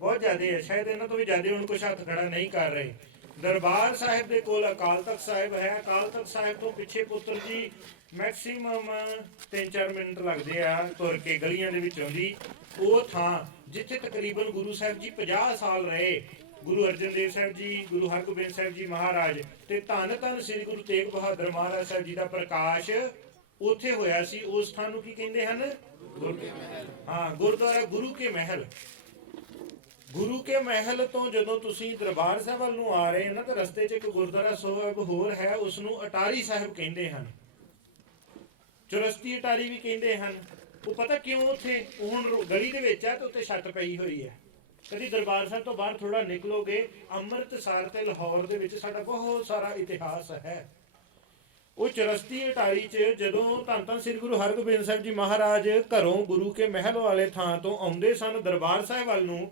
ਬਹੁਤ ਜ਼ਿਆਦਾ ਹੈ, ਸ਼ਾਇਦ ਇਹਨਾਂ ਤੋਂ ਵੀ ਜ਼ਿਆਦਾ ਹੁਣ ਕੁਛ ਹੱਥ ਖੜਾ ਨਹੀਂ ਕਰ ਰਹੇ। ਦਰਬਾਰ ਸਾਹਿਬ ਦੇ ਕੋਲ ਅਕਾਲ ਤਖਤ ਸਾਹਿਬ ਹੈ। ਅਕਾਲ ਤਖਤ ਸਾਹਿਬ ਤੋਂ ਪਿੱਛੇ ਪੁੱਤਰ ਜੀ ਮੈਕਸਿਮਮ 3-4 ਮਿੰਟ ਲੱਗਦੇ ਆ ਤੁਰ ਕੇ ਗਲੀਆਂ ਦੇ ਵਿੱਚੋਂ ਦੀ। ਉਹ ਥਾਂ ਜਿੱਥੇ ਤਕਰੀਬਨ ਗੁਰੂ ਸਾਹਿਬ ਜੀ 50 ਸਾਲ ਰਹੇ, ਗੁਰੂ ਅਰਜਨ ਦੇਵ ਸਾਹਿਬ ਜੀ, ਗੁਰੂ ਹਰਗੋਬਿੰਦ ਸਾਹਿਬ ਜੀ ਮਹਾਰਾਜ ਤੇ ਧੰਨ ਧੰਨ ਸ੍ਰੀ ਗੁਰੂ ਤੇਗ ਬਹਾਦਰ ਮਹਾਰਾਜ ਸਾਹਿਬ ਜੀ ਦਾ ਪ੍ਰਕਾਸ਼ ਉੱਥੇ ਹੋਇਆ ਸੀ। ਉਸ ਥਾਂ ਨੂੰ ਕੀ ਕਹਿੰਦੇ ਹਨ? ਹਾਂ, ਗੁਰਦੁਆਰਾ ਗੁਰੂ ਕੇ ਮਹਿਲ। ਗੁਰੂ ਕੇ ਮਹਿਲ ਤੋਂ ਜਦੋਂ ਤੁਸੀਂ ਦਰਬਾਰ ਸਾਹਿਬ ਵੱਲ ਨੂੰ ਆ ਰਹੇ ਹੋ ਨਾ, ਤਾਂ ਰਸਤੇ 'ਚ ਇੱਕ ਗੁਰਦੁਆਰਾ ਸਾਹਿਬ ਹੋਰ ਹੈ, ਉਸ ਨੂੰ ਅਟਾਰੀ ਸਾਹਿਬ ਕਹਿੰਦੇ ਹਨ, ਚੁਰਸਤੀ ਅਟਾਰੀ ਵੀ ਕਹਿੰਦੇ ਹਨ। ਉਹ ਪਤਾ ਕਿਉਂ ਉੱਥੇ? ਉਹ ਹੁਣ ਗਲੀ ਦੇ ਵਿੱਚ ਆ ਤੇ ਉੱਤੇ ਛੱਤ ਪਈ ਹੋਈ ਹੈ। ਕਦੀ ਦਰਬਾਰ ਸਾਹਿਬ ਤੋਂ ਬਾਹਰ ਥੋੜਾ ਨਿਕਲੋਗੇ, ਅੰਮ੍ਰਿਤਸਰ ਤੇ ਲਾਹੌਰ ਦੇ ਵਿੱਚ ਸਾਡਾ ਬਹੁਤ ਸਾਰਾ ਇਤਿਹਾਸ ਹੈ। ਉਹ ਚੁਰਸਤੀ ਅਟਾਰੀ 'ਚ ਜਦੋਂ ਧੰਨ ਧੰਨ ਸ੍ਰੀ ਗੁਰੂ ਹਰਗੋਬਿੰਦ ਸਾਹਿਬ ਜੀ ਮਹਾਰਾਜ ਘਰੋਂ ਗੁਰੂ ਕੇ ਮਹਿਲ ਵਾਲੇ ਥਾਂ ਤੋਂ ਆਉਂਦੇ ਸਨ ਦਰਬਾਰ ਸਾਹਿਬ ਵੱਲ ਨੂੰ,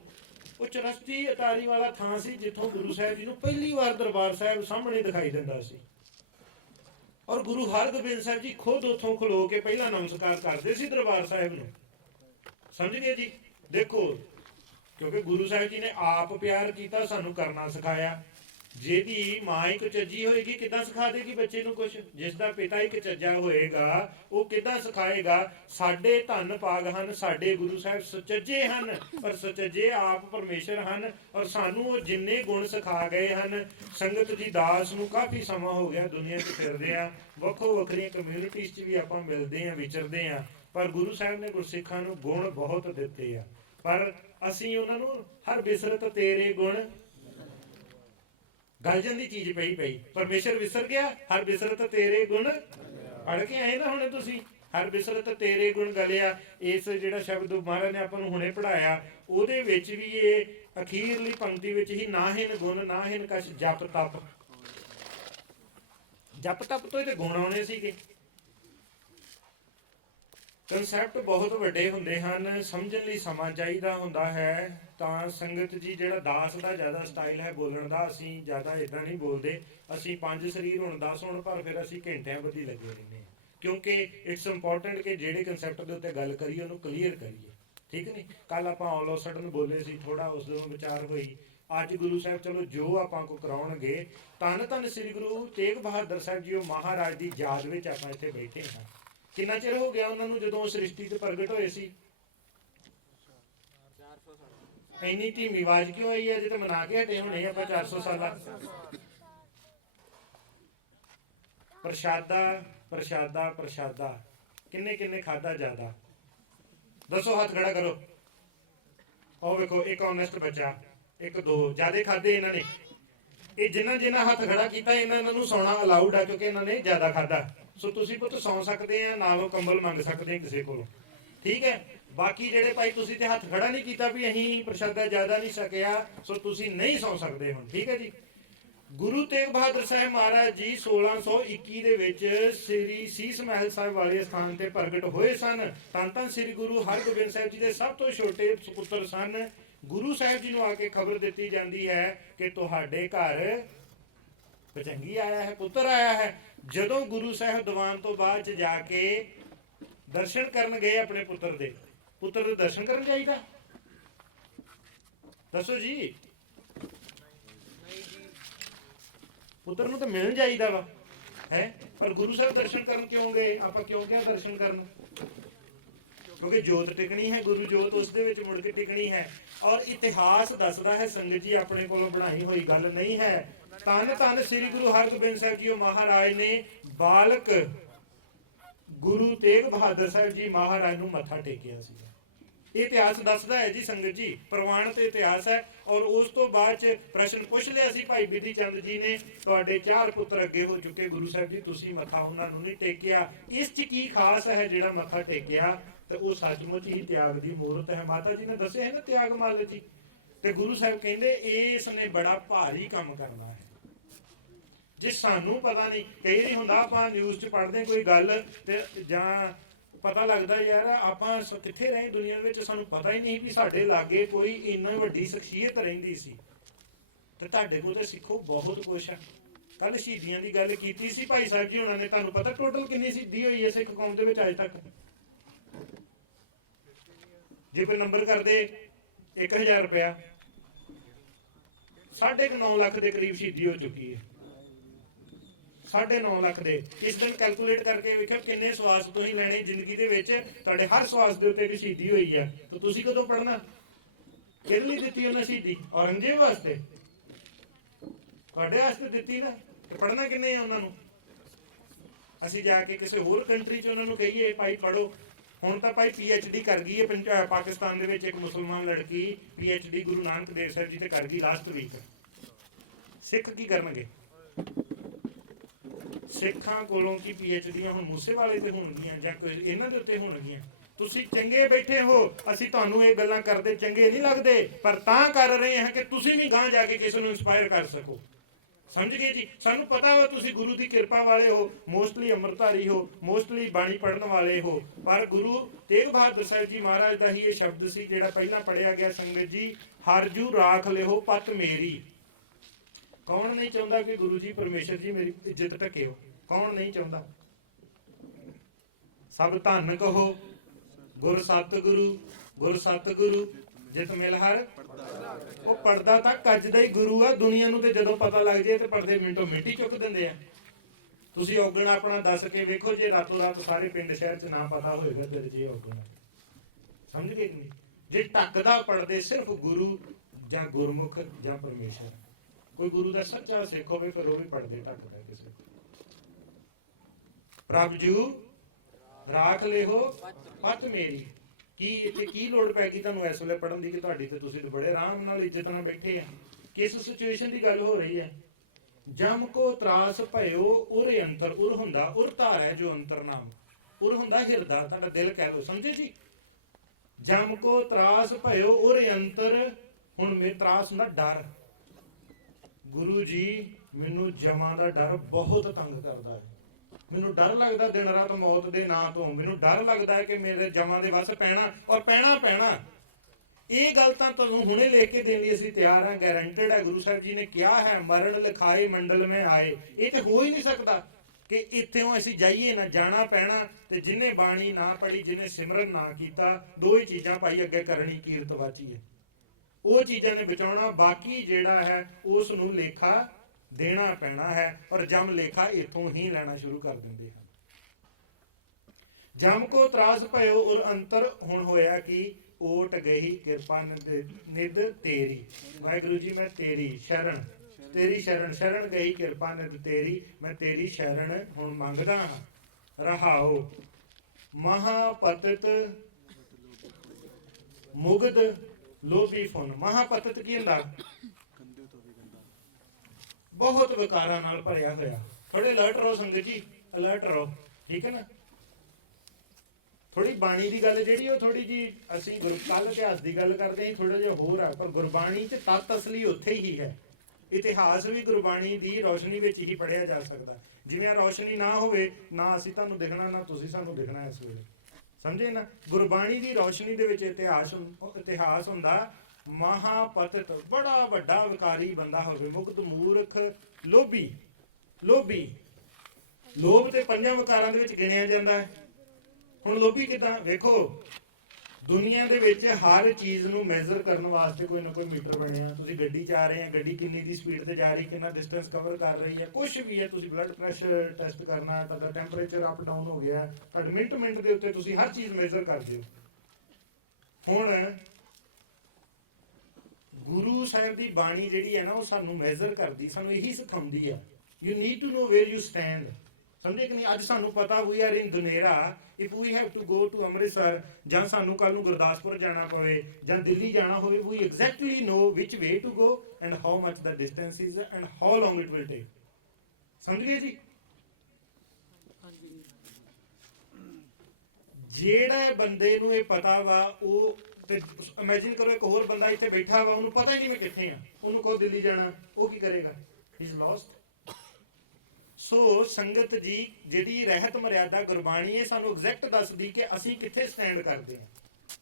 ਉਹ ਚੁਰਸਤੀ ਅਟਾਰੀ ਵਾਲਾ ਥਾਂ ਸੀ ਜਿੱਥੋਂ ਗੁਰੂ ਸਾਹਿਬ ਜੀ ਨੂੰ ਪਹਿਲੀ ਵਾਰ ਦਰਬਾਰ ਸਾਹਿਬ ਸਾਹਮਣੇ ਦਿਖਾਈ ਦਿੰਦਾ ਸੀ। ਔਰ ਗੁਰੂ ਹਰਗੋਬਿੰਦ ਸਾਹਿਬ ਜੀ ਖੁਦ ਉੱਥੋਂ ਖਲੋ ਕੇ ਪਹਿਲਾਂ ਨਮਸਕਾਰ ਕਰਦੇ ਸੀ ਦਰਬਾਰ ਸਾਹਿਬ ਨੂੰ। ਸਮਝ ਗਏ ਜੀ? ਦੇਖੋ, ਕਿਉਂਕਿ ਗੁਰੂ ਸਾਹਿਬ ਜੀ ਨੇ ਆਪ ਪਿਆਰ ਕੀਤਾ, ਸਾਨੂੰ ਕਰਨਾ ਸਿਖਾਇਆ। ਜਿਹਦੀ ਮਾਂ ਇੱਕ ਚੱਜੀ ਹੋਏਗੀ, ਕਿੱਦਾਂ ਸਿਖਾ ਦੇਗੀ ਬੱਚੇ ਨੂੰ ਕੁਝ? ਜਿਸ ਦਾ ਪਿਤਾ ਇੱਕ ਚੱਜਾ ਹੋਏਗਾ, ਉਹ ਕਿੱਦਾਂ ਸਿਖਾਏਗਾ? ਸਾਡੇ ਧੰਨ ਭਾਗ ਹਨ, ਸਾਡੇ ਗੁਰੂ ਸਾਹਿਬ ਸੁਚੱਜੇ ਹਨ, ਪਰ ਸੁਚੱਜੇ ਆਪ ਪਰਮੇਸ਼ਰ ਹਨ। ਔਰ ਸਾਨੂੰ ਉਹ ਜਿੰਨੇ ਗੁਣ ਸਿਖਾ ਗਏ ਹਨ। ਸੰਗਤ ਜੀ, ਦਾਸ ਨੂੰ ਕਾਫੀ ਸਮਾਂ ਹੋ ਗਿਆ ਦੁਨੀਆ 'ਚ ਫਿਰਦੇ ਆ, ਵੱਖੋ ਵੱਖਰੀਆਂ ਕਮਿਊਨਿਟੀਜ਼ 'ਚ ਵੀ ਆਪਾਂ ਮਿਲਦੇ ਆ, ਵਿਚਰਦੇ ਆ, ਪਰ ਗੁਰੂ ਸਾਹਿਬ ਨੇ ਗੁਰਸਿੱਖਾਂ ਨੂੰ ਗੁਣ ਬਹੁਤ ਦਿੱਤੇ ਆ। ਪਰ ਅਸੀਂ ਉਹਨਾਂ ਨੂੰ ਹਰ ਬਿਸਰਤ ਤੇਰੇ ਗੁਣ, ਗੱਲ ਜਾਂਦੀ ਚੀਜ਼ ਪਈ ਪਰਮੇਸ਼ਰ ਵਿਸਰ ਗਿਆ, ਹਰ ਬਿਸਰਤ ਤੇਰੇ ਗੁਣ ਪੜ ਕੇ ਆਏ ਨਾ ਹੁਣੇ ਤੁਸੀਂ, ਹਰ ਬਿਸਰਤ ਤੇਰੇ ਗੁਣ ਗਲਿਆ। ਇਸ ਜਿਹੜਾ ਸ਼ਬਦ ਮਹਾਰਾਜ ਨੇ ਆਪਾਂ ਨੂੰ ਹੁਣੇ ਪੜਾਇਆ, ਉਹਦੇ ਵਿੱਚ ਵੀ ਇਹ ਅਖੀਰਲੀ ਪੰਕਤੀ ਵਿੱਚ ਹੀ ਨਾਹਿਨ ਗੁਣ ਨਾਹਿਨ ਕਛ ਜਪ ਤਪ, ਜਪ ਤਪ ਤੋਂ ਇਹਦੇ ਗੁਣ ਆਉਣੇ ਸੀਗੇ। ਕਨਸੈਪਟ ਬਹੁਤ ਵੱਡੇ ਹੁੰਦੇ ਹਨ, ਸਮਝਣ ਲਈ ਸਮਾਂ ਚਾਹੀਦਾ ਹੁੰਦਾ ਹੈ। ਤਾਂ ਸੰਗਤ ਜੀ, ਜਿਹੜਾ ਦਾਸ ਦਾ ਜ਼ਿਆਦਾ ਸਟਾਈਲ ਹੈ ਬੋਲਣ ਦਾ, ਅਸੀਂ ਜ਼ਿਆਦਾ ਇਦਾਂ ਨਹੀਂ ਬੋਲਦੇ। ਅਸੀਂ 5 ਸਰੀਰ ਹੁਣ 10 ਹੋਣ, ਪਰ ਫਿਰ ਅਸੀਂ ਘੰਟਿਆਂ ਬੱਧੀ ਲੱਗੇ ਰਹਿੰਦੇ ਹਾਂ, ਕਿਉਂਕਿ ਇਟਸ ਇੰਪੋਰਟੈਂਟ ਕਿ ਜਿਹੜੇ ਕਨਸੈਪਟ ਦੇ ਉੱਤੇ ਗੱਲ ਕਰੀਏ ਉਹਨੂੰ ਕਲੀਅਰ ਕਰੀਏ। ਠੀਕ ਨਹੀਂ? ਕੱਲ ਆਪਾਂ ਆਲ ਆਫ ਸਡਨ ਬੋਲੇ ਸੀ, ਥੋੜਾ ਉਸ ਤੋਂ ਵਿਚਾਰ ਹੋਈ। ਅੱਜ ਗੁਰੂ ਸਾਹਿਬ ਚਲੋ ਜੋ ਆਪਾਂ ਕੋ ਕਰਾਉਣਗੇ, ਧੰਨ ਧੰਨ ਸ੍ਰੀ ਗੁਰੂ ਤੇਗ ਬਹਾਦਰ ਸਾਹਿਬ ਜੀ ਉਹ ਮਹਾਰਾਜ ਦੀ ਯਾਦ ਵਿੱਚ ਆਪਾਂ ਇੱਥੇ ਬੈਠੇ ਹਾਂ। ਕਿੰਨਾ ਚਿਰ ਹੋ ਗਿਆ ਉਹਨਾਂ ਨੂੰ ਜਦੋਂ ਸ੍ਰਿਸ਼ਟੀ ਤੇ ਪ੍ਰਗਟ ਹੋਏ ਸੀ? ਇੰਨੀ ਧੀਮੀ ਆਵਾਜ਼ ਕਿਉਂ ਆਈ ਹੈ? ਜੇ ਤਾਂ ਮਨਾ ਕੇ ਹਟੇ ਹੋਣੇ ਆਪਾਂ 400 ਸਾਲਾਂ। ਪ੍ਰਸ਼ਾਦਾ ਪ੍ਰਸ਼ਾਦਾ ਪ੍ਰਸ਼ਾਦਾ ਕਿੰਨੇ ਕਿੰਨੇ ਖਾਦਾ ਜ਼ਿਆਦਾ? ਦੱਸੋ, ਹੱਥ ਖੜਾ ਕਰੋ। ਉਹ ਵੇਖੋ, ਇੱਕ ਓਨੈਸਟ ਬੱਚਾ, 1-2 ਜ਼ਿਆਦਾ ਖਾਦੇ ਇਹਨਾਂ ਨੇ। ਇਹ ਜਿਨ੍ਹਾਂ ਹੱਥ ਖੜਾ ਕੀਤਾ, ਇਹਨਾਂ ਨੂੰ ਸੌਣਾ ਅਲਾਉਡ ਆ, ਕਿਉਂਕਿ ਇਹਨਾਂ ਨੇ ਜ਼ਿਆਦਾ ਖਾਦਾ। ਸੋ ਤੁਸੀਂ ਪੁੱਤ ਸੌਂ ਸਕਦੇ ਆ, ਨਾਲੋਂ ਕੰਬਲ ਮੰਗ ਸਕਦੇ ਆ ਕਿਸੇ ਕੋਲੋਂ। ਠੀਕ ਹੈ? ਬਾਕੀ ਜਿਹੜੇ ਭਾਈ ਤੁਸੀਂ ਤੇ ਹੱਥ ਖੜਾ ਨਹੀਂ ਕੀਤਾ ਵੀ ਅਸੀਂ ਪ੍ਰਸ਼ਾਦਾ ਜ਼ਿਆਦਾ ਨਹੀਂ ਸਕਿਆ, ਸੋ ਤੁਸੀਂ ਨਹੀਂ ਸੌਂ ਸਕਦੇ ਹੁਣ। ਠੀਕ ਹੈ ਜੀ? ਗੁਰੂ ਤੇਗ ਬਹਾਦਰ ਸਾਹਿਬ ਮਹਾਰਾਜ ਜੀ 1621 ਦੇ ਵਿੱਚ ਸ੍ਰੀ ਸੀਸ ਮਹਿਲ ਸਾਹਿਬ ਵਾਲੇ ਸਥਾਨ ਤੇ ਪ੍ਰਗਟ ਹੋਏ ਸਨ। ਧੰਨ ਧੰਨ ਸ੍ਰੀ ਗੁਰੂ ਹਰਗੋਬਿੰਦ ਸਾਹਿਬ ਜੀ ਦੇ ਸਭ ਤੋਂ ਛੋਟੇ ਸੁਪੁੱਤਰ ਸਨ। ਗੁਰੂ ਸਾਹਿਬ ਜੀ ਨੂੰ ਆ ਕੇ ਖਬਰ ਦਿੱਤੀ ਜਾਂਦੀ ਹੈ ਕਿ ਤੁਹਾਡੇ ਘਰ ਭਜੰਗੀ ਆਇਆ ਹੈ, ਪੁੱਤਰ ਆਇਆ ਹੈ। ਜਦੋਂ ਗੁਰੂ ਸਾਹਿਬ ਦੀਵਾਨ ਤੋਂ ਬਾਅਦ ਚ ਜਾ ਕੇ ਦਰਸ਼ਨ ਕਰਨ ਗਏ ਆਪਣੇ ਪੁੱਤਰ ਦੇ ਦਰਸ਼ਨ ਕਰਨ ਜਾਈਦਾ? ਦੱਸੋ ਜੀ। ਪੁੱਤਰ ਨੂੰ ਤਾਂ ਮਿਲਣ ਜਾਈਦਾ ਵਾ ਹੈ, ਪਰ ਗੁਰੂ ਸਾਹਿਬ ਦਰਸ਼ਨ ਕਰਨ ਕਿਉਂ ਗਏ? ਆਪਾਂ ਕਿਉਂ ਗਏ ਦਰਸ਼ਨ ਕਰਨ? ਕਿਉਂਕਿ ਜੋਤ ਟਿਕਣੀ ਹੈ, ਗੁਰੂ ਜੋਤ ਉਸ ਦੇ ਵਿੱਚ ਮੁੜ ਕੇ ਟਿਕਣੀ ਹੈ। ਔਰ ਇਤਿਹਾਸ ਦੱਸਦਾ ਹੈ, ਸੰਗਤ ਜੀ ਆਪਣੇ ਕੋਲੋਂ ਬਣਾਈ ਹੋਈ ਗੱਲ ਨਹੀਂ ਹੈ। ਧੰਨ ਧੰਨ ਸ੍ਰੀ ਗੁਰੂ ਹਰਗੋਬਿੰਦ ਸਾਹਿਬ ਜੀ ਮਹਾਰਾਜ ਨੇ ਬਾਲਕ ਗੁਰੂ ਤੇਗ ਬਹਾਦਰ ਸਾਹਿਬ ਜੀ ਮਹਾਰਾਜ ਨੂੰ ਮੱਥਾ ਟੇਕਿਆ ਸੀ। ਇਹ ਇਤਿਹਾਸ ਦੱਸਦਾ ਹੈ ਜੀ ਸੰਗਤ ਜੀ, ਪ੍ਰਵਾਨਿਤ ਇਤਿਹਾਸ ਹੈ। ਔਰ ਉਸ ਤੋਂ ਬਾਅਦ ਚ ਪ੍ਰਸ਼ਨ ਪੁੱਛ ਲਿਆ ਸੀ ਭਾਈ ਬਿਧੀ ਚੰਦ ਜੀ ਨੇ, ਤੁਹਾਡੇ 4 ਪੁੱਤਰ ਅੱਗੇ ਹੋ ਚੁੱਕੇ ਗੁਰੂ ਸਾਹਿਬ ਜੀ, ਤੁਸੀਂ ਮੱਥਾ ਉਹਨਾਂ ਨੂੰ ਨਹੀਂ ਟੇਕਿਆ, ਇਸ ਚ ਕੀ ਖਾਸ ਹੈ ਜਿਹੜਾ ਮੱਥਾ ਟੇਕਿਆ? ਤੇ ਉਹ ਸੱਚਮੁੱਚ ਹੀ ਤਿਆਗ ਦੀ ਮੂਰਤ ਹੈ। ਮਾਤਾ ਜੀ ਨੇ ਦੱਸਿਆ ਹੈ ਨਾ ਤਿਆਗ ਮੱਲ ਜੀ। ਤੇ ਗੁਰੂ ਸਾਹਿਬ ਕਹਿੰਦੇ ਇਸ ਨੇ ਬੜਾ ਭਾਰੀ ਕੰਮ ਕਰਨਾ ਹੈ। ਜੇ ਸਾਨੂੰ ਪਤਾ ਨਹੀਂ, ਕਈ ਵਾਰੀ ਹੁੰਦਾ ਆਪਾਂ ਨਿਊਜ਼ 'ਚ ਪੜ੍ਹਦੇ ਕੋਈ ਗੱਲ ਤੇ ਜਾਂ ਪਤਾ ਲੱਗਦਾ ਯਾਰ ਆਪਾਂ ਕਿੱਥੇ ਰਹੇ ਦੁਨੀਆ ਵਿੱਚ, ਸਾਨੂੰ ਪਤਾ ਹੀ ਨਹੀਂ ਵੀ ਸਾਡੇ ਲਾਗੇ ਕੋਈ ਇੰਨੀ ਵੱਡੀ ਸ਼ਖਸੀਅਤ ਰਹਿੰਦੀ ਸੀ। ਤੇ ਤੁਹਾਡੇ ਕੋਲ ਤੇ ਸਿੱਖੋ ਬਹੁਤ ਕੁਛ ਹੈ। ਕੱਲ ਸ਼ਹੀਦੀਆਂ ਦੀ ਗੱਲ ਕੀਤੀ ਸੀ ਭਾਈ ਸਾਹਿਬ ਜੀ ਉਹਨਾਂ ਨੇ, ਤੁਹਾਨੂੰ ਪਤਾ ਟੋਟਲ ਕਿੰਨੀ ਸ਼ਹੀਦੀ ਹੋਈ ਹੈ ਸਿੱਖ ਕੌਮ ਦੇ ਵਿੱਚ ਅੱਜ ਤੱਕ? ਜੇ ਕੋਈ ਨੰਬਰ ਕਰਦੇ 1000 ਰੁਪਇਆ, 9.5 ਲੱਖ ਦੇ ਕਰੀਬ ਸ਼ਹੀਦੀ ਹੋ ਚੁੱਕੀ ਹੈ। 9.5 ਲੱਖ ਦੇ। ਇਸ ਦਿਨ ਕੈਲਕੂਲੇਟ ਕਰਕੇ ਵੇਖਿਓ ਕਿੰਨੇ ਸਵਾਸ ਤੁਸੀਂ ਲੈਣੇ ਜ਼ਿੰਦਗੀ ਦੇ ਵਿੱਚ। ਤੁਹਾਡੇ ਹਰ ਸਵਾਸ ਦੇ ਉੱਤੇ ਇੱਕ ਸ਼ਹੀਦੀ ਹੋਈ ਹੈ, ਤਾਂ ਤੁਸੀਂ ਕਦੋਂ ਪੜ੍ਹਨਾ? ਕਿਹਦੇ ਲਈ ਦਿੱਤੀ ਉਹਨੇ ਸ਼ਹੀਦੀ? ਔਰੰਗਜ਼ੇਬ ਵਾਸਤੇ? ਤੁਹਾਡੇ ਵਾਸਤੇ ਦਿੱਤੀ ਨਾ। ਤੇ ਪੜ੍ਹਨਾ ਕਿੰਨੇ ਆ ਉਹਨਾਂ ਨੂੰ? ਅਸੀਂ ਜਾ ਕੇ ਕਿਸੇ ਹੋਰ ਕੰਟਰੀ 'ਚ ਉਹਨਾਂ ਨੂੰ ਕਹੀਏ ਭਾਈ ਪੜ੍ਹੋ। ਹੁਣ ਤਾਂ ਭਾਈ PhD ਕਰ ਗਈ ਹੈ ਪਾਕਿਸਤਾਨ ਦੇ ਵਿੱਚ ਇੱਕ ਮੁਸਲਮਾਨ ਲੜਕੀ PhD ਗੁਰੂ ਨਾਨਕ ਦੇਵ ਸਾਹਿਬ ਜੀ ਤੇ ਕਰ ਗਈ ਲਾਸਟ ਵੀਕ। ਸਿੱਖ ਕੀ ਕਰਨਗੇ? ਸਿੱਖਾਂ ਕੋਲੋਂ ਕੀ PhDਆਂ ਹੁਣ ਮੂਸੇਵਾਲੇ ਤੇ ਹੋਣਗੀਆਂ ਜਾਂ ਕੋਈ ਇਹਨਾਂ ਦੇ ਉੱਤੇ ਹੋਣਗੀਆਂ? ਤੁਸੀਂ ਚੰਗੇ ਬੈਠੇ ਹੋ, ਅਸੀਂ ਤੁਹਾਨੂੰ ਇਹ ਗੱਲਾਂ ਕਰਦੇ ਚੰਗੇ ਨਹੀਂ ਲੱਗਦੇ, ਪਰ ਤਾਂ ਕਰ ਰਹੇ ਹਾਂ ਕਿ ਤੁਸੀਂ ਵੀ ਗਾਂਹ ਜਾ ਕੇ ਕਿਸੇ ਨੂੰ ਇੰਸਪਾਇਰ ਕਰ ਸਕੋ। ਸਮਝ ਗਏ ਜੀ? ਸਾਨੂੰ ਪਤਾ ਹੋ ਤੁਸੀਂ ਗੁਰੂ ਦੀ ਕਿਰਪਾ ਵਾਲੇ ਹੋ, ਮੋਸਟਲੀ ਅੰਮ੍ਰਿਤਧਾਰੀ ਹੋ, ਮੋਸਟਲੀ ਬਾਣੀ ਪੜ੍ਹਨ ਵਾਲੇ ਹੋ, ਪਰ ਗੁਰੂ ਤੇਗ ਬਹਾਦਰ ਸਾਹਿਬ ਜੀ ਮਹਾਰਾਜ ਦਾ ਹੀ ਇਹ ਸ਼ਬਦ ਸੀ ਜਿਹੜਾ ਪਹਿਲਾਂ ਪੜਿਆ ਗਿਆ ਸੰਗਤ ਜੀ, ਹਰਜੂ ਰਾਖ ਲਿਓ ਪਤ ਮੇਰੀ। ਕੌਣ ਨਹੀਂ ਚਾਹੁੰਦਾ ਕਿ ਗੁਰੂ ਜੀ ਪਰਮੇਸ਼ਰ ਜੀ ਮੇਰੀ ਇੱਜ਼ਤ ਢਕਿਓ? ਕੌਣ ਨਹੀਂ ਚਾਹੁੰਦਾ? ਸਭ ਧੰਨ ਕਹੋ ਗੁਰ ਸਤਿਗੁਰੂ, ਗੁਰ ਸਤਿਗੁਰੂ ਜਿਤ ਮਿਲ ਹਰ। ਉਹ ਪੜਦਾ ਤਾਂ ਕੱਜ ਦਾ ਹੀ ਗੁਰੂ ਆ। ਦੁਨੀਆ ਨੂੰ ਤੇ ਜਦੋਂ ਪਤਾ ਲੱਗ ਜਾਏ ਤੇ ਪਰਦੇ ਮਿੰਟੋ ਮਿੰਟੀ ਚੁੱਕ ਦਿੰਦੇ ਆ। ਤੁਸੀਂ ਔਗਣ ਆਪਣਾ ਦੱਸ ਕੇ ਵੇਖੋ, ਜੇ ਰਾਤੋਂ ਰਾਤ ਸਾਰੇ ਪਿੰਡ ਸ਼ਹਿਰ 'ਚ ਨਾ ਪਤਾ ਹੋਏਗਾ ਤੇ ਜੇ ਔਗਣ। ਸਮਝ ਗਏ ਕਿ ਨਹੀਂ? ਜੇ ਢੱਕਦਾ ਪੜਦੇ ਸਿਰਫ ਗੁਰੂ ਜਾਂ ਗੁਰਮੁਖ ਜਾਂ ਪਰਮੇਸ਼ਰ। ਕੋਈ ਗੁਰੂ ਦਾ ਸੱਚਾ ਸਿੱਖ ਹੋਵੇ ਪਰ ਉਹ ਵੀ ਪੜਦੇ ਢੱਕਦਾ ਕਿਸੇ। ਪ੍ਰਭ ਜੂ ਰਾਖ ਲਿਓ ਪਤ ਮੇਰੀ। ਕੀ ਇੱਥੇ ਕੀ ਲੋੜ ਪੈ ਗਈ ਤੁਹਾਨੂੰ ਇਸ ਵੇਲੇ ਪੜਨ ਦੀ ਕਿ ਤੁਹਾਡੀ ਤੇ ਤੁਸੀਂ ਤਾਂ ਬੜੇ ਆਰਾਮ ਨਾਲ ਇੱਜ਼ਤ ਨਾਲ ਬੈਠੇ ਆ? ਕਿਸ ਸਿਚੁਏਸ਼ਨ ਦੀ ਗੱਲ ਹੋ ਰਹੀ ਹੈ? ਜਮ ਕੋ ਤਰਾਸ ਭਇਓ ਉਰ ਅੰਤਰ। ਉਰ ਹੁੰਦਾ ਉਰ ਧਾਰ ਹੈ ਜੋ ਅੰਤਰ ਨਾਮ। ਉਰ ਹੁੰਦਾ ਹਿਰਦਾ, ਤੁਹਾਡਾ ਦਿਲ ਕਹਿ ਲਓ। ਸਮਝੇ ਜੀ? ਜਮ ਕੋ ਤਰਾਸ ਭਇਓ ਉਰ ਅੰਤਰ। ਹੁਣ ਮੇਰੇ ਤਰਾਸ ਹੁੰਦਾ ਡਰ। ਗੁਰੂ ਜੀ ਮੈਨੂੰ ਜਮਾਂ ਦਾ ਡਰ ਬਹੁਤ ਤੰਗ ਕਰਦਾ ਹੈ। ਮੈਨੂੰ ਡਰ ਲੱਗਦਾ ਦਿਨ ਰਾਤ ਮੌਤ ਦੇ ਨਾਂ ਤੋਂ। ਮੈਨੂੰ ਡਰ ਲੱਗਦਾ ਹੈ ਕਿ ਮੇਰੇ ਜਮਾਂ ਦੇ ਵਸ ਪੈਣਾ ਔਰ ਪੈਣਾ। ਇਹ ਗੱਲ ਤਾਂ ਤੁਹਾਨੂੰ ਹੁਣੇ ਲੈ ਕੇ ਦੇਣ ਲਈ ਅਸੀਂ ਤਿਆਰ ਹਾਂ, ਗਾਰੰਟਡ ਹੈ। ਗੁਰੂ ਸਾਹਿਬ ਜੀ ਨੇ ਕਿਹਾ ਹੈ ਮਰਨ ਲਿਖਾਏ ਮੰਡਲ ਮੈਂ ਆਏ। ਇਹ ਤੇ ਹੋ ਹੀ ਨਹੀਂ ਸਕਦਾ ਕਿ ਇੱਥੋਂ ਅਸੀਂ ਜਾਈਏ ਨਾ, ਜਾਣਾ ਪੈਣਾ। ਤੇ ਜਿਹਨੇ ਬਾਣੀ ਨਾ ਪੜ੍ਹੀ, ਜਿਹਨੇ ਸਿਮਰਨ ਨਾ ਕੀਤਾ, ਦੋ ਹੀ ਚੀਜ਼ਾਂ ਭਾਈ ਅੱਗੇ ਕਰਨੀ ਕੀਰਤ ਵਾਚੀ ਹੈ। ਉਹ ਚੀਜ਼ਾਂ ਨੇ ਬਚਾਉਣਾ, ਬਾਕੀ ਜਿਹੜਾ ਹੈ ਉਸ ਨੂੰ ਲੇਖਾ ਦੇਣਾ ਪੈਣਾ ਹੈ। ਔਰ ਜਮ ਲੇਖਾ ਇੱਥੋਂ ਹੀ ਲੈਣਾ ਸ਼ੁਰੂ ਕਰ ਦਿੰਦੇ ਹਨ। ਜਮ ਕੋ ਤਰਾਸ ਭਇਓ ਉਰ ਅੰਤਰ। ਹੁਣ ਹੋਇਆ ਕਿ ਓਟ ਗਈ ਕਿਰਪਾ ਨਿਧ ਤੇਰੀ। ਵਾਹਿਗੁਰੂ ਜੀ ਮੈਂ ਤੇਰੀ ਸ਼ਰਨ, ਤੇਰੀ ਸ਼ਰਨ ਗਈ ਕਿਰਪਾ ਨਿਧ ਤੇਰੀ। ਮੈਂ ਤੇਰੀ ਸ਼ਰਨ ਹੁਣ ਮੰਗਦਾ ਹਾਂ। ਰਹਾਓ ਮਹਾਪਤਿਤ ਮੁਗਧ ਲੋਭੀ ਫੁਨ। ਮਹਾਪਤਿਤ ਕੀ ਹੁੰਦਾ? ਬਹੁਤ ਵਿਕਾਰਾਂ ਨਾਲ ਭਰਿਆ ਹੋਇਆ। ਥੋੜੇ ਅਲਰਟ ਰਹੋ ਸੰਗਤ ਜੀ, ਅਲਰਟ ਰਹੋ, ਠੀਕ ਹੈ ਨਾ? ਥੋੜੀ ਬਾਣੀ ਦੀ ਗੱਲ ਜਿਹੜੀ ਉਹ ਥੋੜੀ ਜੀ ਅਸੀਂ ਕੱਲ ਇਤਿਹਾਸ ਦੀ ਗੱਲ ਕਰਦੇ ਹਾਂ, ਥੋੜਾ ਜਿਹਾ ਹੋਰ ਹੈ, ਪਰ ਗੁਰਬਾਣੀ 'ਚ ਤੱਤ ਅਸਲੀ ਉੱਥੇ ਹੀ ਹੈ। ਇਤਿਹਾਸ ਵੀ ਗੁਰਬਾਣੀ ਦੀ ਰੌਸ਼ਨੀ ਵਿੱਚ ਹੀ ਪੜ੍ਹਿਆ ਜਾ ਸਕਦਾ। ਜਿਵੇਂ ਰੌਸ਼ਨੀ ਨਾ ਹੋਵੇ, ਨਾ ਅਸੀਂ ਤੁਹਾਨੂੰ ਦਿਖਣਾ, ਨਾ ਤੁਸੀਂ ਸਾਨੂੰ ਦਿਖਣਾ ਇਸ ਵੇਲੇ। ਸਮਝੇ ਨਾ? ਗੁਰਬਾਣੀ ਦੀ ਰੌਸ਼ਨੀ ਦੇ ਵਿੱਚ ਇਤਿਹਾਸ ਹੁੰਦਾ। ਮਹਾਪਤਿਤ ਬੜਾ ਵੱਡਾ ਵਿਕਾਰੀ ਬੰਦਾ ਹੋਵੇ, ਮੁਗਧ ਮੂਰਖ ਲੋਭੀ। ਲੋਭ ਤੇ 5 ਵਿਕਾਰਾਂ ਦੇ ਵਿੱਚ ਗਿਣਿਆ ਜਾਂਦਾ ਹੈ। ਹੁਣ ਲੋਭੀ ਕਿਦਾਂ? ਵੇਖੋ, ਦੁਨੀਆ ਦੇ ਵਿੱਚ ਹਰ ਚੀਜ਼ ਨੂੰ ਮੈਜ਼ਰ ਕਰਨ ਵਾਸਤੇ ਕੋਈ ਨਾ ਕੋਈ ਮੀਟਰ ਬਣਿਆ। ਤੁਸੀਂ ਗੱਡੀ 'ਚ ਆ ਰਹੇ ਆ, ਗੱਡੀ ਕਿੰਨੀ ਦੀ ਸਪੀਡ ਤੇ ਜਾ ਰਹੀ, ਕਿੰਨਾ ਡਿਸਟੈਂਸ ਕਵਰ ਕਰ ਰਹੀ ਹੈ, ਕੁਝ ਵੀ ਹੈ। ਤੁਸੀਂ ਬਲੱਡ ਪ੍ਰੈਸ਼ਰ ਟੈਸਟ ਕਰਨਾ, ਤੁਹਾਡਾ ਟੈਂਪਰੇਚਰ ਅਪ ਡਾਊਨ ਹੋ ਗਿਆ, ਪਰ ਮਿੰਟ ਦੇ ਉੱਤੇ ਤੁਸੀਂ ਹਰ ਚੀਜ਼ ਮੈਜ਼ਰ ਕਰਦੇ ਹੋ। ਹੁਣ ਗੁਰੂ ਸਾਹਿਬ ਦੀ ਬਾਣੀ ਜਿਹੜੀ ਹੈ ਨਾ, ਉਹ ਸਾਨੂੰ ਮੈਜ਼ਰ ਕਰਦੀ, ਸਾਨੂੰ ਇਹੀ ਸਿਖਾਉਂਦੀ ਆ। You need to know where you stand. ਸਮਝੇ ਕਿ ਨਹੀਂ? ਅੱਜ ਸਾਨੂੰ ਪਤਾ ਵੀ ਆਰ ਇਨ ਦੁਨੇਰਾ। If we have to go to Amritsar, ਜਾਂ ਸਾਨੂੰ ਕੱਲ ਨੂੰ ਗੁਰਦਾਸਪੁਰ ਜਾਣਾ ਪਵੇ ਜਾਂ ਦਿੱਲੀ ਜਾਣਾ ਹੋਵੇ, we exactly know which way to go and how much ਦਾ distance is and how long it will take. ਸਮਝ ਗਏ ਜੀ? ਜਿਹੜੇ ਬੰਦੇ ਨੂੰ ਇਹ ਪਤਾ ਵਾ, ਉਹ ਤੇ ਇਮੇਜਿਨ ਕਰੋ ਇੱਕ ਹੋਰ ਬੰਦਾ ਇੱਥੇ ਬੈਠਾ ਵਾ, ਉਹਨੂੰ ਪਤਾ ਹੀ ਨਹੀਂ ਮੈਂ ਕਿੱਥੇ ਆ, ਉਹਨੂੰ ਕਹੋ ਦਿੱਲੀ ਜਾਣਾ, ਉਹ ਕੀ ਕਰੇਗਾ? ਹੀ ਇਜ਼ ਲੌਸਟ। ਸੋ ਸੰਗਤ ਜੀ, ਜਿਹੜੀ ਰਹਿਤ ਮਰਿਆਦਾ ਗੁਰਬਾਣੀ ਹੈ ਸਾਨੂੰ ਐਗਜ਼ੈਕਟ ਦੱਸਦੀ ਕਿ ਅਸੀਂ ਕਿੱਥੇ ਸਟੈਂਡ ਕਰਦੇ ਹਾਂ।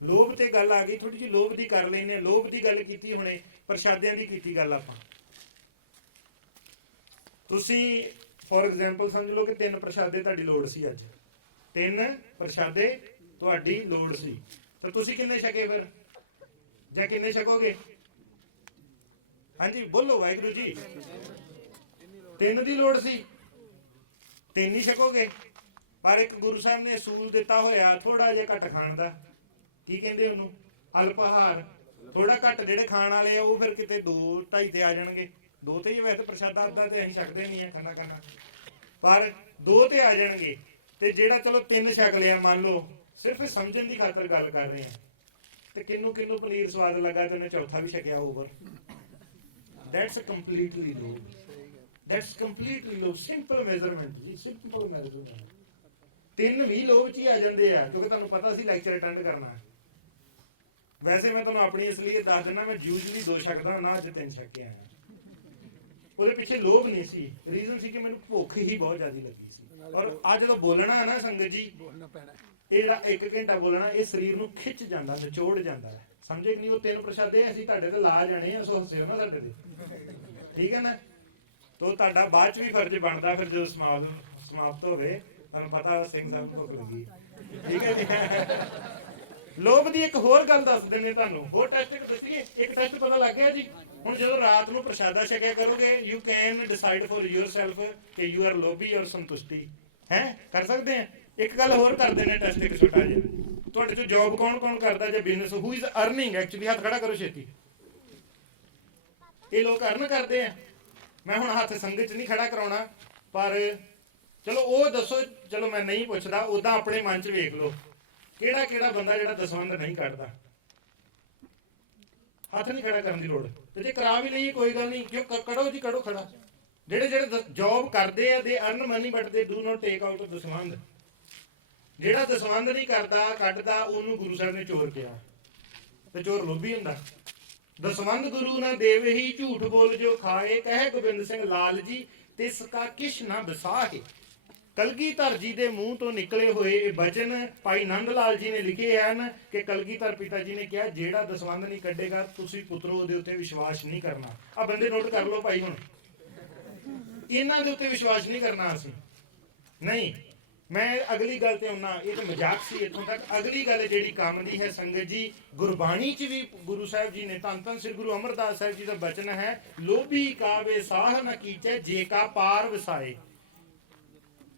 ਲੋਭ ਤੇ ਗੱਲ ਆ ਗਈ, ਥੋੜੀ ਜਿਹੀ ਲੋਭ ਦੀ ਕਰ ਲੈਨੇ। ਲੋਭ ਦੀ ਗੱਲ ਕੀਤੀ ਹੁਣੇ, ਪ੍ਰਸ਼ਾਦਿਆਂ ਦੀ ਕੀਤੀ ਗੱਲ ਆਪਾਂ। ਤੁਸੀਂ ਫੋਰ ਐਗਜ਼ਾਮਪਲ ਸਮਝ ਲਓ ਕਿ 3 ਪ੍ਰਸ਼ਾਦੇ ਤੁਹਾਡੀ ਲੋੜ ਸੀ ਅੱਜ। 3 ਪ੍ਰਸ਼ਾਦੇ ਤੁਹਾਡੀ ਲੋੜ ਸੀ, ਤਾਂ ਤੁਸੀਂ ਕਿੰਨੇ ਛਕੇ ਫਿਰ? ਜਾਂ ਕਿੰਨੇ ਛਕੋਗੇ? ਹਾਂਜੀ ਬੋਲੋ ਵਾਹਿਗੁਰੂ ਜੀ। 3 ਦੀ ਲੋੜ ਸੀ, 3 ਹੀ ਛਕੋਗੇ। ਪਰ ਇੱਕ ਗੁਰੂ ਸਾਹਿਬ ਨੇ ਅਸੂਲ ਦਿੱਤਾ ਹੋਇਆ ਥੋੜਾ ਜਿਹਾ ਘੱਟ ਖਾਣ ਦਾ। ਕੀ ਕਹਿੰਦੇ ਉਹਨੂੰ? ਅਲਪਹਾਰ। ਥੋੜਾ ਘੱਟ ਜਿਹੜੇ ਖਾਣ ਵਾਲੇ ਆ ਉਹ ਫਿਰ ਕਿਤੇ 2-2.5 ਤੇ ਆ ਜਾਣਗੇ। 2 ਤੇ ਹੀ ਵੈਸੇ ਪ੍ਰਸ਼ਾਦਾ ਅੱਧਾ ਤੇ ਅਸੀਂ ਛਕਦੇ ਨਹੀਂ ਆ ਖਾਣਾ, ਪਰ 2 ਤੇ ਆ ਜਾਣਗੇ। ਤੇ ਜਿਹੜਾ ਚਲੋ 3 ਛਕ ਲਿਆ ਮੰਨ ਲਓ, ਸਿਰਫ ਸਮਝਣ ਦੀ ਖਾਤਰ ਗੱਲ ਕਰ ਰਹੇ ਆ, ਤੇ ਕਿੰਨੂੰ ਪਨੀਰ ਸਵਾਦ ਲੱਗਾ ਤੇ ਉਹਨੇ ਚੌਥਾ ਵੀ ਛਕਿਆ over. That's completely low. That's completely low. Simple measurement ਜੀ, simple measurement। 3 ਵੀ ਲੋਭ ਚ ਹੀ ਆ ਜਾਂਦੇ ਆ, ਕਿਉਂਕਿ ਤੁਹਾਨੂੰ ਪਤਾ ਸੀ ਲੈਕਚਰ ਅਟੈਂਡ ਕਰਨਾ ਹੈ। ਵੈਸੇ ਮੈਂ ਤੁਹਾਨੂੰ ਆਪਣੀ ਅਸਲੀਅਤ ਦੱਸ ਦਿੰਦਾ, ਮੈਂ ਯੂਜੂਅਲੀ 2 ਛਕਦਾ ਨਾ, ਅੱਜ 3 ਛਕ ਕੇ ਆਇਆ। ਉਹਦੇ ਪਿੱਛੇ ਲੋਭ ਨਹੀਂ ਸੀ, ਰੀਜ਼ਨ ਸੀ ਕਿ ਮੈਨੂੰ ਭੁੱਖ ਹੀ ਬਹੁਤ ਜ਼ਿਆਦਾ ਲੱਗੀ ਸੀ। ਔਰ ਅੱਜ ਜਦੋਂ ਬੋਲਣਾ ਹੈ ਨਾ ਸੰਗਤ ਜੀ, ਇਹ ਜਿਹੜਾ 1 ਘੰਟਾ ਬੋਲਣਾ, ਇਹ ਸਰੀਰ ਨੂੰ ਖਿੱਚ ਜਾਂਦਾ, ਨਿਚੋੜ ਜਾਂਦਾ ਹੈ। ਸਮਝੇ ਕਿ ਨਹੀਂ? ਉਹ 3 ਪ੍ਰਸ਼ਾਦੇ ਅਸੀਂ ਤੁਹਾਡੇ ਤੇ ਲਾ ਜਾਣੇ ਆ, ਸੋ ਹੱਸਿਓ ਨਾ ਸਾਡੇ ਤੇ, ਠੀਕ ਹੈ ਨਾ? ਤੋ ਤੁਹਾਡਾ ਬਾਅਦ ਚ ਵੀ ਫਰਜ਼ ਬਣਦਾ, ਫਿਰ ਜਦੋਂ ਸਮਾਪਤ ਹੋਵੇ ਤੁਹਾਨੂੰ ਪਤਾ ਸਿੰਘ ਸਾਹਿਬ ਨੂੰ ਭੁੱਖ ਲੱਗੀ, ਠੀਕ ਹੈ ਜੀ। ਲੋਭ ਦੀ ਇੱਕ ਹੋਰ ਗੱਲ ਦੱਸ ਦਿੰਦੇ ਤੁਹਾਨੂੰ, ਹੋਰ ਟੈਸਟ ਦੱਸੀਏ। ਇੱਕ ਟੈਸਟ ਪਤਾ ਲੱਗ ਗਿਆ ਜੀ। ਹੁਣ ਜਦੋਂ ਰਾਤ ਨੂੰ ਪ੍ਰਸ਼ਾਦਾ ਛਕਿਆ ਕਰੋਗੇ, you can decide for yourself ਕਿ ਯੂ ਆਰ ਲੋਭੀ ਔਰ ਸੰਤੁਸ਼ਟੀ ਹੈ, ਕਰ ਸਕਦੇ ਆ। ਇੱਕ ਗੱਲ ਹੋਰ ਕਰਦੇ ਨੇ ਟੈਸਟ, ਇੱਕ ਛੋਟਾ ਜਿਹਾ। ਤੁਹਾਡੇ ਚੋਂ ਜੌਬ ਕੌਣ ਕਰਦਾ ਜਾਂ business, who is earning actually? ਹੱਥ ਖੜਾ ਕਰੋ ਛੇਤੀ। ਇਹ ਲੋਕ ਅਰਨ ਕਰਦੇ ਆ। ਮੈਂ ਹੁਣ ਹੱਥ ਸੰਗਤ ਚ ਨਹੀਂ ਖੜਾ ਕਰਾਉਣਾ, ਪਰ ਚਲੋ ਉਹ ਦੱਸੋ, ਚਲੋ ਮੈਂ ਨਹੀਂ ਪੁੱਛਦਾ, ਉਦਾਂ ਆਪਣੇ ਮਨ ਚ ਵੇਖ ਲਓ ਕਿਹੜਾ ਬੰਦਾ ਜਿਹੜਾ ਦਸਵੰਧ ਨਹੀਂ ਕੱਢਦਾ। ਹੱਥ ਨਹੀਂ ਖੜਾ ਕਰਨ ਦੀ ਲੋੜ, ਤੇ ਜੇ ਕਰਾ ਵੀ ਲਈਏ ਕੋਈ ਗੱਲ ਨਹੀਂ, ਕਿਉਂ? ਕੜੋ ਜੀ, ਕੜੋ ਖੜਾ। ਜਿਹੜੇ ਜੌਬ ਕਰਦੇ ਆ, they earn money but they do not take out ਦਸਵੰਧ। ਜਿਹੜਾ ਦਸਵੰਧ ਨਹੀਂ ਕਰਦਾ, ਕੱਢਦਾ, ਉਹਨੂੰ ਗੁਰੂ ਸਾਹਿਬ ਨੇ ਚੋਰ ਕਿਹਾ, ਤੇ ਚੋਰ ਲੋਭੀ ਹੁੰਦਾ। ਦਸਵੰਧ ਗੁਰੂ ਨਾ ਦੇਵੇ ਹੀ, ਝੂਠ ਬੋਲ ਜੋ ਖਾਏ, ਕਹੇ ਗੋਬਿੰਦ ਸਿੰਘ ਲਾਲ ਜੀ ਤਿਸ ਕਾ ਕਿਛ ਨਾ ਵਿਸਾਹੇ। ਕਲਗੀਧਰ ਜੀ ਦੇ ਮੂੰਹ ਤੋਂ ਨਿਕਲੇ ਹੋਏ ਇਹ ਬਚਨ ਭਾਈ ਨੰਦ ਲਾਲ ਜੀ ਨੇ ਲਿਖੇ ਹਨ ਕਿ ਕਲਗੀਧਰ ਪਿਤਾ ਜੀ ਨੇ ਕਿਹਾ, ਜਿਹੜਾ ਦਸਵੰਧ ਨਹੀਂ ਕੱਢੇਗਾ ਤੁਸੀਂ ਪੁੱਤਰੋ ਉਹਦੇ ਉੱਤੇ ਵਿਸ਼ਵਾਸ ਨਹੀਂ ਕਰਨਾ। ਆ ਬੰਦੇ ਨੋਟ ਕਰ ਲਓ ਭਾਈ, ਹੁਣ ਇਹਨਾਂ ਦੇ ਉੱਤੇ ਵਿਸ਼ਵਾਸ ਨਹੀਂ ਕਰਨਾ ਅਸੀਂ। ਨਹੀਂ, ਮੈਂ ਅਗਲੀ ਗੱਲ ਤੇ ਆਉਣਾ, ਇਹ ਤਾਂ ਮਜ਼ਾਕ ਸੀ ਇੱਥੋਂ ਤੱਕ। ਅਗਲੀ ਗੱਲ ਜਿਹੜੀ ਕੰਮ ਦੀ ਹੈ ਸੰਗਤ ਜੀ, ਗੁਰਬਾਣੀ ਚ ਵੀ ਗੁਰੂ ਸਾਹਿਬ ਜੀ ਨੇ, ਧੰਨ ਸ੍ਰੀ ਗੁਰੂ ਅਮਰਦਾਸ ਸਾਹਿਬ ਜੀ ਦਾ ਬਚਨ ਹੈ, ਲੋਭੀ ਕਾ ਵਿਸਾਹ ਨ ਕੀਚੈ ਜੇ ਕਾ ਪਾਰ ਵਸਾਏ।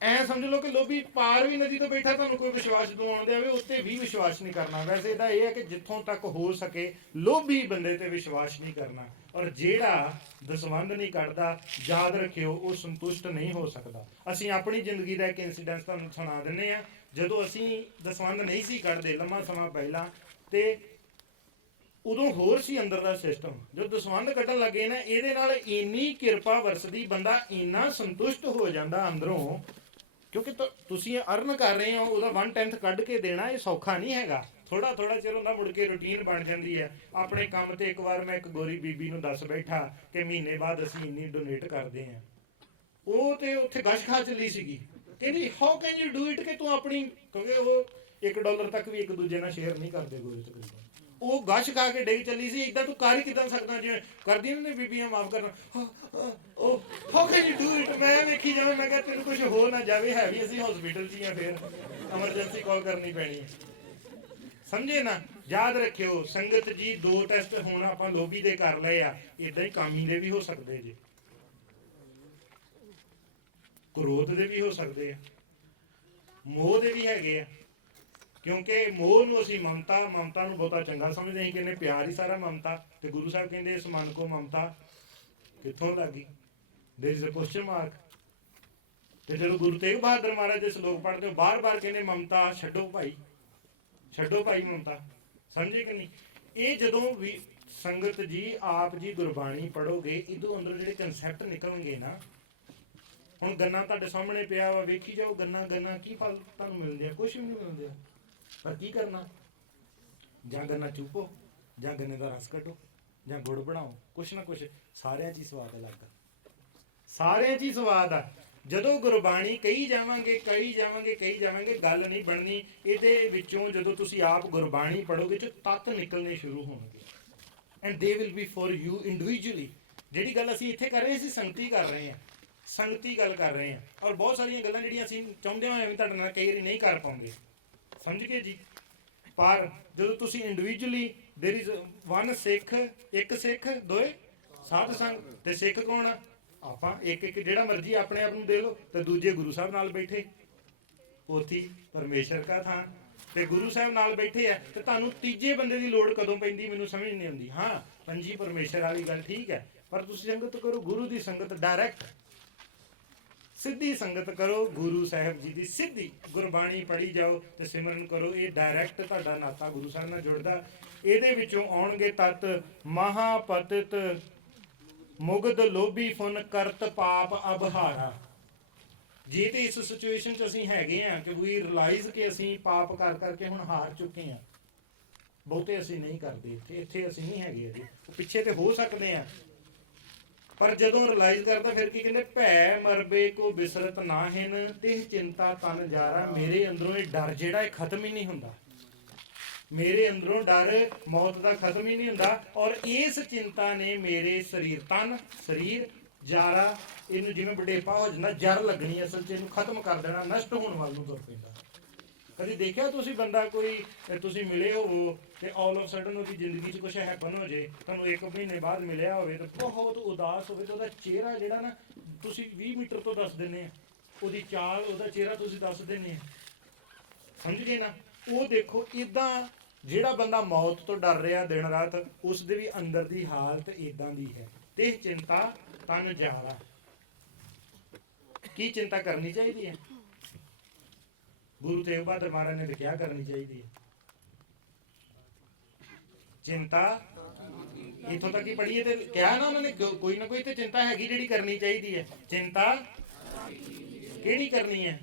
ਐ ਸਮਝ ਲਓ ਕਿ ਲੋਭੀ ਪਾਰ ਵੀ ਨਦੀ ਤੋਂ ਬੈਠਾ, ਤੁਹਾਨੂੰ ਕੋਈ ਵਿਸ਼ਵਾਸ ਦਿਵਾਉਣ ਦੇ ਆਵੇ, ਉੱਤੇ ਵੀ ਵਿਸ਼ਵਾਸ ਨਹੀਂ ਕਰਨਾ। ਵੈਸੇ ਇਹਦਾ ਇਹ ਹੈ ਕਿ ਜਿੱਥੋਂ ਤੱਕ ਹੋ ਸਕੇ ਲੋਭੀ ਬੰਦੇ ਤੇ ਵਿਸ਼ਵਾਸ ਨਹੀਂ ਕਰਨਾ। ਔਰ ਜਿਹੜਾ ਦਸਵੰਧ ਨਹੀਂ ਕੱਢਦਾ, ਯਾਦ ਰੱਖਿਓ, ਉਹ ਸੰਤੁਸ਼ਟ ਨਹੀਂ ਹੋ ਸਕਦਾ। ਅਸੀਂ ਆਪਣੀ ਜ਼ਿੰਦਗੀ ਦਾ ਇੱਕ ਇਨਸੀਡੈਂਟ ਤੁਹਾਨੂੰ ਸੁਣਾ ਦਿੰਦੇ ਆ। ਜਦੋਂ ਅਸੀਂ ਦਸਵੰਧ ਨਹੀਂ ਸੀ ਕੱਢਦੇ ਲੰਮਾ ਸਮਾਂ ਪਹਿਲਾਂ, ਤੇ ਉਦੋਂ ਹੋਰ ਸੀ ਅੰਦਰ ਦਾ ਸਿਸਟਮ। ਜਦੋਂ ਦਸਵੰਧ ਕੱਢਣ ਲੱਗੇ ਨਾ, ਇਹਦੇ ਨਾਲ ਇੰਨੀ ਕਿਰਪਾ ਵਰਸਦੀ, ਬੰਦਾ ਇੰਨਾ ਸੰਤੁਸ਼ਟ ਹੋ ਜਾਂਦਾ ਅੰਦਰੋਂ, ਕਿਉਂਕਿ ਤੁਸੀਂ ਅਰਨ ਕਰ ਰਹੇ ਹੋ, ਉਹਦਾ 1/10 ਕੱਢ ਕੇ ਦੇਣਾ ਇਹ ਸੌਖਾ ਨਹੀਂ ਹੈਗਾ। ਥੋੜਾ ਚਿਰ ਹੁੰਦਾ, ਮੁੜ ਕੇ ਰੂਟੀਨ ਬਣ ਜਾਂਦੀ ਹੈ। ਆਪਣੇ ਕੰਮ ਤੇ ਇੱਕ ਵਾਰ ਮੈਂ ਇੱਕ ਗੋਰੀ ਬੀਬੀ ਨੂੰ ਦੱਸ ਬੈਠਾ ਕਿ ਮਹੀਨੇ ਬਾਅਦ ਅਸੀਂ ਇੰਨੀ ਡੋਨੇਟ ਕਰਦੇ ਹਾਂ। ਉਹ ਤੇ ਉੱਥੇ ਗਸ਼ ਖਾ ਚੱਲੀ ਸੀਗੀ, ਕਹਿੰਦੀ how can you do it, ਕਿ ਤੂੰ ਆਪਣੀ, ਕਿਉਂਕਿ ਉਹ $1 ਤੱਕ ਵੀ ਇੱਕ ਦੂਜੇ ਨਾਲ ਸ਼ੇਅਰ ਨਹੀਂ ਕਰਦੇ ਗੋਰੇ ਤਕਰੀਬਨ। ਉਹ ਗਸ਼ ਖਾ ਕੇ ਡਿੱਗ ਚੱਲੀ ਸੀ। ਇਦਾਂ ਤੂੰ ਕਰ ਹੀ ਕਿੱਦਾਂ ਸਕਦਾ, ਜਿਵੇਂ ਕਰਦੀਆਂ ਨੇ ਬੀਬੀਆਂ, ਮਾਫ ਕਰਨਾ, ਉਹ how can you do it. ਮੈਂ ਵੇਖੀ ਜਾਵਾਂ, ਮੈਂ ਕਿਹਾ ਤੈਨੂੰ ਕੁਝ ਹੋ ਨਾ ਜਾਵੇ, ਹੈ ਵੀ ਅਸੀਂ ਹਸਪੀਟਲ 'ਚ ਹੀ ਆ, ਫਿਰ ਐਮਰਜੈਂਸੀ ਕਾਲ ਕਰਨੀ ਪੈਣੀ ਹੈ। ਸਮਝੇ ਨਾ? ਯਾਦ ਰੱਖਿਓ ਸੰਗਤ ਜੀ, 2 ਟੈਸਟ ਹੁਣ ਆਪਾਂ ਲੋਭੀ ਦੇ ਕਰ ਲਏ ਆ, ਇਦਾਂ ਹੀ ਕਾਮੀ ਦੇ ਵੀ ਹੋ ਸਕਦੇ ਜੀ, ਕ੍ਰੋਧ ਦੇ ਵੀ ਹੋ ਸਕਦੇ ਆ, ਮੋਹ ਦੇ ਵੀ ਹੈਗੇ ਆ। ਕਿਉਂਕਿ ਮੋਹ ਨੂੰ ਅਸੀਂ ਮਮਤਾ ਨੂੰ ਬਹੁਤਾ ਚੰਗਾ ਸਮਝਦੇ ਹਾਂ, ਕਹਿੰਦੇ ਪਿਆਰ ਹੀ ਸਾਰਾ ਮਮਤਾ। ਤੇ ਗੁਰੂ ਸਾਹਿਬ ਕਹਿੰਦੇ ਇਸ ਮਨ ਕੋ ਮਮਤਾ ਕਿੱਥੋਂ ਲੱਗੀ? ਦੇयर इज अ क्वेश्चन मार्क। ਤੇ ਜਦੋਂ ਗੁਰੂ ਤੇਗ ਬਹਾਦਰ ਮਹਾਰਾਜ ਦੇ ਸ਼ਲੋਕ ਪੜ੍ਹਦੇ ਹੋ, ਬਾਰ-ਬਾਰ ਕਹਿੰਦੇ ਮਮਤਾ ਛੱਡੋ ਭਾਈ ਮਮਤਾ। ਸਮਝੇ ਕਿ ਨਹੀਂ? ਇਹ ਜਦੋਂ ਵੀ ਸੰਗਤ ਜੀ ਆਪ ਜੀ ਗੁਰਬਾਣੀ ਪੜੋਗੇ, ਇਦੋਂ ਅੰਦਰ ਜਿਹੜੇ ਕਨਸੈਪਟ ਨਿਕਲਣਗੇ ਨਾ, ਹੁਣ ਗੰਨਾ ਤੁਹਾਡੇ ਸਾਹਮਣੇ ਪਿਆ ਵਾ, ਵੇਖੀ ਜਾਓ ਗੰਨਾ ਕੀ ਫਲ ਤੁਹਾਨੂੰ ਮਿਲਦੇ ਆ? ਕੁਛ ਵੀ ਨਹੀਂ ਮਿਲਦੇ। ਪਰ ਕੀ ਕਰਨਾ? ਜਾਂ ਗੰਨਾ ਚੂਪੋ, ਜਾਂ ਗੰਨੇ ਦਾ ਰਸ ਕੱਢੋ, ਜਾਂ ਗੁੜ ਬਣਾਓ, ਕੁਛ ਨਾ ਕੁਛ। ਸਾਰਿਆਂ 'ਚ ਹੀ ਸਵਾਦ ਅਲੱਗ, ਸਾਰਿਆਂ 'ਚ ਹੀ ਸਵਾਦ ਆ। ਜਦੋਂ ਗੁਰਬਾਣੀ ਕਹੀ ਜਾਵਾਂਗੇ, ਗੱਲ ਨਹੀਂ ਬਣਨੀ। ਇਹਦੇ ਵਿੱਚੋਂ ਜਦੋਂ ਤੁਸੀਂ ਆਪ ਗੁਰਬਾਣੀ ਪੜੋਗੇ, ਚ ਤੱਤ ਨਿਕਲਣੇ ਸ਼ੁਰੂ ਹੋਣਗੇ, and they will be for you individually. ਜਿਹੜੀ ਗੱਲ ਅਸੀਂ ਇੱਥੇ ਕਰ ਰਹੇ, ਅਸੀਂ ਸੰਗਤੀ ਕਰ ਰਹੇ ਹਾਂ, ਸੰਗਤੀ ਗੱਲ ਕਰ ਰਹੇ ਹਾਂ। ਔਰ ਬਹੁਤ ਸਾਰੀਆਂ ਗੱਲਾਂ ਜਿਹੜੀਆਂ ਅਸੀਂ ਚਾਹੁੰਦੇ ਹੋਏ ਵੀ ਤੁਹਾਡੇ ਨਾਲ ਕਈ ਵਾਰੀ ਨਹੀਂ ਕਰ ਪਾਉਂਦੇ, ਸਮਝ ਗਏ ਜੀ? ਪਰ ਜਦੋਂ ਤੁਸੀਂ ਇੰਡੀਵਿਜੂਅਲੀ, देयर इज 1 ਸਿੱਖ, 1 ਸਿੱਖ 2 ਸਾਧ ਸੰਗ। ਤੇ ਸਿੱਖ ਕੌਣ ਆ? ਆਪਾਂ ਇੱਕ ਇੱਕ ਜਿਹੜਾ ਮਰਜ਼ੀ ਆਪਣੇ ਆਪ ਨੂੰ ਦੇ ਲਓ, ਤੇ ਦੂਜੇ ਗੁਰੂ ਸਾਹਿਬ ਨਾਲ ਬੈਠੇ, ਪੋਥੀ ਪਰਮੇਸ਼ਰ ਕਾ ਥਾਂ, ਤੇ ਗੁਰੂ ਸਾਹਿਬ ਨਾਲ ਬੈਠੇ ਆ। ਤੇ ਤੁਹਾਨੂੰ ਤੀਜੇ ਬੰਦੇ ਦੀ ਲੋੜ ਕਦੋਂ ਪੈਂਦੀ ਮੈਨੂੰ ਸਮਝ ਨਹੀਂ ਆਉਂਦੀ। ਹਾਂ, ਪੰਜੀ ਪਰਮੇਸ਼ਰ ਵਾਲੀ ਗੱਲ ਠੀਕ ਹੈ, ਪਰ ਤੁਸੀਂ ਸੰਗਤ ਕਰੋ ਗੁਰੂ ਦੀ ਸੰਗਤ, ਡਾਇਰੈਕਟ ਸਿੱਧੀ ਸੰਗਤ ਕਰੋ ਗੁਰੂ ਸਾਹਿਬ ਜੀ ਦੀ, ਸਿੱਧੀ ਗੁਰਬਾਣੀ ਪੜ੍ਹੀ ਜਾਓ ਤੇ ਸਿਮਰਨ ਕਰੋ। ਇਹ ਡਾਇਰੈਕਟ ਤੁਹਾਡਾ ਨਾਤਾ ਗੁਰੂ ਸਾਹਿਬ ਨਾਲ ਜੁੜਦਾ। ਇਹਦੇ ਵਿੱਚੋਂ ਆਉਣਗੇ ਤਤ ਮਹਾਪਤਿਤ ਮੁਗਧ ਲੋਭੀ ਫੁਨ ਕਰਤ ਪਾਪ ਅਬਹਾਰਾ। ਜੇ ਤੇ ਇਸ ਸਿਚੁਏਸ਼ਨ 'ਚ ਅਸੀਂ ਹੈਗੇ ਆ ਕਿ ਵੀ ਰਿਅਲਾਈਜ਼ ਕਿ ਅਸੀਂ ਪਾਪ ਕਰ ਕਰਕੇ ਹੁਣ ਹਾਰ ਚੁੱਕੇ ਆ, ਬਹੁਤੇ ਅਸੀਂ ਨਹੀਂ ਕਰਦੇ ਇੱਥੇ ਅਸੀਂ ਨਹੀਂ ਹੈਗੇ ਅਜੇ, ਪਿੱਛੇ ਤੇ ਹੋ ਸਕਦੇ ਆ, ਪਰ ਜਦੋਂ ਰਿਅਲਾਈਜ਼ ਕਰਦਾ ਫਿਰ ਕੀ ਕਹਿੰਦੇ, ਭੈ ਮਰਬੇ ਕੋ ਬਿਸਰਤ ਨਾਹਿਨ ਤਿਹ ਚਿੰਤਾ ਤਨ ਜਾਰਾ। ਮੇਰੇ ਅੰਦਰੋਂ ਇਹ ਡਰ ਜਿਹੜਾ ਇਹ ਖਤਮ ਹੀ ਨਹੀਂ ਹੁੰਦਾ, ਮੇਰੇ ਅੰਦਰੋਂ ਡਰ ਮੌਤ ਦਾ ਖਤਮ ਹੀ ਨਹੀਂ ਹੁੰਦਾ। ਔਰ ਇਸ ਚਿੰਤਾ ਨੇ ਮੇਰੇ ਸਰੀਰ ਤਨ ਸਰੀਰ ਜਾਰਾ, ਇਹਨੂੰ ਜਿਵੇਂ ਵਡੇਪਾ ਹੋ ਜਾਂਦਾ, ਜੜ ਲੱਗਣੀ, ਅਸਲ 'ਚ ਇਹਨੂੰ ਖਤਮ ਕਰ ਦੇਣਾ, ਨਸ਼ਟ ਹੋਣ ਵੱਲ ਨੂੰ ਤੁਰ ਪੈਂਦਾ। ਕਦੀ ਦੇਖਿਆ ਤੁਸੀਂ ਬੰਦਾ ਕੋਈ ਤੁਸੀਂ ਮਿਲੇ ਹੋਵੋ ਤੇ ਆਲ ਆਫ ਸਡਨ ਉਹਦੀ ਜ਼ਿੰਦਗੀ 'ਚ ਕੁਛ ਹੈਪਨ ਹੋ ਜੇ, ਤੁਹਾਨੂੰ 1 ਮਹੀਨੇ ਬਾਅਦ ਮਿਲਿਆ ਹੋਵੇ ਤੇ ਬਹੁਤ ਉਦਾਸ ਹੋਵੇ, ਤੇ ਉਹਦਾ ਚਿਹਰਾ ਜਿਹੜਾ ਨਾ ਤੁਸੀਂ 20 ਮੀਟਰ ਤੋਂ ਦੱਸ ਦਿੰਦੇ ਆ, ਉਹਦੀ ਚਾਲ, ਉਹਦਾ ਚਿਹਰਾ ਤੁਸੀਂ ਦੱਸ ਦਿੰਦੇ ਆ, ਸਮਝ ਗਏ ਨਾ। ਉਹ ਦੇਖੋ ਇਦਾਂ ਜਿਹੜਾ ਬੰਦਾ ਮੌਤ ਤੋਂ ਡਰ ਰਿਹਾ ਦਿਨ ਰਾਤ, ਉਸ ਦੇ ਵੀ ਅੰਦਰ ਦੀ ਹਾਲਤ ਇਦਾਂ ਦੀ ਹੈ। ਤੇ ਚਿੰਤਾ ਤਨ ਜਾਰਾ। ਕੀ ਚਿੰਤਾ ਕਰਨੀ ਚਾਹੀਦੀ ਹੈ? ਗੁਰੂ ਤੇਗ ਬਹਾਦਰ ਮਹਾਰਾਜ ਨੇ ਕਿਹਾ ਕਰਨੀ ਚਾਹੀਦੀ ਹੈ ਚਿੰਤਾ। ਇੱਥੋਂ ਤੱਕ ਹੀ ਪੜ੍ਹੀਏ ਤੇ ਕਿਹਾ ਨਾ ਉਹਨਾਂ ਨੇ, ਕੋਈ ਨਾ ਕੋਈ ਤੇ ਚਿੰਤਾ ਹੈਗੀ ਜਿਹੜੀ ਕਰਨੀ ਚਾਹੀਦੀ ਹੈ। ਚਿੰਤਾ ਕਿਹੜੀ ਕਰਨੀ ਹੈ?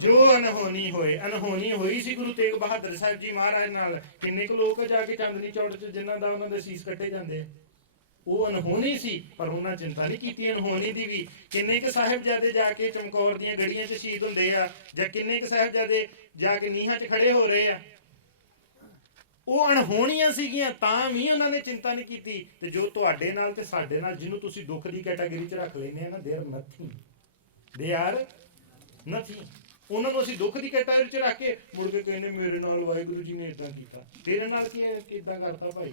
ਜੋ ਅਨਹੋਣੀ ਹੋਏ। ਅਨਹੋਣੀ ਹੋਈ ਸੀ ਗੁਰੂ ਤੇਗ ਬਹਾਦਰ ਸਾਹਿਬ ਜੀ ਮਹਾਰਾਜ ਨਾਲ। ਕਿੰਨੇ ਕੁ ਲੋਕ ਜਾ ਕੇ ਚਾਂਦਨੀ ਚੌੜ 'ਚ ਜਿਨ੍ਹਾਂ ਦਾ ਉਹਨਾਂ ਦੇ ਸੀਸ ਕੱਟੇ ਜਾਂਦੇ ਆ, ਉਹ ਅਨਹੋਣੀ ਸੀ, ਪਰ ਉਹਨਾਂ ਚਿੰਤਾ ਨਹੀਂ ਕੀਤੀ ਅਨਹੋਣੀ ਦੀ ਵੀ। ਕਿੰਨੇ ਕੁ ਸਾਹਿਬਜ਼ਾਦੇ ਜਾ ਕੇ ਚਮਕੌਰ ਦੀਆਂ ਗੜੀਆਂ 'ਚ ਸ਼ਹੀਦ ਹੁੰਦੇ ਆ, ਜਾਂ ਕਿੰਨੇ ਕੁ ਸਾਹਿਬਜ਼ਾਦੇ ਜਾ ਕੇ ਨੀਹਾਂ 'ਚ ਖੜੇ ਹੋ ਰਹੇ ਆ, ਉਹ ਅਣਹੋਣੀਆਂ ਸੀਗੀਆਂ, ਤਾਂ ਵੀ ਉਹਨਾਂ ਨੇ ਚਿੰਤਾ ਨਹੀਂ ਕੀਤੀ। ਤੇ ਜੋ ਤੁਹਾਡੇ ਨਾਲ ਤੇ ਸਾਡੇ ਨਾਲ, ਜਿਹਨੂੰ ਤੁਸੀਂ ਦੁੱਖ ਦੀ ਕੈਟਾਗਰੀ 'ਚ ਰੱਖ ਲੈਂਦੇ ਆ ਨਾ, ਦੇ ਆਰ ਨਥਿੰਗ। ਉਹਨਾਂ ਨੂੰ ਅਸੀਂ ਦੁੱਖ ਦੀ ਕੈਟਾਗਰੀ 'ਚ ਰੱਖ ਕੇ ਮੁੜ ਕੇ ਕਹਿੰਦੇ ਮੇਰੇ ਨਾਲ ਵਾਹਿਗੁਰੂ ਜੀ ਨੇ ਇਦਾਂ ਕੀਤਾ, ਤੇਰੇ ਨਾਲ ਕੀ ਇਦਾਂ ਕਰਤਾ ਭਾਈ?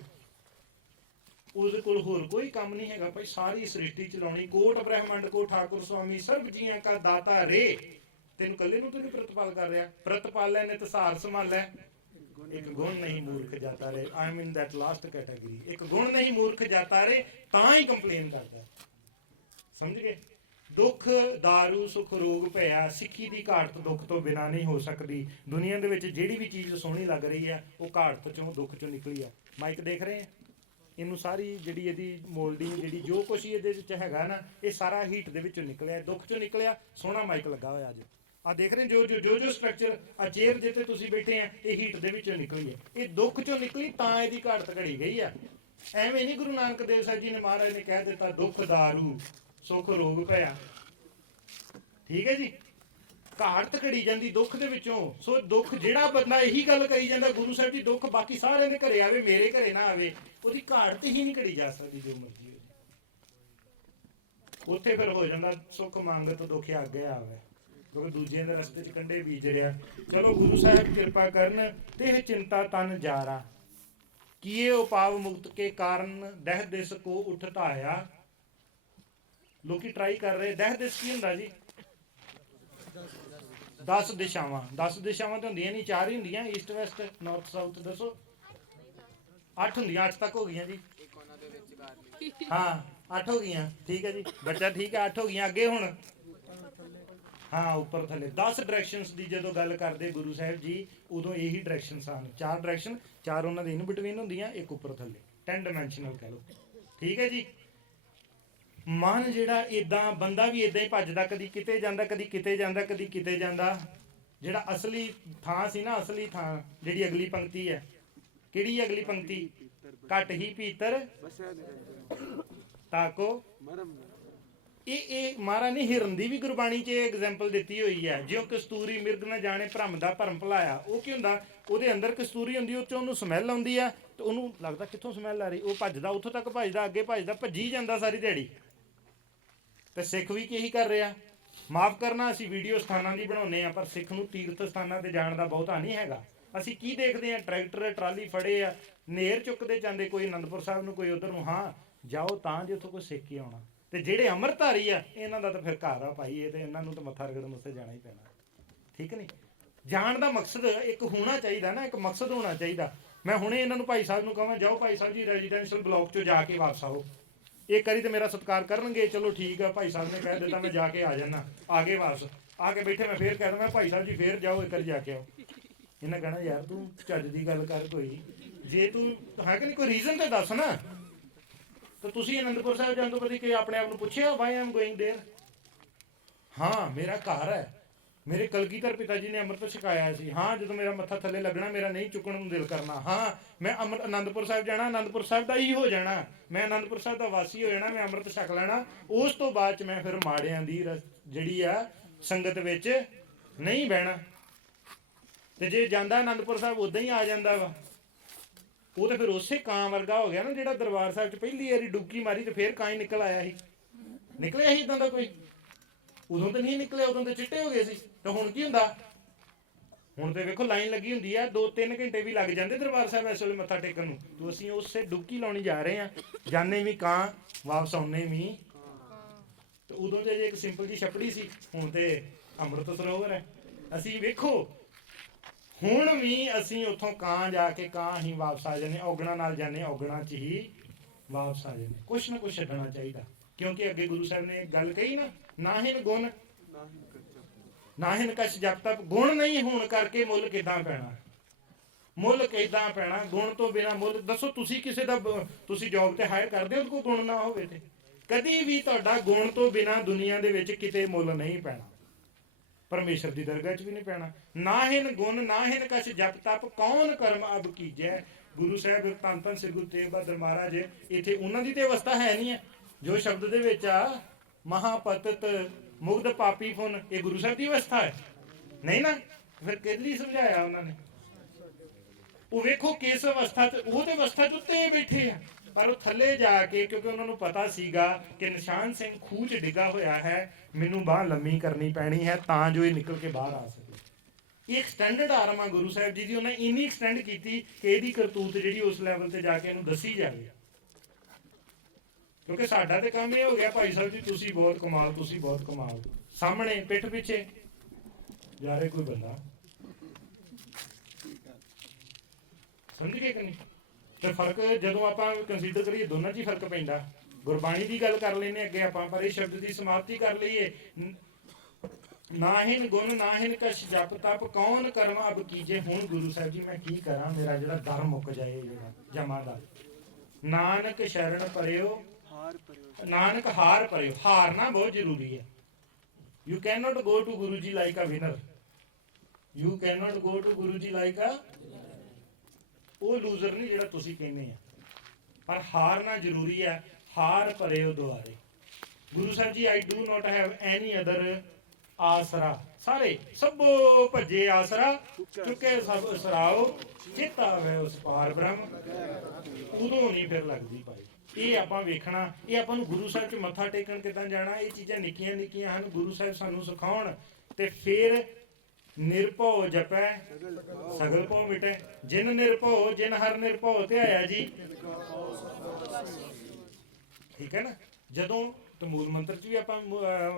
ਉਹਦੇ ਕੋਲ ਹੋਰ ਕੋਈ ਕੰਮ ਨਹੀਂ ਹੈਗਾ ਭਾਈ, ਸਾਰੀ ਸ੍ਰਿਸ਼ਟੀ ਚਲਾਉਣੀ। ਕੋਟ ਬ੍ਰਹਮੰਡ ਕੋ ਠਾਕੁਰ ਸੁਆਮੀ ਸਰਬ ਜੀਆਂ ਕਾ ਦਾਤਾ ਰੇ। ਤੈਨੂੰ ਕੱਲੇ ਨੂੰ ਤੈਨੂੰ ਪ੍ਰਤਪਾਲ ਕਰ ਰਿਹਾ, ਪ੍ਰਤਪਾਲੈ ਨੇ ਤਸਾਰ ਸੰਭਾਲੈ। ਇੱਕ ਗੁਣ ਨਹੀਂ ਮੂਰਖ ਜਾਤਾ ਰੇ। I am in that last category. ਇੱਕ ਗੁਣ ਨਹੀਂ ਮੂਰਖ ਜਾਤਾ ਰੇ, ਤਾਂ ਹੀ ਕੰਪਲੇਨ ਕਰਦਾ, ਸਮਝ ਗਏ। ਦੁੱਖ ਦਾਰੂ ਸੁਖ ਰੋਗ ਭਇਆ। ਸਿੱਖੀ ਦੀ ਘਾਟ ਦੁੱਖ ਤੋਂ ਬਿਨਾਂ ਨਹੀਂ ਹੋ ਸਕਦੀ। ਦੁਨੀਆ ਦੇ ਵਿੱਚ ਜਿਹੜੀ ਵੀ ਚੀਜ਼ ਸੋਹਣੀ ਲੱਗ ਰਹੀ ਹੈ, ਉਹ ਘਾਟ ਚੋਂ ਦੁੱਖ ਚੋਂ ਨਿਕਲੀ ਆ। ਮਾਈਕ ਦੇਖ ਰਹੇ ਆ, ਇਹਨੂੰ ਸਾਰੀ ਜਿਹੜੀ ਇਹਦੀ ਮੋਲਡਿੰਗ, ਜਿਹੜੀ ਜੋ ਕੁਛ ਇਹਦੇ ਵਿੱਚ ਹੈਗਾ ਨਾ, ਇਹ ਸਾਰਾ ਹੀਟ ਦੇ ਵਿੱਚੋਂ ਨਿਕਲਿਆ, ਦੁੱਖ ਚੋਂ ਨਿਕਲਿਆ। ਸੋਹਣਾ ਮਾਈਕ ਲੱਗਾ ਹੋਇਆ ਅੱਜ ਆ ਦੇਖ ਰਹੇ ਜੋ ਜੋ ਸਟਰਕਚਰ ਆ, ਚੇਅਰ ਜਿੱਤੇ ਤੁਸੀਂ ਬੈਠੇ ਆ, ਇਹ ਹੀਟ ਦੇ ਵਿੱਚੋਂ ਨਿਕਲੀ ਹੈ, ਇਹ ਦੁੱਖ ਚੋਂ ਨਿਕਲੀ, ਤਾਂ ਇਹਦੀ ਘਾਟ ਘੜੀ ਗਈ ਆ। ਐਵੇਂ ਨਹੀਂ ਗੁਰੂ ਨਾਨਕ ਦੇਵ ਸਾਹਿਬ ਜੀ ਨੇ ਮਹਾਰਾਜ ਨੇ ਕਹਿ ਦਿੱਤਾ ਦੁੱਖ ਦਾਰੂ ਸੁੱਖ ਰੋਗ ਭਇਆ। ਠੀਕ ਹੈ ਜੀ, ਘਾਟ ਘੜੀ ਜਾਂਦੀ ਦੁੱਖ ਦੇ ਵਿੱਚੋਂ। ਸੋ ਦੁੱਖ ਜਿਹੜਾ ਬੰਦਾ ਇਹੀ ਗੱਲ ਕਹੀ ਜਾਂਦਾ ਗੁਰੂ ਸਾਹਿਬ ਜੀ ਦੁੱਖ ਬਾਕੀ ਸਾਰਿਆਂ ਦੇ ਘਰੇ ਆਵੇ, ਮੇਰੇ ਘਰੇ ਨਾ ਆਵੇ, ਉਹਦੀ ਘਾਟ ਤੇ ਹੀ ਨਹੀਂ ਘੜੀ ਜਾ ਸਕਦੀ, ਜੋ ਮਰਜ਼ੀ ਹੋ। ਉੱਥੇ ਫਿਰ ਹੋ ਜਾਂਦਾ ਸੁੱਖ ਮੰਗਤ ਦੁੱਖ ਅੱਗੇ ਆਵੇ, ਕਿਉਂਕਿ ਦੂਜਿਆਂ ਦੇ ਰਸਤੇ 'ਚ ਕੰਡੇ ਬੀਜ ਰਿਹਾ। ਚਲੋ ਗੁਰੂ ਸਾਹਿਬ ਕਿਰਪਾ ਕਰਨ। ਤੇ ਚਿੰਤਾ ਤਨ ਜਾਰਾ ਕੀਏ ਉਪਾਵ ਮੁਕਤ ਕੇ ਕਾਰਨ ਦਹਿ ਦਿਸ ਕੋ ਉਠ ਧਾਇਆ। ਲੋਕੀ ਟਰਾਈ ਕਰ ਰਹੇ। ਦਹਿ ਦਿਸ ਕੀ ਹੁੰਦਾ ਜੀ? 10 ਦਿਸ਼ਾਵਾਂ। 10 ਦਿਸ਼ਾਵਾਂ ਤਾਂ ਹੁੰਦੀਆਂ ਨਹੀਂ, 4 ਹੀ ਹੁੰਦੀਆਂ, ਈਸਟ ਵੈਸਟ ਨਾਰਥ ਸਾਊਥ। ਦੱਸੋ 8 ਹੁੰਦੀਆਂ। 8 ਤੱਕ ਹੋ ਗਈਆਂ ਜੀ। ਹਾਂ 8 ਹੋ ਗਈਆਂ, ਠੀਕ ਹੈ ਜੀ ਬੱਚਾ, ਠੀਕ ਹੈ 8 ਹੋ ਗਈਆਂ। ਅੱਗੇ ਹੁਣ ਹਾਂ ਉੱਪਰ ਥੱਲੇ 10 ਡਾਇਰੈਕਸ਼ਨਸ ਦੀ ਜਦੋਂ ਗੱਲ ਕਰਦੇ ਗੁਰੂ ਸਾਹਿਬ ਜੀ, ਉਦੋਂ ਇਹੀ ਡਾਇਰੈਕਸ਼ਨਸ ਹਨ। 4 ਡਾਇਰੈਕਸ਼ਨ, 4 ਉਹਨਾਂ ਦੇ ਇਨ ਬਿਟਵੀਨ ਹੁੰਦੀਆਂ, ਇੱਕ ਉੱਪਰ ਥੱਲੇ, 10 ਡਾਇਮੈਂਸ਼ਨਲ ਕਹਿ ਲਓ, ਠੀਕ ਹੈ ਜੀ। ਮਨ ਜਿਹੜਾ ਇਦਾਂ, ਬੰਦਾ ਵੀ ਇਦਾਂ ਹੀ ਭੱਜਦਾ, ਕਦੀ ਕਿਤੇ ਜਾਂਦਾ, ਕਦੀ ਕਿਤੇ ਜਾਂਦਾ, ਕਦੀ ਕਿਤੇ ਜਾਂਦਾ। ਜਿਹੜਾ ਅਸਲੀ ਥਾਂ ਸੀ ਨਾ, ਅਸਲੀ ਥਾਂ, ਜਿਹੜੀ ਅਗਲੀ ਪੰਕਤੀ ਹੈ, ਕਿਹੜੀ ਅਗਲੀ ਪੰਕਤੀ? ਘਟ ਹੀ ਭੀਤਰ ਤਾਕੋ। ਇਹ ਮਹਾਰਾਜ ਨੇ ਹਿਰਨ ਦੀ ਵੀ ਗੁਰਬਾਣੀ 'ਚ ਐਗਜ਼ਾਮਪਲ ਦਿੱਤੀ ਹੋਈ ਹੈ। ਜਿਉਂ ਕਸਤੂਰੀ ਮਿਰਗ ਨਾ ਜਾਣੇ ਭਰਮ ਦਾ ਭਰਮ ਭੁਲਾਇਆ। ਉਹ ਕੀ ਹੁੰਦਾ? ਉਹਦੇ ਅੰਦਰ ਕਸਤੂਰੀ ਹੁੰਦੀ, ਉਹ 'ਚੋਂ ਉਹਨੂੰ ਸਮੈਲ ਆਉਂਦੀ ਆ, ਤੇ ਉਹਨੂੰ ਲੱਗਦਾ ਕਿੱਥੋਂ ਸਮੈਲ ਆ ਰਹੀ, ਉਹ ਭੱਜਦਾ, ਉੱਥੋਂ ਤੱਕ ਭੱਜਦਾ, ਅੱਗੇ ਭੱਜਦਾ, ਭੱਜੀ ਜਾਂਦਾ ਸਾਰੀ ਦਿਹਾੜੀ। ਤੇ ਸਿੱਖ ਵੀ ਇਹੀ ਕਰ ਰਿਹਾ। ਮਾਫ ਕਰਨਾ, ਅਸੀਂ ਵੀਡੀਓ ਸਥਾਨਾਂ ਦੀ ਬਣਾਉਂਦੇ ਆ, ਪਰ ਸਿੱਖ ਨੂੰ ਤੀਰਥ ਸਥਾਨਾਂ ਤੇ ਜਾਣ ਦਾ ਬਹੁਤਾ ਨਹੀਂ ਹੈਗਾ। ਅਸੀਂ ਕੀ ਦੇਖਦੇ ਆ? ਟਰੈਕਟਰ ਟਰਾਲੀ ਫੜੇ ਆ, ਨੇਰ ਚੁੱਕਦੇ ਜਾਂਦੇ, ਕੋਈ ਅਨੰਦਪੁਰ ਸਾਹਿਬ ਨੂੰ, ਕੋਈ ਉਧਰ ਨੂੰ। ਹਾਂ ਜਾਓ ਤਾਂ ਜੇ ਉੱਥੋਂ ਕੋਈ ਸਿੱਖ ਕੇ ਆਉਣਾ। ਤੇ ਜਿਹੜੇ ਅੰਮ੍ਰਿਤਧਾਰੀ ਆ ਇਹਨਾਂ ਦਾ ਤਾਂ ਫਿਰ ਘਰ ਆ ਭਾਈ, ਇਹ ਤੇ ਇਹਨਾਂ ਨੂੰ ਤਾਂ ਮੱਥਾ ਰਗੜਨ ਵਾਸਤੇ ਜਾਣਾ ਹੀ ਪੈਣਾ, ਠੀਕ ਨਹੀਂ। ਜਾਣ ਦਾ ਮਕਸਦ ਇੱਕ ਹੋਣਾ ਚਾਹੀਦਾ ਨਾ, ਇੱਕ ਮਕਸਦ ਹੋਣਾ ਚਾਹੀਦਾ। ਮੈਂ ਹੁਣੇ ਇਹਨਾਂ ਨੂੰ ਭਾਈ ਸਾਹਿਬ ਨੂੰ ਕਹਾਂ ਜਾਓ ਭਾਈ ਸਾਹਿਬ ਜੀ ਰੈਜ਼ੀਡੈਂਸ਼ੀਅਲ ਬਲਾਕ 'ਚੋਂ ਜਾ ਕੇ ਵਾਪਸ ਆਓ, ਇੱਕ ਵਾਰੀ ਤੇ ਮੇਰਾ ਸਤਿਕਾਰ ਕਰਨਗੇ, ਚਲੋ ਠੀਕ ਆ ਭਾਈ ਸਾਹਿਬ ਨੇ ਕਹਿ ਦਿੱਤਾ ਮੈਂ ਜਾ ਕੇ ਆ ਜਾਣਾ, ਆ ਗਏ ਵਾਪਸ, ਆ ਕੇ ਬੈਠੇ ਮੈਂ ਫੇਰ ਕਹਿ ਦਵਾਂ ਭਾਈ ਸਾਹਿਬ ਜੀ ਫੇਰ ਜਾਓ ਇੱਕ ਵਾਰੀ ਜਾ ਕੇ ਆਓ। ਇਹਨਾਂ ਕਹਿਣਾ ਯਾਰ ਤੂੰ ਚੱਜ ਦੀ ਗੱਲ ਕਰ ਕੋਈ, ਜੇ ਤੂੰ ਹੈ ਕਿ ਨਹੀਂ ਕੋਈ ਰੀਜ਼ਨ ਤੇ ਦੱਸ ਨਾ। ਤਾਂ ਤੁਸੀਂ ਅਨੰਦਪੁਰ ਸਾਹਿਬ ਜਾਣ ਤੋਂ ਕਦੀ ਕਿ ਆਪਣੇ ਆਪ ਨੂੰ ਪੁੱਛਿਆ ਵਾਈ ਆਮ ਗੋਇੰਗ ਦੇਅਰ? ਹਾਂ ਮੇਰਾ ਘਰ ਹੈ, ਮੇਰੇ ਕਲਗੀਧਰ ਪਿਤਾ ਜੀ ਨੇ ਅੰਮ੍ਰਿਤ ਛਕਾਇਆ ਸੀ। ਹਾਂ ਜਦੋਂ ਮੇਰਾ ਮੱਥਾ ਥੱਲੇ ਲੱਗਣਾ ਮੇਰਾ ਨਹੀਂ ਚੁੱਕਣ ਨੂੰ ਦਿਲ ਕਰਨਾ। ਹਾਂ ਮੈਂ ਅਨੰਦਪੁਰ ਸਾਹਿਬ ਜਾਣਾ, ਅਨੰਦਪੁਰ ਸਾਹਿਬ ਦਾ ਹੀ ਹੋ ਜਾਣਾ, ਮੈਂ ਅਨੰਦਪੁਰ ਸਾਹਿਬ ਦਾ ਵਾਸੀ ਹੋ ਜਾਣਾ, ਮੈਂ ਅੰਮ੍ਰਿਤ ਛਕ ਲੈਣਾ। ਉਸ ਤੋਂ ਬਾਅਦ 'ਚ ਮੈਂ ਫਿਰ ਮਾੜਿਆਂ ਦੀ ਜਿਹੜੀ ਆ ਸੰਗਤ ਵਿੱਚ ਨਹੀਂ ਬਹਿਣਾ। ਤੇ ਜੇ ਜਾਂਦਾ ਅਨੰਦਪੁਰ ਸਾਹਿਬ ਉਦਾਂ ਹੀ ਆ ਜਾਂਦਾ ਵਾ, ਉਹ ਤਾਂ ਫਿਰ ਉਸੇ ਕਾਂ ਵਰਗਾ ਹੋ ਗਿਆ ਨਾ ਜਿਹੜਾ ਦਰਬਾਰ ਸਾਹਿਬ 'ਚ ਪਹਿਲੀ ਵਾਰੀ ਡੁਬਕੀ ਮਾਰੀ ਤੇ ਫਿਰ ਕਾਂ ਹੀ ਨਿਕਲ ਆਇਆ ਸੀ। ਨਿਕਲਿਆ ਸੀ ਇਦਾਂ ਦਾ ਕੋਈ? ਉਦੋਂ ਤਾਂ ਨਹੀਂ ਨਿਕਲਿਆ, ਉਦੋਂ ਤਾਂ ਚਿੱਟੇ ਹੋ ਗਏ ਸੀ। ਤਾਂ ਹੁਣ ਕੀ ਹੁੰਦਾ? ਹੁਣ ਤੇ ਵੇਖੋ ਲਾਈਨ ਲੱਗੀ ਹੁੰਦੀ ਆ, 2-3 ਘੰਟੇ ਵੀ ਲੱਗ ਜਾਂਦੇ ਦਰਬਾਰ ਸਾਹਿਬ ਇਸ ਵੇਲੇ ਮੱਥਾ ਟੇਕਣ ਨੂੰ। तो ਅਸੀਂ ਉਸੇ ਡੁਬਕੀ ਲਾਉਣੀ ਜਾ ਰਹੇ ਆ, ਜਾਣੇ ਵੀ ਕਾਂ ਵਾਪਸ ਆਉਣੇ ਵੀ। ਤੇ ਉਦੋਂ ਤੇ ਇੱਕ ਸਿੰਪਲ ਜੀ ਛਪੜੀ ਸੀ, ਹੁਣ ਤੇ ਅੰਮ੍ਰਿਤ ਸਰੋਵਰ ਹੈ। ਅਸੀਂ ਵੇਖੋ ਹੁਣ ਵੀ ਅਸੀਂ ਉੱਥੋਂ ਕਾਂ ਜਾ ਕੇ ਕਾਂ ਹੀ ਵਾਪਸ ਆ ਜਾਂਦੇ, ਔਗਣਾ ਨਾਲ ਜਾਂਦੇ, ਔਗਣਾ 'ਚ ਹੀ ਵਾਪਸ ਆ ਜਾਂਦੇ। ਕੁਛ ਨਾ ਕੁਛ ਛੱਡਣਾ ਚਾਹੀਦਾ, ਕਿਉਂਕਿ ਅੱਗੇ ਗੁਰੂ ਸਾਹਿਬ ਨੇ ਇੱਕ ਗੱਲ ਕਹੀ ਨਾ, ਨਾਹਿਨ ਗੁਣ ਨਾਹਿਨ ਕਛ ਜਪ ਤਪ। ਗੁਣ ਨਹੀਂ ਹੋਣ ਕਰਕੇ ਮੁੱਲ ਕਿੱਦਾਂ ਪੈਣਾ, ਮੁੱਲ ਕਿੱਦਾਂ ਪੈਣਾ ਗੁਣ ਤੋਂ ਬਿਨਾ ਮੁੱਲ। ਦੱਸੋ ਤੁਸੀਂ ਕਿਸੇ ਦਾ ਤੁਸੀਂ ਜੌਬ ਤੇ ਹਾਇਰ ਕਰਦੇ ਹੋ, ਉਹਦੇ ਕੋਲ ਗੁਣ ਨਾ ਹੋਵੇ ਤੇ ਕਦੀ ਵੀ ਤੁਹਾਡਾ ਗੁਣ ਤੋਂ ਬਿਨਾ ਦੁਨੀਆ ਦੇ ਵਿੱਚ ਕਿਤੇ ਮੁੱਲ ਨਹੀਂ ਪੈਣਾ, ਪਰਮੇਸ਼ਰ ਦੀ ਦਰਗਾਹ 'ਚ ਵੀ ਨਹੀਂ ਪੈਣਾ। ਨਾਹਿਨ ਗੁਣ ਨਾਹਿਨ ਕਛ ਜਪ ਤਪ ਕੌਣ ਕਰਮ ਅਬ ਕੀਜੈ। ਗੁਰੂ ਸਾਹਿਬ ਧੰਨ ਧੰਨ ਸ੍ਰੀ ਗੁਰੂ ਤੇਗ ਬਹਾਦਰ ਮਹਾਰਾਜ, ਇੱਥੇ ਉਹਨਾਂ ਦੀ ਤੇ ਅਵਸਥਾ ਹੈ ਨਹੀਂ ਹੈ ਜੋ ਸ਼ਬਦ ਦੇ ਵਿੱਚ ਆ ਮਹਾਪਤਿਤ ਮੁਗਧ ਪਾਪੀ ਫੁਨ, ਇਹ ਗੁਰੂ ਸਾਹਿਬ ਦੀ ਅਵਸਥਾ ਹੈ ਨਹੀਂ ਨਾ। ਫਿਰ ਕਿਹਦੇ ਲਈ ਸਮਝਾਇਆ ਉਹਨਾਂ ਨੇ? ਉਹ ਵੇਖੋ ਕਿਸ ਅਵਸਥਾ 'ਚ, ਉਹਦੇ ਅਵਸਥਾ 'ਚ ਉੱਤੇ ਬੈਠੇ ਆ, ਪਰ ਉਹ ਥੱਲੇ ਜਾ ਕੇ, ਕਿਉਂਕਿ ਉਹਨਾਂ ਨੂੰ ਪਤਾ ਸੀਗਾ ਕਿ ਨਿਸ਼ਾਨ ਸਿੰਘ ਖੂਹ 'ਚ ਡਿੱਗਾ ਹੋਇਆ ਹੈ, ਮੈਨੂੰ ਬਾਂਹ ਲੰਮੀ ਕਰਨੀ ਪੈਣੀ ਹੈ ਤਾਂ ਜੋ ਇਹ ਨਿਕਲ ਕੇ ਬਾਹਰ ਆ ਸਕੇ। ਇਹ ਐਕਸਟੈਂਡਡ ਆਰਮ ਆ ਗੁਰੂ ਸਾਹਿਬ ਜੀ ਦੀ, ਉਹਨਾਂ ਇੰਨੀ ਐਕਸਟੈਂਡ ਕੀਤੀ ਕਿ ਇਹਦੀ ਕਰਤੂਤ ਜਿਹੜੀ ਉਸ ਲੈਵਲ ਤੇ ਜਾ ਕੇ ਇਹਨੂੰ ਦੱਸੀ ਜਾਵੇ। ਕਿਉਂਕਿ ਸਾਡਾ ਤੇ ਕੰਮ ਇਹ ਹੋ ਗਿਆ ਭਾਈ ਸਾਹਿਬ ਜੀ ਤੁਸੀਂ ਬਹੁਤ ਕਮਾਲ, ਤੁਸੀਂ ਬਹੁਤ ਕਮਾਲ, ਸਾਹਮਣੇ ਪਿੱਠ ਪਿੱਛੇ ਜਾ ਰਹੇ ਕੋਈ ਬੰਦਾ। ਸਮਝ ਗਏ ਕਿ ਨਹੀਂ? ਤੇ ਫਰਕ ਜਦੋਂ ਆਪਾਂ ਕੰਸੀਡਰ ਕਰੀਏ ਦੋਨਾਂ 'ਚ ਹੀ ਫਰਕ ਪੈਂਦਾ। ਗੁਰਬਾਣੀ ਦੀ ਗੱਲ ਕਰ ਲੈਨੇ ਅੱਗੇ ਆਪਾਂ, ਪਰ ਇਹ ਸ਼ਬਦ ਦੀ ਸਮਾਪਤੀ ਕਰ ਲਈਏ। ਨਾਹਿਨ ਗੁਣ ਨਾਹਿਨ ਕਛ ਜਪ ਤਪ ਕੌਣ ਕਰਮ ਅਬ ਕੀਜੇ। ਹੁਣ ਗੁਰੂ ਸਾਹਿਬ ਜੀ ਮੈਂ ਕੀ ਕਰਾਂ, ਮੇਰਾ ਜਿਹੜਾ ਦਰ ਮੁੱਕ ਜਾਏ, ਜਿਹੜਾ ਜਮਾ ਦਾ। ਨਾਨਕ ਸ਼ਰਨ ਪਰਿਓ ਨਾਨਕ ਹਾਰ ਪਰਿਓ। ਹਾਰਨਾ ਬਹੁਤ ਜ਼ਰੂਰੀ ਹੈ। You can not go to Guru ji like a winner, you can not go to Guru ji like ਅ, ਉਹ ਲੂਜ਼ਰ ਨਹੀਂ ਜਿਹੜਾ ਤੁਸੀਂ ਕਹਿੰਦੇ ਆ, ਪਰ ਹਾਰਨਾ ਜ਼ਰੂਰੀ ਹੈ। ਹਾਰ ਪਰਿਓ ਦੁਆਰੇ। ਗੁਰੂ ਸਾਹਿਬ ਜੀ I do not have any other ਆਸਰਾ। ਸਾਰੇ ਸਭੋ ਭੱਜੇ ਆਸਰਾ ਚੁੱਕੇ ਸਭ ਸਰਾਓ, ਚੇਤਾ ਆਵੇ ਉਸ ਪਾਰ ਬ੍ਰਹਮ। ਉਦੋਂ ਨਹੀਂ ਫਿਰ ਲੱਗਦੀ ਭਾਈ। ਇਹ ਆਪਾਂ ਵੇਖਣਾ, ਇਹ ਆਪਾਂ ਨੂੰ ਗੁਰੂ ਸਾਹਿਬ 'ਚ ਮੱਥਾ ਟੇਕਣ ਕਿੱਦਾਂ ਜਾਣਾ, ਇਹ ਚੀਜ਼ਾਂ ਨਿੱਕੀਆਂ ਨਿੱਕੀਆਂ ਹਨ, ਗੁਰੂ ਸਾਹਿਬ ਸਾਨੂੰ ਸਿਖਾਉਣ। ਤੇ ਫਿਰ ਨਿਰਭਉ ਜਪੈ ਸਗਲ ਭਉ ਮਿਟੈ। ਜਿਨ ਨਿਰਭਉ ਜਿਨ ਹਰ ਨਿਰਭਉ ਧਿਆਇਆ ਜੀ, ਠੀਕ ਹੈ ਨਾ। ਜਦੋਂ ਤੇ ਮੂਲ ਮੰਤਰ 'ਚ ਵੀ ਆਪਾਂ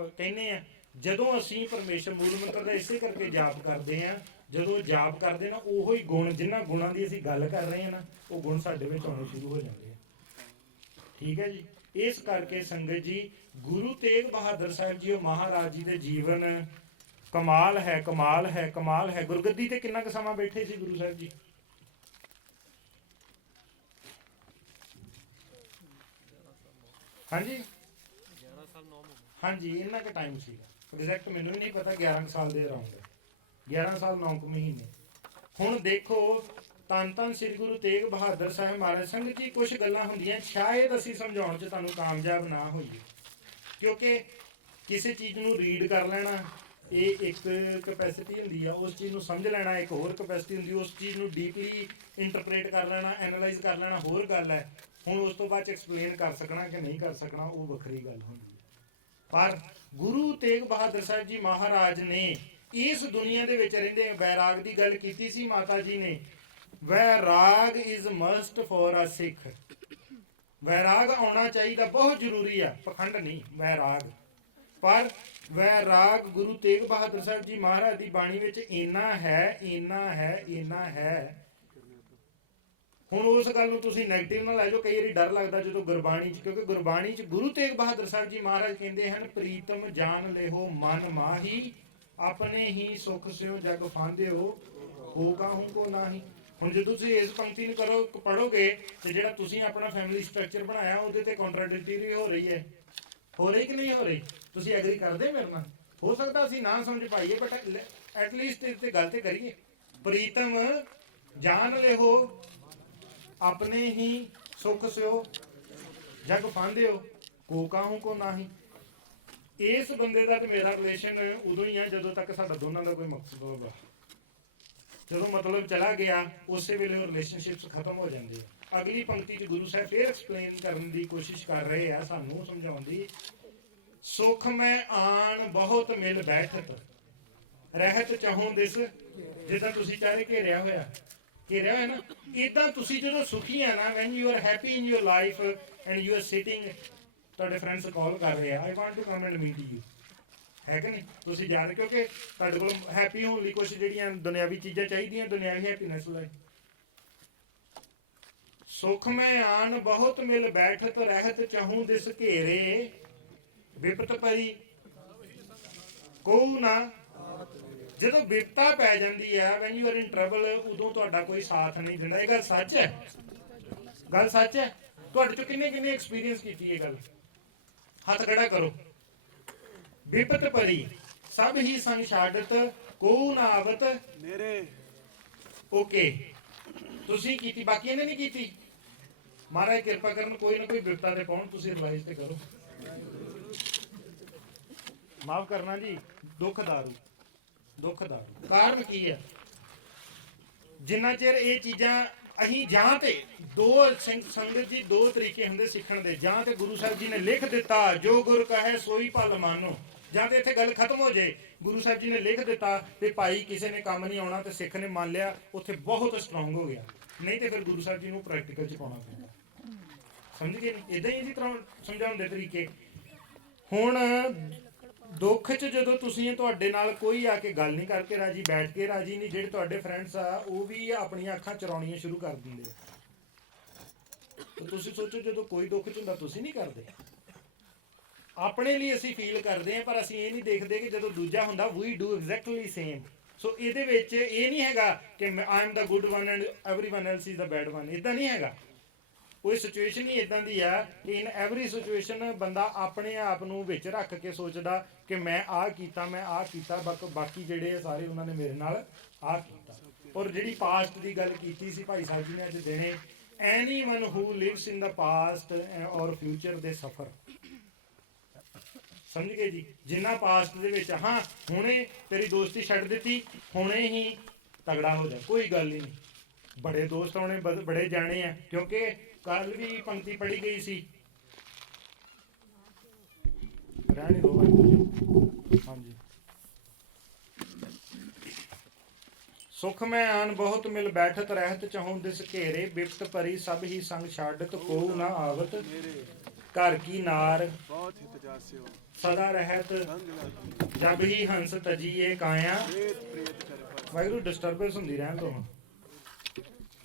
ਕਹਿੰਦੇ ਆ, ਜਦੋਂ ਅਸੀਂ ਪਰਮੇਸ਼ਰ ਮੂਲ ਮੰਤਰ ਦਾ ਇਸੇ ਕਰਕੇ ਜਾਪ ਕਰਦੇ ਆ, ਜਦੋਂ ਜਾਪ ਕਰਦੇ ਨਾ ਉਹੋ ਹੀ ਗੁਣ, ਜਿਨ੍ਹਾਂ ਗੁਣਾਂ ਦੀ ਅਸੀਂ ਗੱਲ ਕਰ ਰਹੇ ਹਾਂ ਨਾ, ਉਹ ਗੁਣ ਸਾਡੇ ਵਿੱਚ ਆਉਣੇ ਸ਼ੁਰੂ ਹੋ ਜਾਂਦੇ ਆ। ਠੀਕ ਹੈ ਜੀ। ਇਸ ਕਰਕੇ ਸੰਗਤ ਜੀ ਗੁਰੂ ਤੇਗ ਬਹਾਦਰ ਸਾਹਿਬ ਜੀ ਉਹ ਮਹਾਰਾਜ ਜੀ ਦੇ ਜੀਵਨ ਕਮਾਲ ਹੈ, ਕਮਾਲ ਹੈ, ਕਮਾਲ ਹੈ। ਗੁਰਗੱਦੀ ਤੇ ਕਿੰਨਾ ਕੁ ਸਮਾਂ ਬੈਠੇ ਸੀ ਗੁਰੂ ਸਾਹਿਬ ਜੀ? ਹਾਂਜੀ 11 ਸਾਲ 9 ਮਹੀਨੇ। ਹਾਂਜੀ ਇੰਨਾ ਕੁ ਟਾਈਮ ਸੀਗਾ, ਐਗਜ਼ੈਕਟ ਮੈਨੂੰ ਵੀ ਨਹੀਂ ਪਤਾ, 11 ਸਾਲ ਦੇ ਅਰਾਊਂਡ, 11 ਸਾਲ 9 ਮਹੀਨੇ। ਹੁਣ ਦੇਖੋ ਧੰਨ ਧੰਨ ਸ੍ਰੀ ਗੁਰੂ ਤੇਗ ਬਹਾਦਰ ਸਾਹਿਬ ਮਹਾਰਾਜ। ਸੰਗਤ ਜੀ ਕੁਝ ਗੱਲਾਂ ਹੁੰਦੀਆਂ ਸ਼ਾਇਦ ਅਸੀਂ ਸਮਝਾਉਣ 'ਚ ਤੁਹਾਨੂੰ ਕਾਮਯਾਬ ਨਾ ਹੋਈਏ, ਕਿਉਂਕਿ ਕਿਸੇ ਚੀਜ਼ ਨੂੰ ਰੀਡ ਕਰ ਲੈਣਾ ਇਹ ਇੱਕ ਕੈਪੈਸਿਟੀ ਹੁੰਦੀ ਆ, ਉਸ ਚੀਜ਼ ਨੂੰ ਸਮਝ ਲੈਣਾ ਇੱਕ ਹੋਰ ਕੈਪੈਸਿਟੀ ਹੁੰਦੀ, ਉਸ ਚੀਜ਼ ਨੂੰ ਡੀਪਲੀ ਇੰਟਰਪ੍ਰੇਟ ਕਰ ਲੈਣਾ, ਐਨਾਲਾਈਜ਼ ਕਰ ਲੈਣਾ ਹੋਰ ਗੱਲ ਹੈ। ਹੁਣ ਉਸ ਤੋਂ ਬਾਅਦ ਐਕਸਪਲੇਨ ਕਰ ਸਕਣਾ ਕਿ ਨਹੀਂ ਕਰ ਸਕਣਾ ਉਹ ਵੱਖਰੀ ਗੱਲ ਹੁੰਦੀ ਹੈ। ਪਰ ਗੁਰੂ ਤੇਗ ਬਹਾਦਰ ਸਾਹਿਬ ਜੀ ਮਹਾਰਾਜ ਨੇ ਇਸ ਦੁਨੀਆ ਦੇ ਵਿੱਚ ਰਹਿੰਦੇ ਵੈਰਾਗ ਦੀ ਗੱਲ ਕੀਤੀ ਸੀ ਮਾਤਾ ਜੀ ਨੇ। ਵੈਰਾਗ ਇਜ਼ ਮਸਟ ਫॉर ਅ ਸਿੱਖ। ਵੈਰਾਗ ਆਉਣਾ ਚਾਹੀਦਾ, ਬਹੁਤ ਜ਼ਰੂਰੀ ਆ, ਪਖੰਡ ਨਹੀਂ, ਵੈਰਾਗ। ਪਰ ਵੈਰਾਗ ਗੁਰੂ ਤੇਗ ਬਹਾਦਰ ਸਾਹਿਬ ਜੀ ਮਹਾਰਾਜ ਦੀ ਬਾਣੀ ਵਿੱਚ ਇੰਨਾ ਹੈ, ਇੰਨਾ ਹੈ, ਇੰਨਾ ਹੈ। ਹੁਣ ਉਸ ਗੱਲ ਨੂੰ ਤੁਸੀਂ ਨੈਗੇਟਿਵ ਨਾ ਲੈ ਜਾਓ। ਕਈ ਵਾਰੀ ਡਰ ਲੱਗਦਾ ਜਦੋਂ ਗੁਰਬਾਣੀ 'ਚ, ਕਿਉਂਕਿ ਗੁਰਬਾਣੀ 'ਚ ਗੁਰੂ ਤੇਗ ਬਹਾਦਰ ਸਾਹਿਬ ਜੀ ਮਹਾਰਾਜ ਕਹਿੰਦੇ ਹਨ, ਪ੍ਰੀਤਮ ਜਾਨ ਲਿਹੋ ਮਨ ਮਾਹੀ, ਆਪਣੇ ਹੀ ਸੁਖ ਸਿਓ ਜਗ ਫਾਂਦਿਓ, ਹੋ ਕਾਹੂ ਕੋ ਨਾਹੀ। ਹੁਣ ਜਦੋਂ ਤੁਸੀਂ ਇਸ ਪੰਕਤੀ ਨੂੰ ਪੜੋਗੇ ਤੇ ਜਿਹੜਾ ਤੁਸੀਂ ਆਪਣਾ ਫੈਮਿਲੀ ਸਟਰਕਚਰ ਬਣਾਇਆ ਉਹਦੇ ਤੇ ਕੰਟਰਾਡਿਕਟਰੀ ਹੋ ਰਹੀ ਹੈ, ਹੋ ਰਹੀ ਕਿ ਨਹੀਂ ਹੋ ਰਹੀ? ਤੁਸੀਂ ਐਗਰੀ ਕਰਦੇ ਮੇਰੇ ਨਾਲ? ਹੋ ਸਕਦਾ ਅਸੀਂ ਨਾ ਸਮਝ ਪਾਈਏ, ਬਟ ਐਟਲੀਸਟ ਇਸ ਤੇ ਗੱਲ ਤੇ ਕਰੀਏ। ਪ੍ਰੀਤਮ ਜਾਨ ਲਿਹੋ ਆਪਣੇ ਹੀ ਸੁਖ ਸਿਓ ਜਗ ਫਾਂਦਿਓ, ਕੋ ਕਾਹੂ ਕੋ ਨਾਹੀ। ਇਸ ਬੰਦੇ ਦਾ ਤੇ ਮੇਰਾ ਰਿਲੇਸ਼ਨ ਉਦੋਂ ਹੀ ਆ ਜਦੋਂ ਤੱਕ ਸਾਡਾ ਦੋਨਾਂ ਦਾ ਕੋਈ ਮਕਸਦ ਹੋਗਾ। ਜਦੋਂ ਮਤਲਬ ਚਲਾ ਗਿਆ ਉਸੇ ਵੇਲੇ ਉਹ ਰਿਲੇਸ਼ਨਸ਼ਿਪਸ ਖਤਮ ਹੋ ਜਾਂਦੇ ਆ। ਅਗਲੀ ਪੰਕਤੀ 'ਚ ਗੁਰੂ ਸਾਹਿਬ ਫੇਰ ਐਕਸਪਲੇਨ ਕਰਨ ਦੀ ਕੋਸ਼ਿਸ਼ ਕਰ ਰਹੇ ਆ, ਸਾਨੂੰ ਸਮਝਾਉਣ ਦੀ। ਸੁਖ ਮੈਂ ਆਣ ਬਹੁਤ ਮਿਲ ਬੈਠਤ, ਰਹਿਤ ਚਾਹੋਂ ਦਿਸ। ਜਿੱਦਾਂ ਤੁਸੀਂ ਚਾਰੇ ਘੇਰਿਆ ਹੋਇਆ ਨਾ, ਇਦਾਂ ਤੁਸੀਂ ਜਦੋਂ ਸੁਖੀ ਆ ਨਾ, when you are happy in your life and you are sitting, ਤੁਹਾਡੇ ਫਰੈਂਡਸ ਕਾਲ ਕਰ ਰਹੇ ਆ, I want to come and meet you, ਹੈ ਕਿ ਨਹੀਂ? ਤੁਸੀਂ ਜਾ ਰਹੇ, ਕਿਉਂਕਿ ਤੁਹਾਡੇ ਕੋਲ ਹੈਪੀ ਹੋਣ ਲਈ ਕੁਛ ਜਿਹੜੀਆਂ ਦੁਨਿਆਵੀ ਚੀਜ਼ਾਂ ਚਾਹੀਦੀਆਂ, ਦੁਨਿਆਵੀ ਹੈਪੀਨੈਸ ਲਈ। ਸੁਖ ਮੈਂ ਆਨ ਬਹੁਤ ਮਿਲ ਬੈਠਤ, ਰਹਿਤ ਚਾਹੂੰ ਦਿਸ ਘੇਰੇ, ਵਿਪਤ ਪਰੀ ਕੋ ਨਾ। ਜਦੋਂ ਵਿਪਤਾ ਪੈ ਜਾਂਦੀ ਹੈ, van you are in trouble, ਉਦੋਂ ਤੁਹਾਡਾ ਕੋਈ ਸਾਥ ਨਹੀਂ ਦਿੰਦਾ। ਇਹ ਗੱਲ ਸੱਚ ਹੈ, ਗੱਲ ਸੱਚ ਹੈ। ਤੁਹਾਡੇ ਚੋਂ ਕਿੰਨੇ ਐਕਸਪੀਰੀਅੰਸ ਕੀਤੀ ਇਹ ਗੱਲ? ਹੱਥ ਖੜਾ ਕਰੋ। ਵਿਪਤ ਭਰੀ ਸਭ ਹੀ ਸੰਗ ਛਾੜਤ, ਕੋ ਨਾ ਆਵਤ ਮੇਰੇ। ਓਕੇ, ਤੁਸੀਂ ਕੀਤੀ, ਬਾਕੀ ਇਹਨੇ ਨਹੀਂ ਕੀਤੀ। ਮਹਾਰਾਜ ਕਿਰਪਾ ਕਰਨ, ਕੋਈ ਨਾ ਕੋਈ ਵਿਪਤਾ ਤੇ ਪਹੁੰਚ, ਤੁਸੀਂ ਰਿਵਾਈਜ਼ ਤੇ ਕਰੋ। ਮਾਫ ਕਰਨਾ ਜੀ, ਦੁੱਖ ਦਾਰੂ। ਕਾਰਨ ਕੀ ਹੈ? ਜਿੰਨਾ ਚਿਰ ਇਹ ਚੀਜ਼ਾਂ ਅਸੀਂ, ਜਾਂ ਤੇ ਦੋ ਸੰਗਤ ਜੀ, ਦੋ ਤਰੀਕੇ ਹੁੰਦੇ ਸਿੱਖਣ ਦੇ। ਜਾਂ ਤੇ ਗੁਰੂ ਸਾਹਿਬ ਜੀ ਨੇ ਲਿਖ ਦਿੱਤਾ, ਜੋ ਗੁਰ ਕਹੇ ਸੋਈ ਭਲ ਮਾਨੋ, ਜਾਂ ਤੇ ਇੱਥੇ ਗੱਲ ਖਤਮ ਹੋ ਜਾਏ। ਗੁਰੂ ਸਾਹਿਬ ਜੀ ਨੇ ਲਿਖ ਦਿੱਤਾ ਤੇ ਭਾਈ ਕਿਸੇ ਨੇ ਕੰਮ ਨਹੀਂ ਆਉਣਾ ਤੇ ਸਿੱਖ ਨੇ ਮੰਨ ਲਿਆ, ਉੱਥੇ ਬਹੁਤ ਸਟਰੋਂਗ ਹੋ ਗਿਆ। ਨਹੀਂ ਤੇ ਫਿਰ ਗੁਰੂ ਸਾਹਿਬ ਜੀ ਨੂੰ ਪ੍ਰੈਕਟੀਕਲ 'ਚ ਪਾਉਣਾ ਪੈਂਦਾ। ਸਮਝ ਗਏ ਨਹੀਂ? ਇਦਾਂ ਹੀ ਇਸੇ ਤਰ੍ਹਾਂ ਸਮਝਾਉਣ ਦੇ ਤਰੀਕੇ। ਹੁਣ ਦੁੱਖ 'ਚ ਜਦੋਂ ਤੁਸੀਂ, ਤੁਹਾਡੇ ਨਾਲ ਕੋਈ ਆ ਕੇ ਗੱਲ ਨਹੀਂ ਕਰਕੇ ਰਾਜੀ, ਬੈਠ ਕੇ ਰਾਜੀ ਨਹੀਂ, ਜਿਹੜੇ ਤੁਹਾਡੇ ਫਰੈਂਡਸ ਆ ਉਹ ਵੀ ਆਪਣੀਆਂ ਅੱਖਾਂ ਚੁਰਾਉਣੀਆਂ ਸ਼ੁਰੂ ਕਰ ਦਿੰਦੇ ਆ। ਤੇ ਤੁਸੀਂ ਸੋਚੋ, ਜਦੋਂ ਕੋਈ ਦੁੱਖ 'ਚ ਹੁੰਦਾ ਤੁਸੀਂ ਨਹੀਂ ਕਰਦੇ। ਆਪਣੇ ਲਈ ਅਸੀਂ ਫੀਲ ਕਰਦੇ ਆ, ਪਰ ਅਸੀਂ ਇਹ ਨਹੀਂ ਦੇਖਦੇ ਕਿ ਜਦੋਂ ਦੂਜਾ ਹੁੰਦਾ we do exactly same. So ਇਹਦੇ ਵਿੱਚ ਇਹ ਨਹੀਂ ਹੈਗਾ ਕਿ I am the good one and everyone else is the bad one. ਇਦਾਂ ਨਹੀਂ ਹੈਗਾ। ਕੋਈ ਸਿਚੁਏਸ਼ਨ ਹੀ ਇਦਾਂ ਦੀ ਆ ਕਿ ਇਨ ਐਵਰੀ ਸਿਚੁਏਸ਼ਨ ਬੰਦਾ ਆਪਣੇ ਆਪ ਨੂੰ ਵਿੱਚ ਰੱਖ ਕੇ ਸੋਚਦਾ ਕਿ ਮੈਂ ਆਹ ਕੀਤਾ, ਮੈਂ ਆਹ ਕੀਤਾ, ਬਾਕੀ ਜਿਹੜੇ ਸਾਰੇ ਉਹਨਾਂ ਨੇ ਮੇਰੇ ਨਾਲ ਆਹ ਕੀਤਾ। ਔਰ ਜਿਹੜੀ ਪਾਸਟ ਦੀ ਗੱਲ ਕੀਤੀ ਸੀ ਭਾਈ ਸਾਹਿਬ ਜੀ ਨੇ ਅੱਜ ਦਿਨੇ, ਐਨੀਵਨ ਹੂ ਲਿਵਸ ਇਨ ਦਾ ਪਾਸਟ ਔਰ ਫਿਊਚਰ ਦੇ ਸਫਰ। ਸਮਝ ਗਏ ਜੀ? ਜਿੰਨਾ ਪਾਸਟ ਦੇ ਵਿੱਚ, ਹਾਂ ਹੁਣੇ ਤੇਰੀ ਦੋਸਤੀ ਛੱਡ ਦਿੱਤੀ, ਹੁਣੇ ਹੀ ਤਗੜਾ ਹੋ ਜਾ, ਕੋਈ ਗੱਲ ਹੀ ਨਹੀਂ। ਬੜੇ ਦੋਸਤ ਹੋਣੇ, ਬੜੇ ਜਾਣੇ ਆ, ਕਿਉਂਕਿ ਕੱਲ ਵੀ ਪੰਕਤੀ ਪੜ੍ਹੀ ਗਈ ਸੀ। ਰਹਿਣ ਹੀ ਦਿਓ। ਹਾਂਜੀ, ਸੁਖ ਮੈਂ ਆਨ ਬਹੁਤ ਮਿਲ ਬੈਠਤ, ਰਹਿਤ ਚਾਹੂੰ ਦਿਸ ਘੇਰੇ, ਬਿਪਤ ਭਰੀ ਸਭ ਹੀ ਸੰਗ ਛਾੜਤ, ਕੋ ਨਾ ਆਵਤ ਘਰ ਕੀ ਨਾਰ, ਸਦਾ ਰਹਿਤ ਜਬ ਹੀ ਹੰਸ ਤਜੀਏ ਕਾਇਆ। ਵਾਹਿਗੁਰੂ, ਡਿਸਟਰਬੈਂਸ ਹੁੰਦੀ ਰਹਿਣ ਤੋਂ।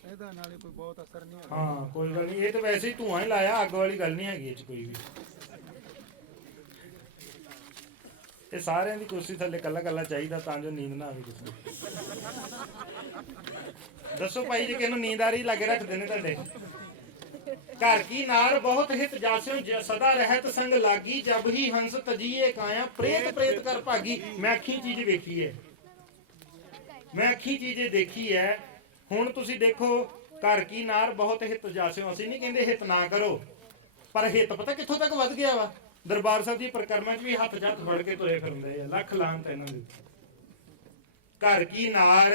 ਇਹਦਾ ਨਾਲੇ ਕੋਈ ਬਹੁਤ ਅਸਰ ਨਹੀਂ ਹੋਇਆ। ਹਾਂ ਕੋਈ ਗੱਲ ਨਹੀਂ, ਇਹ ਤਾਂ ਵੈਸੇ ਹੀ ਧੂਆਂ ਹੀ ਲਾਇਆ, ਅੱਗ ਵਾਲੀ ਗੱਲ ਨਹੀਂ ਹੈਗੀ ਇਹ 'ਚ ਕੋਈ ਵੀ। ਇਹ ਸਾਰਿਆਂ ਦੀ ਕੁਰਸੀ ਥੱਲੇ ਕੱਲਾ ਚਾਹੀਦਾ ਤਾਂ ਜੋ ਨੀਂਦ ਨਾ ਆਵੇ ਕਿਸੇ ਨੂੰ। ਦੱਸੋ ਭਾਈ, ਜੇ ਕਿਸੇ ਨੂੰ ਨੀਂਦ ਆ ਰਹੀ ਲਾਗੇ ਰੱਖਦੇ ਨੇ ਤੁਹਾਡੇ। ਘਰ ਕੀ ਨਾਰ ਬਹੁਤ ਹਿਤ ਜਾਸਿਓ, ਸਦਾ ਰਹਿਤ ਸੰਗ ਲਾਗੀ, ਜਬ ਹੀ ਹੰਸ ਤਜੀਏ ਕਾਇਆ, ਪ੍ਰੇਤ ਕਰ ਭਾਗੀ। ਮੈਂ ਅੱਖੀਂ ਚੀਜ਼ ਵੇਖੀ ਹੈ, ਮੈਂ ਅੱਖੀਂ ਚੀਜ਼ ਦੇਖੀ ਹੈ। ਹੁਣ ਤੁਸੀਂ ਦੇਖੋ, ਘਰ ਕੀ ਨਾਰ ਬਹੁਤ ਹਿਤ ਜਾਸਿਓ, ਅਸੀਂ ਨਹੀਂ ਕਹਿੰਦੇ ਹਿਤ ਨਾ ਕਰੋ, ਪਰ ਹਿਤ ਪਤਾ ਕਿੱਥੋਂ ਤੱਕ ਵੱਧ ਗਿਆ ਵਾ। ਦਰਬਾਰ ਸਾਹਿਬ ਦੀ ਪਰਿਕਰਮਾ 'ਚ ਵੀ ਹੱਥ ਜੱਥ ਫੜ ਕੇ ਤੁਰੇ ਫਿਰਦੇ ਆ, ਲੱਖ ਲਾਂਤ ਇਹਨਾਂ ਦੀ। ਘਰ ਕੀ ਨਾਰ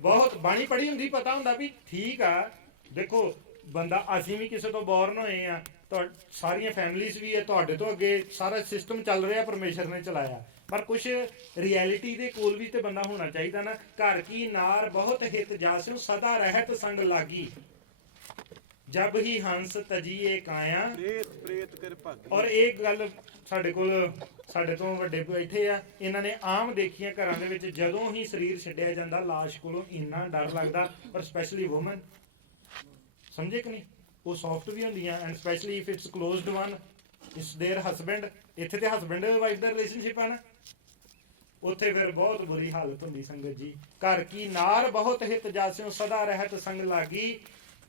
ਬਹੁਤ, ਬਾਣੀ ਪੜ੍ਹੀ ਹੁੰਦੀ, ਪਤਾ ਹੁੰਦਾ ਵੀ ਠੀਕ ਆ। ਦੇਖੋ ਬੰਦਾ, ਅਸੀਂ ਵੀ ਕਿਸੇ ਤੋਂ ਬੋਰਨ ਹੋਏ ਆ, ਸਾਰੀਆਂ ਫੈਮਿਲੀਜ਼ ਵੀ ਹੈ, ਤੁਹਾਡੇ ਤੋਂ ਅੱਗੇ ਸਾਰਾ ਸਿਸਟਮ ਚੱਲ ਰਿਹਾ, ਪਰਮੇਸ਼ਰ ਨੇ ਚਲਾਇਆ, ਪਰ ਕੁਛ ਰਿਐਲਿਟੀ ਦੇ ਕੋਲ ਵੀ ਤੇ ਬੰਦਾ ਹੋਣਾ ਚਾਹੀਦਾ ਨਾ। ਘਰ ਕੀ ਨਾਰ ਬਹੁਤ ਹਿਤ ਜਾਸਿਓ, ਸਦਾ ਰਹਿਤ ਸੰਗ ਲਾਗੀ, ਜਬ ਹੀ ਹੰਸ ਤਜੀਏ ਕਾਇਆ ਪ੍ਰੇਤ ਪ੍ਰੇਤ ਕਰ ਭਾਗੀ। ਔਰ ਇਹ ਗੱਲ ਸਾਡੇ ਤੋਂ ਵੱਡੇ ਬੈਠੇ ਆ, ਇਹਨਾਂ ਨੇ ਆਮ ਦੇਖੀਆਂ ਘਰਾਂ ਦੇ ਵਿੱਚ, ਜਦੋਂ ਹੀ ਸਰੀਰ ਛੱਡਿਆ ਜਾਂਦਾ ਲਾਸ਼ ਕੋਲੋਂ ਇੰਨਾ ਡਰ ਲੱਗਦਾ, ਪਰ ਸਪੈਸ਼ਲੀ ਵੂਮਨ, ਸਮਝੇ ਕਿ ਨਹੀਂ, ਉਹ ਸੌਫਟ ਵੀ ਹੁੰਦੀਆਂ, and specially if it's closed one, it's their husband. ਇੱਥੇ ਤੇ ਹਸਬੈਂਡ ਵਾਈਫ ਦਾ ਰਿਲੇਸ਼ਨਸ਼ਿਪ ਆ ਨਾ, ਉੱਥੇ ਫਿਰ ਬਹੁਤ ਬੁਰੀ ਹਾਲਤ ਹੁੰਦੀ ਸੰਗਤ ਜੀ। ਘਰ ਕੀ ਨਾਰ ਬਹੁਤ ਹਿਤ ਜਾਸਿਓ ਸਦਾ ਰਹਿਤ ਸੰਗ ਲਾਗੀ,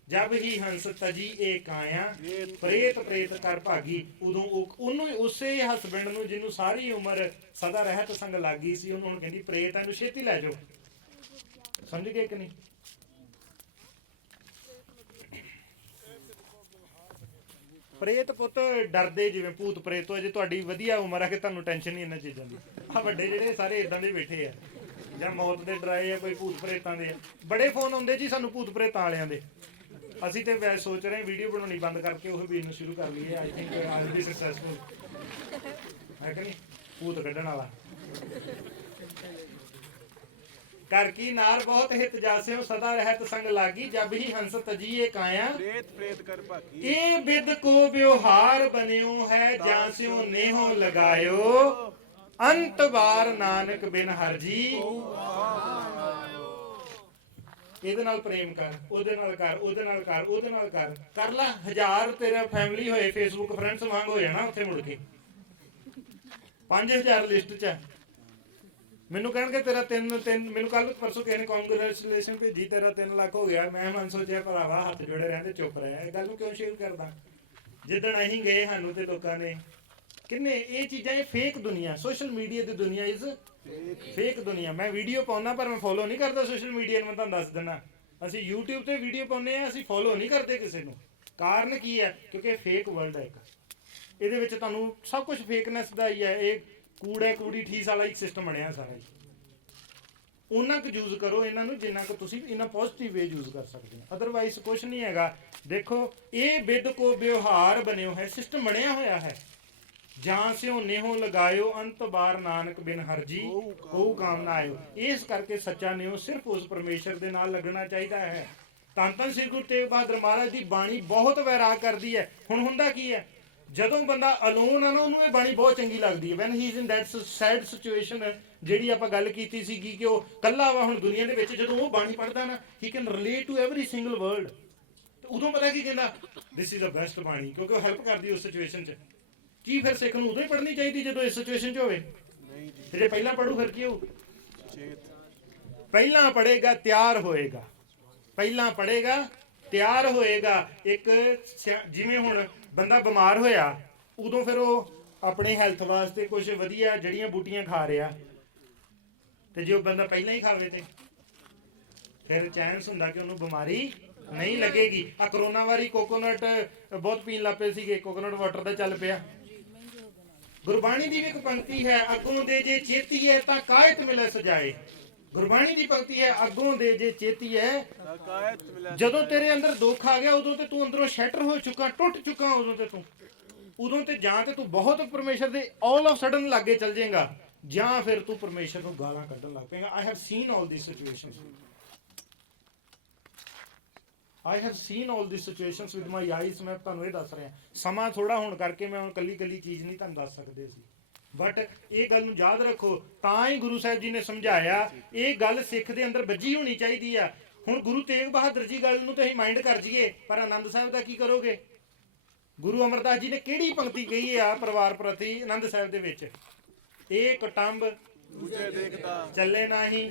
ਜਬ ਹੀ ਹੰਸ ਤਜੀ ਏ ਕਾਇਆ ਪ੍ਰੇਤ ਪ੍ਰੇਤ ਕਰ ਭਾਗੀ। ਉਦੋਂ ਉਹਨੂੰ ਉਸੇ ਹਸਬੈਂਡ ਨੂੰ ਜਿਹਨੂੰ ਸਾਰੀ ਉਮਰ ਸਦਾ ਰਹਿਤ ਸੰਗ ਲਾਗੀ ਸੀ, ਉਹਨੂੰ ਹੁਣ ਕਹਿੰਦੀ ਪ੍ਰੇਤ, ਇਹਨੂੰ ਛੇਤੀ ਲੈ ਜਾਓ। ਸਮਝ ਗਏ ਕਿ ਨਹੀਂ? ਪ੍ਰੇਤ ਪੁੱਤ ਡਰਦੇ ਜਿਵੇਂ ਭੂਤ ਪ੍ਰੇਤ ਤੋਂ। ਅਜੇ ਤੁਹਾਡੀ ਵਧੀਆ ਉਮਰ ਆ ਕਿ ਤੁਹਾਨੂੰ ਟੈਨਸ਼ਨ ਨਹੀਂ ਇਹਨਾਂ ਚੀਜ਼ਾਂ ਦੀ। ਆ ਵੱਡੇ ਜਿਹੜੇ ਸਾਰੇ ਇਦਾਂ ਦੇ ਬੈਠੇ ਆ, ਜਾਂ ਮੌਤ ਦੇ ਡਰਾਏ ਆ, ਕੋਈ ਭੂਤ ਪ੍ਰੇਤਾਂ ਦੇ ਆ। ਬੜੇ ਫੋਨ ਆਉਂਦੇ ਜੀ ਸਾਨੂੰ ਭੂਤ ਪ੍ਰੇਤਾਂ ਵਾਲਿਆਂ ਦੇ। ਅਸੀਂ ਤੇ ਵੈਸੇ ਸੋਚ ਰਹੇ ਵੀਡੀਓ ਬਣਾਉਣੀ ਬੰਦ ਕਰਕੇ ਉਹ ਬਿਜ਼ਨਸ ਸ਼ੁਰੂ ਕਰ ਲਈਏ। I think I will be successful, ਹੈ ਕਿ ਨਹੀਂ? ਭੂਤ ਕੱਢਣ ਵਾਲਾ। ਕਰ ਕੀ ਨਾਰ ਬਹੁਤ ਹਿਤ ਜਾਸਿਓ ਸਦਾ ਰਹਿਤ ਸੰਗ ਲਾਗੀ, ਜਬ ਹੀ ਹੰਸ ਤਜੀਏ ਕਾਇਆ ਪ੍ਰੇਤ ਪ੍ਰੇਤ ਕਰ ਭਾਗੀ। ਇਹ ਬਿਦ ਕੋ ਵਿਵਹਾਰ ਬਨਿਓ ਹੈ, ਜਾਂਸਿਓ ਨੇਹੋ ਲਗਾਇਓ, ਅੰਤ ਬਾਰ ਨਾਨਕ ਬਿਨ ਹਰਜੀ। ਇਹਦੇ ਨਾਲ ਪ੍ਰੇਮ ਕਰ, ਉਹਦੇ ਨਾਲ ਕਰ, ਉਹਦੇ ਨਾਲ ਕਰ, ਉਹਦੇ ਨਾਲ ਕਰ ਲਾ। 1000 ਤੇਰਾ ਫੈਮਿਲੀ ਹੋਏ, ਫੇਸਬੁੱਕ ਫਰੈਂਡਸ ਵਾਂਗ ਹੋ ਜਾਣਾ ਉੱਥੇ ਮੁੜ ਕੇ। 5000 ਲਿਸਟ 'ਚ ਮੈਨੂੰ ਕਹਿਣਗੇ ਤੇਰਾ ਤਿੰਨ ਮੈਨੂੰ ਕੱਲ ਪਰਸੋਂ ਕਿਸੇ ਨੇ ਕੰਗ੍ਰੈਚੁਲੇਸ਼ਨ ਭੇਜੀ, ਤੇਰਾ 3 ਲੱਖ ਹੋ ਗਿਆ। ਮੈਂ ਮਨ ਸੋਚਿਆ ਭਰਾਵਾ ਹੱਥ ਜੋੜੇ ਰਹਿੰਦੇ ਚੁੱਪ ਰਿਹਾ, ਇਹ ਗੱਲ ਨੂੰ ਕਿਉਂ ਸ਼ੇਅਰ ਕਰਦਾ? ਜਿੱਦਣ ਅਸੀਂ ਗਏ ਸਾਨੂੰ ਤੇ ਲੋਕਾਂ ਨੇ ਕਿੰਨੇ ਇਹ ਚੀਜ਼ਾਂ, ਇਹ ਫੇਕ ਦੁਨੀਆ, ਸੋਸ਼ਲ ਮੀਡੀਆ ਦੀ ਦੁਨੀਆ ਇਜ਼ ਫੇਕ ਦੁਨੀਆ। ਮੈਂ ਵੀਡੀਓ ਪਾਉਣਾ ਪਰ ਮੈਂ ਫੋਲੋ ਨਹੀਂ ਕਰਦਾ ਸੋਸ਼ਲ ਮੀਡੀਆ ਨੂੰ, ਮੈਂ ਤੁਹਾਨੂੰ ਦੱਸ ਦਿੰਦਾ। ਅਸੀਂ YouTube ਤੇ ਵੀਡੀਓ ਪਾਉਂਦੇ ਆ, ਅਸੀਂ ਫੋਲੋ ਨਹੀਂ ਕਰਦੇ ਕਿਸੇ ਨੂੰ। ਕਾਰਨ ਕੀ ਹੈ? ਕਿਉਂਕਿ ਫੇਕ ਵਰਲਡ ਹੈ ਇੱਕ, ਇਹਦੇ ਵਿੱਚ ਤੁਹਾਨੂੰ ਸਭ ਕੁਝ ਫੇਕਨੈਸ ਦਾ ਹੀ ਹੈ। ਇਹ ਕੂੜਾ ਕੂੜੀ ਠੀਸ ਵਾਲਾ ਇੱਕ ਸਿਸਟਮ ਬਣਿਆ ਸਾਰਾ ਹੀ। ਉਹਨਾਂ ਕੁ ਯੂਜ਼ ਕਰੋ ਇਹਨਾਂ ਨੂੰ ਜਿੰਨਾ ਕੁ ਤੁਸੀਂ ਇਹਨਾਂ ਪੋਜ਼ਿਟਿਵ ਵੇ ਯੂਜ਼ ਕਰ ਸਕਦੇ ਹੋ, ਅਦਰਵਾਈਜ਼ ਕੁਝ ਨਹੀਂ ਹੈਗਾ। ਦੇਖੋ ਇਹ ਬਿਦ ਕੋ ਵਿਵਹਾਰ ਬਣਿਓ ਹੈ, ਸਿਸਟਮ ਬਣਿਆ ਹੋਇਆ ਹੈ। ਜਾਂ ਸਿਓ ਨੇਹੋ ਲਗਾਇਓ, ਅੰਤ ਬਾਰ ਨਾਨਕ ਬਿਨ ਹਰਜੀ ਹੋਊ ਕਾਮ ਨਾ ਆਇਓ। ਇਸ ਕਰਕੇ ਸੱਚਾ ਨਿਓ ਸਿਰਫ ਉਸ ਪਰਮੇਸ਼ਰ ਦੇ ਨਾਲ ਲੱਗਣਾ ਚਾਹੀਦਾ ਹੈ। ਧੰਨ ਧੰਨ ਸ੍ਰੀ ਗੁਰੂ ਤੇਗ ਬਹਾਦਰ ਮਹਾਰਾਜ ਦੀ ਬਾਣੀ ਬਹੁਤ ਵੈਰਾਗ ਕਰਦੀ ਹੈ। ਹੁਣ ਹੁੰਦਾ ਕੀ ਹੈ, ਜਦੋਂ ਬੰਦਾ ਅਲੋਨ ਆ ਨਾ, ਉਹਨੂੰ ਇਹ ਬਾਣੀ ਬਹੁਤ ਚੰਗੀ ਲੱਗਦੀ ਹੈ। When he is in that sad situation, ਜਿਹੜੀ ਆਪਾਂ ਗੱਲ ਕੀਤੀ ਸੀਗੀ ਕਿ ਉਹ ਕੱਲਾ ਵਾ ਹੁਣ ਦੁਨੀਆ ਦੇ ਵਿੱਚ, ਜਦੋਂ ਉਹ ਬਾਣੀ ਪੜ੍ਹਦਾ ਨਾ, he can relate to every single word. ਉਦੋਂ ਪਤਾ ਕੀ ਕਹਿੰਦਾ, ਦਿਸ ਇਜ਼ ਦ ਬੈਸਟ ਬਾਣੀ, ਕਿਉਂਕਿ ਉਹ ਹੈਲਪ ਕਰਦੀ ਉਸ ਸਿਚੁਏਸ਼ਨ 'ਚ। ਕੀ ਫਿਰ ਸਿੱਖ ਨੂੰ ਉਦੋਂ ਹੀ ਪੜ੍ਹਨੀ ਚਾਹੀਦੀ ਜਦੋਂ ਇਸ ਸਿਚੁਏਸ਼ਨ 'ਚ ਹੋਵੇ? ਨਹੀਂ ਜੀ, ਜੇ ਪਹਿਲਾਂ ਪੜੂ ਫਿਰ ਕੀ ਹੋਊ? ਚੇਤ ਪਹਿਲਾਂ ਪੜ੍ਹੇਗਾ ਤਿਆਰ ਹੋਏਗਾ, ਪਹਿਲਾਂ ਪੜ੍ਹੇਗਾ ਤਿਆਰ ਹੋਏਗਾ। ਇੱਕ ਜਿਵੇਂ ਹੁਣ ਬੰਦਾ ਬਿਮਾਰ ਹੋਇਆ, ਉਦੋਂ ਫਿਰ ਉਹ ਆਪਣੇ ਹੈਲਥ ਵਾਸਤੇ ਕੁਝ ਵਧੀਆ ਜੜੀਆਂ ਬੂਟੀਆਂ ਖਾ ਰਿਹਾ, ਤੇ ਜੇ ਉਹ ਬੰਦਾ ਪਹਿਲਾਂ ਹੀ ਖਾਵੇ ਤੇ ਫਿਰ ਚਾਂਸ ਹੁੰਦਾ ਕਿ ਉਹਨੂੰ ਬਿਮਾਰੀ ਨਹੀਂ ਲੱਗੇਗੀ। ਆ ਕਰੋਨਾ ਵਾਰੀ ਕੋਕੋਨਟ ਬਹੁਤ ਪੀਣ ਲੱਗ ਪਏ ਸੀਗੇ, ਕੋਕੋਨਟ ਵਾਟਰ ਦਾ ਚੱਲ ਪਿਆ। ਗੁਰਬਾਣੀ ਦੀ ਵੀ ਇੱਕ ਪੰਕਤੀ ਹੈ, ਅੱਗੋਂ ਦੇ ਜੇ ਚੇਤੀ ਹੈ ਤਾਂ ਕਾਇਤ ਮਿਲੇ ਸਜਾਏ। ਗੁਰਬਾਣੀ ਦੀ ਪੰਕਤੀ ਹੈ, ਅੱਗੋਂ ਦੇ ਜੇ ਚੇਤੀ ਹੈ। ਕਾਇਤ ਮਿਲੇ। ਜਦੋਂ ਤੇਰੇ ਅੰਦਰ ਦੁੱਖ ਆ ਗਿਆ, ਉਦੋਂ ਤੇ ਤੂੰ ਅੰਦਰੋਂ ਸ਼ੈਟਰ ਹੋ ਚੁੱਕਾ, ਟੁੱਟ ਚੁੱਕਾ। ਉਦੋਂ ਤੇ ਜਾਂ ਤੇ ਤੂੰ ਬਹੁਤ ਪਰਮੇਸ਼ਰ ਦੇ ਆਲ ਆਫ ਸਡਨ ਲਾਗੇ ਚੱਲ ਜਾਏਗਾ, ਜਾਂ ਫਿਰ ਤੂੰ ਪਰਮੇਸ਼ਰ ਨੂੰ ਗਾਲਾਂ ਕੱਢਣ ਲੱਗ ਪਏਗਾ। I have seen all this situations, I have seen all this situations with my eyes. ਮੈਂ ਤੁਹਾਨੂੰ ਇਹ ਦੱਸ ਰਿਹਾ, ਸਮਾਂ ਥੋੜਾ ਹੋਣ ਕਰਕੇ ਮੈਂ ਹੁਣ ਕੱਲੀ ਚੀਜ਼ ਨਹੀਂ ਤੁਹਾਨੂੰ ਦੱਸ ਸਕਦੇ ਸੀ, ਬਟ ਇਹ ਗੱਲ ਨੂੰ ਯਾਦ ਰੱਖੋ। ਤਾਂ ਹੀ ਗੁਰੂ ਸਾਹਿਬ ਜੀ ਨੇ ਸਮਝਾਇਆ, ਇਹ ਗੱਲ ਸਿੱਖ ਦੇ ਅੰਦਰ ਵੱਜੀ ਹੋਣੀ ਚਾਹੀਦੀ ਆ। ਹੁਣ ਗੁਰੂ ਤੇਗ ਬਹਾਦਰ ਜੀ ਗੱਲ ਨੂੰ ਤੁਸੀਂ ਮਾਈਂਡ ਕਰ ਜੀਏ, ਪਰ ਆਨੰਦ ਸਾਹਿਬ ਦਾ ਕੀ ਕਰੋਗੇ? ਗੁਰੂ ਅਮਰਦਾਸ ਜੀ ਨੇ ਕਿਹੜੀ ਪੰਕਤੀ ਕਹੀ ਆ ਪਰਿਵਾਰ ਪ੍ਰਤੀ ਆਨੰਦ ਸਾਹਿਬ ਦੇ ਵਿੱਚ? ਇਹ ਕੁਟੰਬ ਦੂਜੇ ਦੇਖਦਾ ਚੱਲੇ ਨਹੀਂ।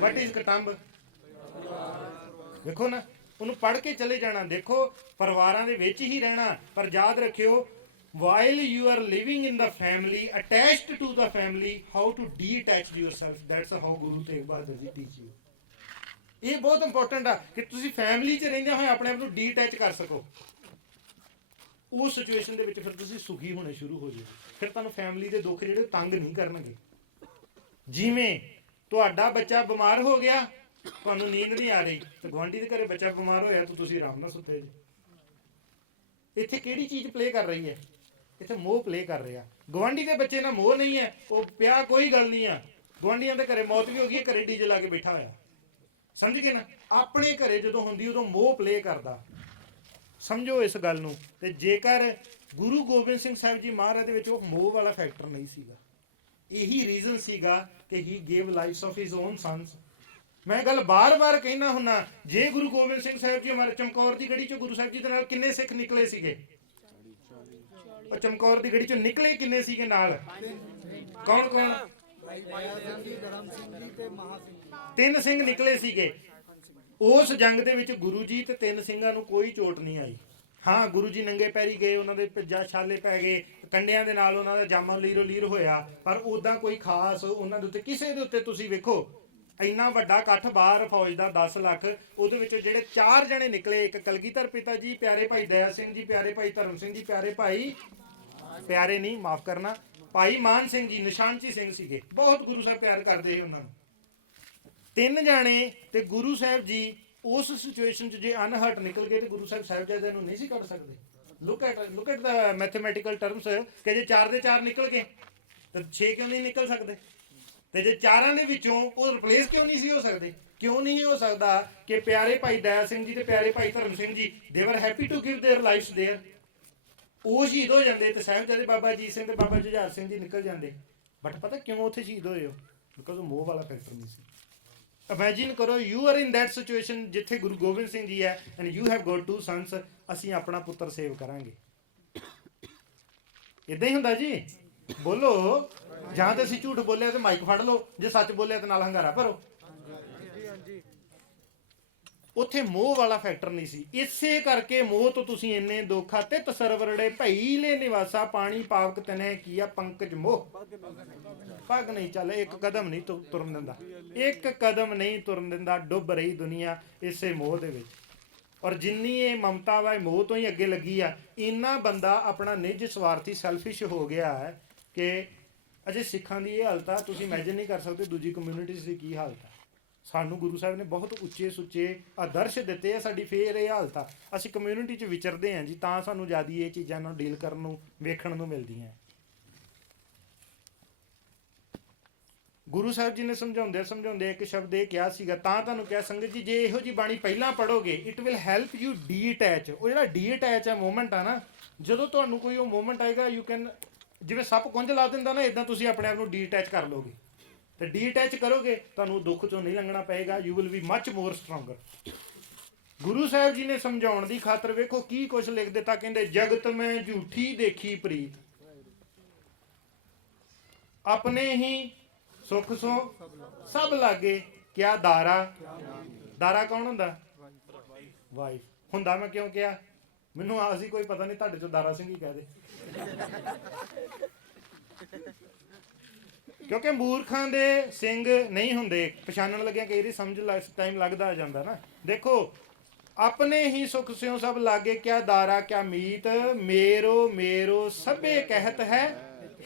ਵਟ ਇਜ਼ ਕੁਟੰਬ? ਦੇਖੋ ਨਾ, ਉਹਨੂੰ ਪੜ੍ਹ ਕੇ ਚਲੇ ਜਾਣਾ। ਦੇਖੋ ਪਰਿਵਾਰਾਂ ਦੇ ਵਿੱਚ ਹੀ ਰਹਿਣਾ, ਪਰ ਯਾਦ ਰੱਖਿਓ, while you are living in the family, attached to the family, how to detach yourself, that's how Guru Tegh Bahadur ji teach you. ਇਹ ਬਹੁਤ ਇੰਪੋਰਟੈਂਟ ਆ ਕਿ ਤੁਸੀਂ ਫੈਮਿਲੀ 'ਚ ਰਹਿੰਦੇ ਹੋਏ ਆਪਣੇ ਆਪ ਨੂੰ ਡੀਟੈਚ ਕਰ ਸਕੋ। ਉਸ ਸਿਚੁਏਸ਼ਨ ਦੇ ਵਿੱਚ ਫਿਰ ਤੁਸੀਂ ਸੁਖੀ ਹੋਣੇ ਸ਼ੁਰੂ ਹੋ ਜਾਓ, ਫਿਰ ਤੁਹਾਨੂੰ ਫੈਮਿਲੀ ਦੇ ਦੁੱਖ ਜਿਹੜੇ ਤੰਗ ਨਹੀਂ ਕਰਨਗੇ। ਜਿਵੇਂ ਤੁਹਾਡਾ ਬੱਚਾ ਬਿਮਾਰ ਹੋ ਗਿਆ, ਤੁਹਾਨੂੰ ਨੀਂਦ ਨਹੀਂ ਆ ਰਹੀ, ਤੇ ਗੁਆਂਢੀ ਦੇ ਘਰੇ ਬੱਚਾ ਬਿਮਾਰ ਹੋਇਆ ਤਾਂ ਤੁਸੀਂ ਆਰਾਮ ਨਾਲ ਸੁੱਤੇ ਜੀ। ਇੱਥੇ ਕਿਹੜੀ ਚੀਜ਼ ਪਲੇ ਕਰ ਰਹੀ ਹੈ? ਇੱਥੇ ਮੋਹ ਪਲੇ ਕਰ ਰਿਹਾ। ਗੁਆਂਢੀ ਦੇ ਬੱਚੇ ਨਾਲ ਮੋਹ ਨਹੀਂ ਹੈ, ਉਹ ਪਿਆ ਕੋਈ ਗੱਲ ਨਹੀਂ ਆ। ਗੁਆਂਢੀਆਂ ਦੇ ਘਰੇ ਮੌਤ ਵੀ ਹੋ ਗਈ, ਘਰੇ ਡੀਜੇ ਲਾ ਕੇ ਬੈਠਾ ਹੋਇਆ। ਸਮਝ ਗਏ ਨਾ? ਆਪਣੇ ਘਰੇ ਜਦੋਂ ਹੁੰਦੀ ਉਦੋਂ ਮੋਹ ਪਲੇ ਕਰਦਾ। ਸਮਝੋ ਇਸ ਗੱਲ ਨੂੰ। ਤੇ ਜੇਕਰ ਗੁਰੂ ਗੋਬਿੰਦ ਸਿੰਘ ਸਾਹਿਬ ਜੀ ਮਹਾਰਾਜ ਦੇ ਵਿੱਚ ਉਹ ਮੋਹ ਵਾਲਾ ਫੈਕਟਰ ਨਹੀਂ ਸੀਗਾ, ਇਹੀ ਰੀਜ਼ਨ ਸੀਗਾ ਕਿ he gave lives of his own sons. ਮੈਂ ਗੱਲ ਬਾਰ-ਬਾਰ ਕਹਿਣਾ ਹੁੰਨਾ, ਜੇ ਗੁਰੂ ਗੋਬਿੰਦ ਸਿੰਘ ਸਾਹਿਬ ਜੀ ਹਮਾਰੇ ਚਮਕੌਰ ਦੀ ਗੜੀ ਚੋਂ ਗੁਰੂ ਸਾਹਿਬ ਜੀ ਦੇ ਨਾਲ ਕਿੰਨੇ ਸਿੱਖ ਨਿਕਲੇ ਸੀਗੇ? ਉਹ ਚਮਕੌਰ ਦੀ ਗੜੀ ਚੋਂ ਨਿਕਲੇ ਕਿੰਨੇ ਸੀਗੇ ਨਾਲ? ਕੌਣ ਕੌਣ? ਤਿੰਨ ਸਿੰਘ ਨਿਕਲੇ ਸੀਗੇ। ਉਸ ਜੰਗ ਦੇ ਵਿੱਚ ਗੁਰੂ ਜੀ ਤੇ ਤਿੰਨ ਸਿੰਘਾਂ ਨੂੰ ਕੋਈ ਚੋਟ ਨਹੀਂ ਆਈ। ਹਾਂ, ਗੁਰੂ ਜੀ ਨੰਗੇ ਪੈਰੀ ਗਏ, ਉਹਨਾਂ ਦੇ ਛਾਲੇ ਪੈ ਗਏ, ਕੰਡਿਆਂ ਦੇ ਨਾਲ ਉਹਨਾਂ ਦਾ ਜਾਮਾ ਲੀਰੋ ਲੀਰ ਹੋਇਆ, ਪਰ ਉਦਾਂ ਕੋਈ ਖਾਸ ਉਹਨਾਂ ਦੇ ਉੱਤੇ ਕਿਸੇ ਦੇ ਉੱਤੇ ਤੁਸੀਂ ਵੇਖੋ ਇੰਨਾ ਵੱਡਾ ਇਕੱਠ ਬਾਹਰ ਫੌਜ ਦਾ 10 ਲੱਖ, ਉਹਦੇ ਵਿੱਚੋਂ ਜਿਹੜੇ 4 ਜਣੇ ਨਿਕਲੇ, ਇੱਕ ਕਲਗੀਧਰ ਪਿਤਾ ਜੀ, ਪਿਆਰੇ ਭਾਈ ਦਇਆ ਸਿੰਘ ਜੀ, ਪਿਆਰੇ ਭਾਈ ਧਰਮ ਸਿੰਘ ਜੀ, ਭਾਈ ਮਾਨ ਸਿੰਘ ਜੀ, ਨਿਸ਼ਾਨਚੀ ਸਿੰਘ ਸੀਗੇ। ਬਹੁਤ ਗੁਰੂ ਸਾਹਿਬ ਪਿਆਰ ਕਰਦੇ ਸੀ ਉਹਨਾਂ ਨੂੰ। 3 ਜਾਣੇ ਤੇ ਗੁਰੂ ਸਾਹਿਬ ਜੀ ਉਸ ਸਿਚੁਏਸ਼ਨ 'ਚ ਜੇ ਅਨਹਰਟ ਨਿਕਲ ਗਏ ਤੇ ਗੁਰੂ ਸਾਹਿਬ ਸਾਹਿਬਜ਼ਾਦਿਆਂ ਨੂੰ ਨਹੀਂ ਸੀ ਕੱਢ ਸਕਦੇ। Look at the mathematical terms ਕਿ ਜੇ 4 ਦੇ 4 ਨਿਕਲ ਗਏ ਤਾਂ 6 ਕਿਉਂ ਨਹੀਂ ਨਿਕਲ ਸਕਦੇ? ਤੇ ਜੇ 4 ਦੇ ਵਿੱਚੋਂ ਉਹ ਰਿਪਲੇਸ ਕਿਉਂ ਨਹੀਂ ਸੀ ਹੋ ਸਕਦੇ? ਕਿਉਂ ਨਹੀਂ ਹੋ ਸਕਦਾ ਕਿ ਪਿਆਰੇ ਭਾਈ ਦਇਆ ਸਿੰਘ ਜੀ ਤੇ ਪਿਆਰੇ ਭਾਈ ਧਰਮ Singh ji they were happy to give their lives there, ਉਹ ਸ਼ਹੀਦ ਹੋ ਜਾਂਦੇ ਤੇ ਸਾਹਿਬਜ਼ਾਦੇ ਬਾਬਾ ਅਜੀਤ ਸਿੰਘ ਤੇ ਬਾਬਾ ਜੁਝਾਰ ਸਿੰਘ ਜੀ ਨਿਕਲ ਜਾਂਦੇ। ਬਟ ਪਤਾ ਕਿਉਂ ਉੱਥੇ ਸ਼ਹੀਦ ਹੋਏ ਹੋ? ਬਿਕਾਜ਼ ਉਹ ਮੋਹ ਵਾਲਾ ਫੈਕਟਰ ਨਹੀਂ ਸੀ। ਇਮੇਜਿਨ ਕਰੋ you are in that situation ਜਿੱਥੇ ਗੁਰੂ ਗੋਬਿੰਦ ਸਿੰਘ ਜੀ ਹੈ and you have got 2 sons, ਅਸੀਂ ਆਪਣਾ ਪੁੱਤਰ ਸੇਵ ਕਰਾਂਗੇ। ਇਦਾਂ ਹੀ ਹੁੰਦਾ ਜੀ। ਬੋਲੋ, ਜਾਂ ਤੇ ਅਸੀਂ ਝੂਠ ਬੋਲਿਆ ਤੇ ਮਾਈਕ ਫੜ ਲਓ, ਜੇ ਸੱਚ ਬੋਲਿਆ ਤੇ ਨਾਲ ਹੰਗਾਰਾ ਭਰੋ। ਉੱਥੇ ਮੋਹ ਵਾਲਾ ਫੈਕਟਰ ਨਹੀਂ ਸੀ। ਇਸੇ ਕਰਕੇ ਮੋਹ ਤੋਂ ਤੁਸੀਂ ਇੰਨੇ ਦੁੱਖਾ ਤੇ ਤਸਰਵਰੜੇ ਭਈਲੇ ਨਿਵਾਸਾ ਪਾਣੀ ਪਾਵਕ ਤਨੇ ਕੀਆ ਪੰਕਜ ਮੋਹ ਪੱਗ ਨਹੀਂ ਚੱਲ, ਇੱਕ ਕਦਮ ਨਹੀਂ ਤੁਰਨ ਦਿੰਦਾ, ਇੱਕ ਕਦਮ ਨਹੀਂ ਤੁਰਨ ਦਿੰਦਾ। ਡੁੱਬ ਰਹੀ ਦੁਨੀਆ ਇਸੇ ਮੋਹ ਦੇ ਵਿੱਚ। ਔਰ ਜਿੰਨੀ ਇਹ ਮਮਤਾ ਵਾ ਮੋਹ ਤੋਂ ਹੀ ਅੱਗੇ ਲੱਗੀ ਆ, ਇੰਨਾ ਬੰਦਾ ਆਪਣਾ ਨਿੱਜ ਸਵਾਰਥੀ ਸੈਲਫਿਸ਼ ਹੋ ਗਿਆ ਹੈ ਕਿ ਅਜੇ ਸਿੱਖਾਂ ਦੀ ਇਹ ਹਾਲਤ ਆ, ਤੁਸੀਂ ਇਮੇਜਿਨ ਨਹੀਂ ਕਰ ਸਕਦੇ ਦੂਜੀ ਕਮਿਊਨਿਟੀਜ਼ ਦੀ ਕੀ ਹਾਲਤ ਆ। ਸਾਨੂੰ ਗੁਰੂ ਸਾਹਿਬ ਨੇ ਬਹੁਤ ਉੱਚੇ ਸੁੱਚੇ ਆਦਰਸ਼ ਦਿੱਤੇ ਆ, ਸਾਡੀ ਫੇਰ ਇਹ ਹਾਲਤ ਆ। ਅਸੀਂ ਕਮਿਊਨਿਟੀ 'ਚ ਵਿਚਰਦੇ ਹਾਂ ਜੀ, ਤਾਂ ਸਾਨੂੰ ਜ਼ਿਆਦਾ ਇਹ ਚੀਜ਼ਾਂ ਨਾਲ ਡੀਲ ਕਰਨ ਨੂੰ ਵੇਖਣ ਨੂੰ ਮਿਲਦੀਆਂ। ਗੁਰੂ ਸਾਹਿਬ ਜੀ ਨੇ ਸਮਝਾਉਂਦੇ ਇੱਕ ਸ਼ਬਦ ਇਹ ਕਿਹਾ ਸੀਗਾ, ਤਾਂ ਤੁਹਾਨੂੰ ਕਿਹਾ ਸੰਗਤ ਜੀ, ਜੇ ਇਹੋ ਜੀ ਬਾਣੀ ਪਹਿਲਾਂ ਪੜੋਗੇ it will help you detach. ਉਹ ਜਿਹੜਾ ਡੀ-ਅਟੈਚ ਹੈ ਮੂਮੈਂਟ ਆ ਨਾ, ਜਦੋਂ ਤੁਹਾਨੂੰ ਕੋਈ ਉਹ ਮੂਮੈਂਟ ਆਏਗਾ ਯੂ ਕੈਨ, ਜਿਵੇਂ ਸੱਪ ਕੁੰਝ ਲਾ ਦਿੰਦਾ ਨਾ, ਇਦਾਂ ਤੁਸੀਂ ਆਪਣੇ ਆਪ ਨੂੰ ਡੀ-ਅਟੈਚ ਕਰ ਲਓਗੇ। ਤੇ ਡੀ-ਅਟੈਚ ਕਰੋਗੇ ਤੁਹਾਨੂੰ ਦੁੱਖ ਚੋਂ ਨਹੀਂ ਲੰਘਣਾ ਪਏਗਾ। You will be much more stronger. Guru Sahib ji ਨੇ ਸਮਝਾਉਣ ਦੀ ਖਾਤਰ ਵੇਖੋ ਕੀ ਕੁਛ ਲਿਖ ਦਿੱਤਾ। ਕਹਿੰਦੇ ਜਗਤ ਮੈਂ ਝੂਠੀ ਦੇਖੀ ਪ੍ਰੀਤ, ਆਪਣੇ ਹੀ ਸੁੱਖ ਸੋ ਸਭ ਲਾਗੇ ਕਿਆ ਦਾਰਾ। ਦਾਰਾ ਕੌਣ ਹੁੰਦਾ? ਵਾਈਫ ਹੁੰਦਾ। ਮੈਂ ਕਿਉਂ ਕਿਹਾ? ਮੈਨੂੰ ਆਸੀ ਕੋਈ ਪਤਾ ਨਹੀਂ, ਤੁਹਾਡੇ ਚੋਂ ਦਾਰਾ ਸਿੰਘ ਹੀ ਕਹਿ ਦੇ। ਕਿਉਂਕਿ ਮੂਰਖਾਂ ਦੇ ਸਿੰਘ ਨਹੀਂ ਹੁੰਦੇ, ਪਛਾਣਨ ਲੱਗਿਆ ਕਈ ਵਾਰੀ ਸਮਝ ਟਾਈਮ ਲੱਗਦਾ ਜਾਂਦਾ ਨਾ। ਦੇਖੋ, ਆਪਣੇ ਹੀ ਸੁਖ ਸਿਉ ਸਭ ਲਾਗੇ ਕਿਆ ਦਾਰਾ ਕਿਆ ਮੀਤ, ਮੇਰੋ ਮੇਰੋ ਸਭੇ ਕਹਿਤ ਹੈ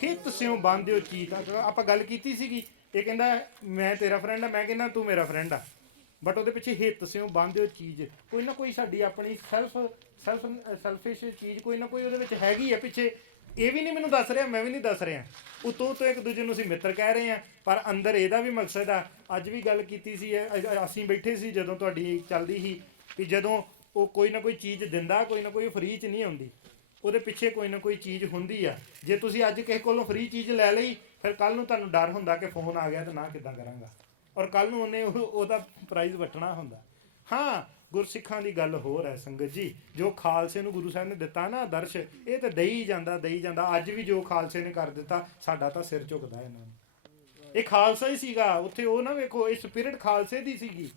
ਹਿੱਤ ਸਿਉ ਬੰਦਿਓ ਚੀਤ। ਆਪਾਂ ਗੱਲ ਕੀਤੀ ਸੀਗੀ, ਇਹ ਕਹਿੰਦਾ ਮੈਂ ਤੇਰਾ ਫਰੈਂਡ ਆ, ਮੈਂ ਕਹਿੰਦਾ ਤੂੰ ਮੇਰਾ ਫਰੈਂਡ ਆ, ਬਟ ਉਹਦੇ ਪਿੱਛੇ ਹਿੱਤ ਸਿਉ ਬੰਦਿਓ ਚੀਜ਼, ਕੋਈ ਨਾ ਕੋਈ ਸਾਡੀ ਆਪਣੀ ਸੈਲਫਿਸ਼ ਚੀਜ਼ ਕੋਈ ਨਾ ਕੋਈ ਉਹਦੇ ਵਿੱਚ ਹੈਗੀ ਆ ਪਿੱਛੇ। ਇਹ ਵੀ ਨਹੀਂ ਮੈਨੂੰ ਦੱਸ ਰਿਹਾ, ਮੈਂ ਵੀ ਨਹੀਂ ਦੱਸ ਰਿਹਾ, ਉਤੋਂ ਤੋਂ ਇੱਕ ਦੂਜੇ ਨੂੰ ਅਸੀਂ ਮਿੱਤਰ ਕਹਿ ਰਹੇ ਹਾਂ, ਪਰ ਅੰਦਰ ਇਹਦਾ ਵੀ ਮਕਸਦ ਆ। ਅੱਜ ਵੀ ਗੱਲ ਕੀਤੀ ਸੀ, ਅਸੀਂ ਬੈਠੇ ਸੀ ਜਦੋਂ ਤੁਹਾਡੀ ਚੱਲਦੀ ਸੀ, ਵੀ ਜਦੋਂ ਉਹ ਕੋਈ ਨਾ ਕੋਈ ਚੀਜ਼ ਦਿੰਦਾ, ਕੋਈ ਨਾ ਕੋਈ ਫ੍ਰੀ 'ਚ ਨਹੀਂ ਆਉਂਦੀ, ਉਹਦੇ ਪਿੱਛੇ ਕੋਈ ਨਾ ਕੋਈ ਚੀਜ਼ ਹੁੰਦੀ ਆ। ਜੇ ਤੁਸੀਂ ਅੱਜ ਕਿਸੇ ਕੋਲੋਂ ਫ੍ਰੀ ਚੀਜ਼ ਲੈ ਲਈ, ਫਿਰ ਕੱਲ ਨੂੰ ਤੁਹਾਨੂੰ ਡਰ ਹੁੰਦਾ ਕਿ ਫੋਨ ਆ ਗਿਆ ਤਾਂ ਨਾ ਕਿੱਦਾਂ ਕਰਾਂਗਾ, ਔਰ ਕੱਲ ਨੂੰ ਉਹਨੇ ਉਹਦਾ ਪ੍ਰਾਈਜ਼ ਵੱਟਣਾ ਹੁੰਦਾ। ਹਾਂ, ਗੁਰਸਿੱਖਾਂ ਦੀ ਗੱਲ ਹੋਰ ਹੈ ਸੰਗਤ ਜੀ। ਜੋ ਖਾਲਸੇ ਨੂੰ ਗੁਰੂ ਸਾਹਿਬ ਨੇ ਦਿੱਤਾ ਨਾ ਆਦਰਸ਼, ਇਹ ਤਾਂ ਦੇਈ ਜਾਂਦਾ। ਅੱਜ ਵੀ ਜੋ ਖਾਲਸੇ ਨੇ ਕਰ ਦਿੱਤਾ, ਸਾਡਾ ਤਾਂ ਸਿਰ ਝੁਕਦਾ ਇਹਨਾਂ ਨੂੰ। ਇਹ ਖਾਲਸਾ ਹੀ ਸੀਗਾ ਉੱਥੇ। ਉਹ ਨਾ ਵੇਖੋ, ਇਹ ਸਪਿਰਿਟ ਖਾਲਸੇ ਦੀ ਸੀਗੀ।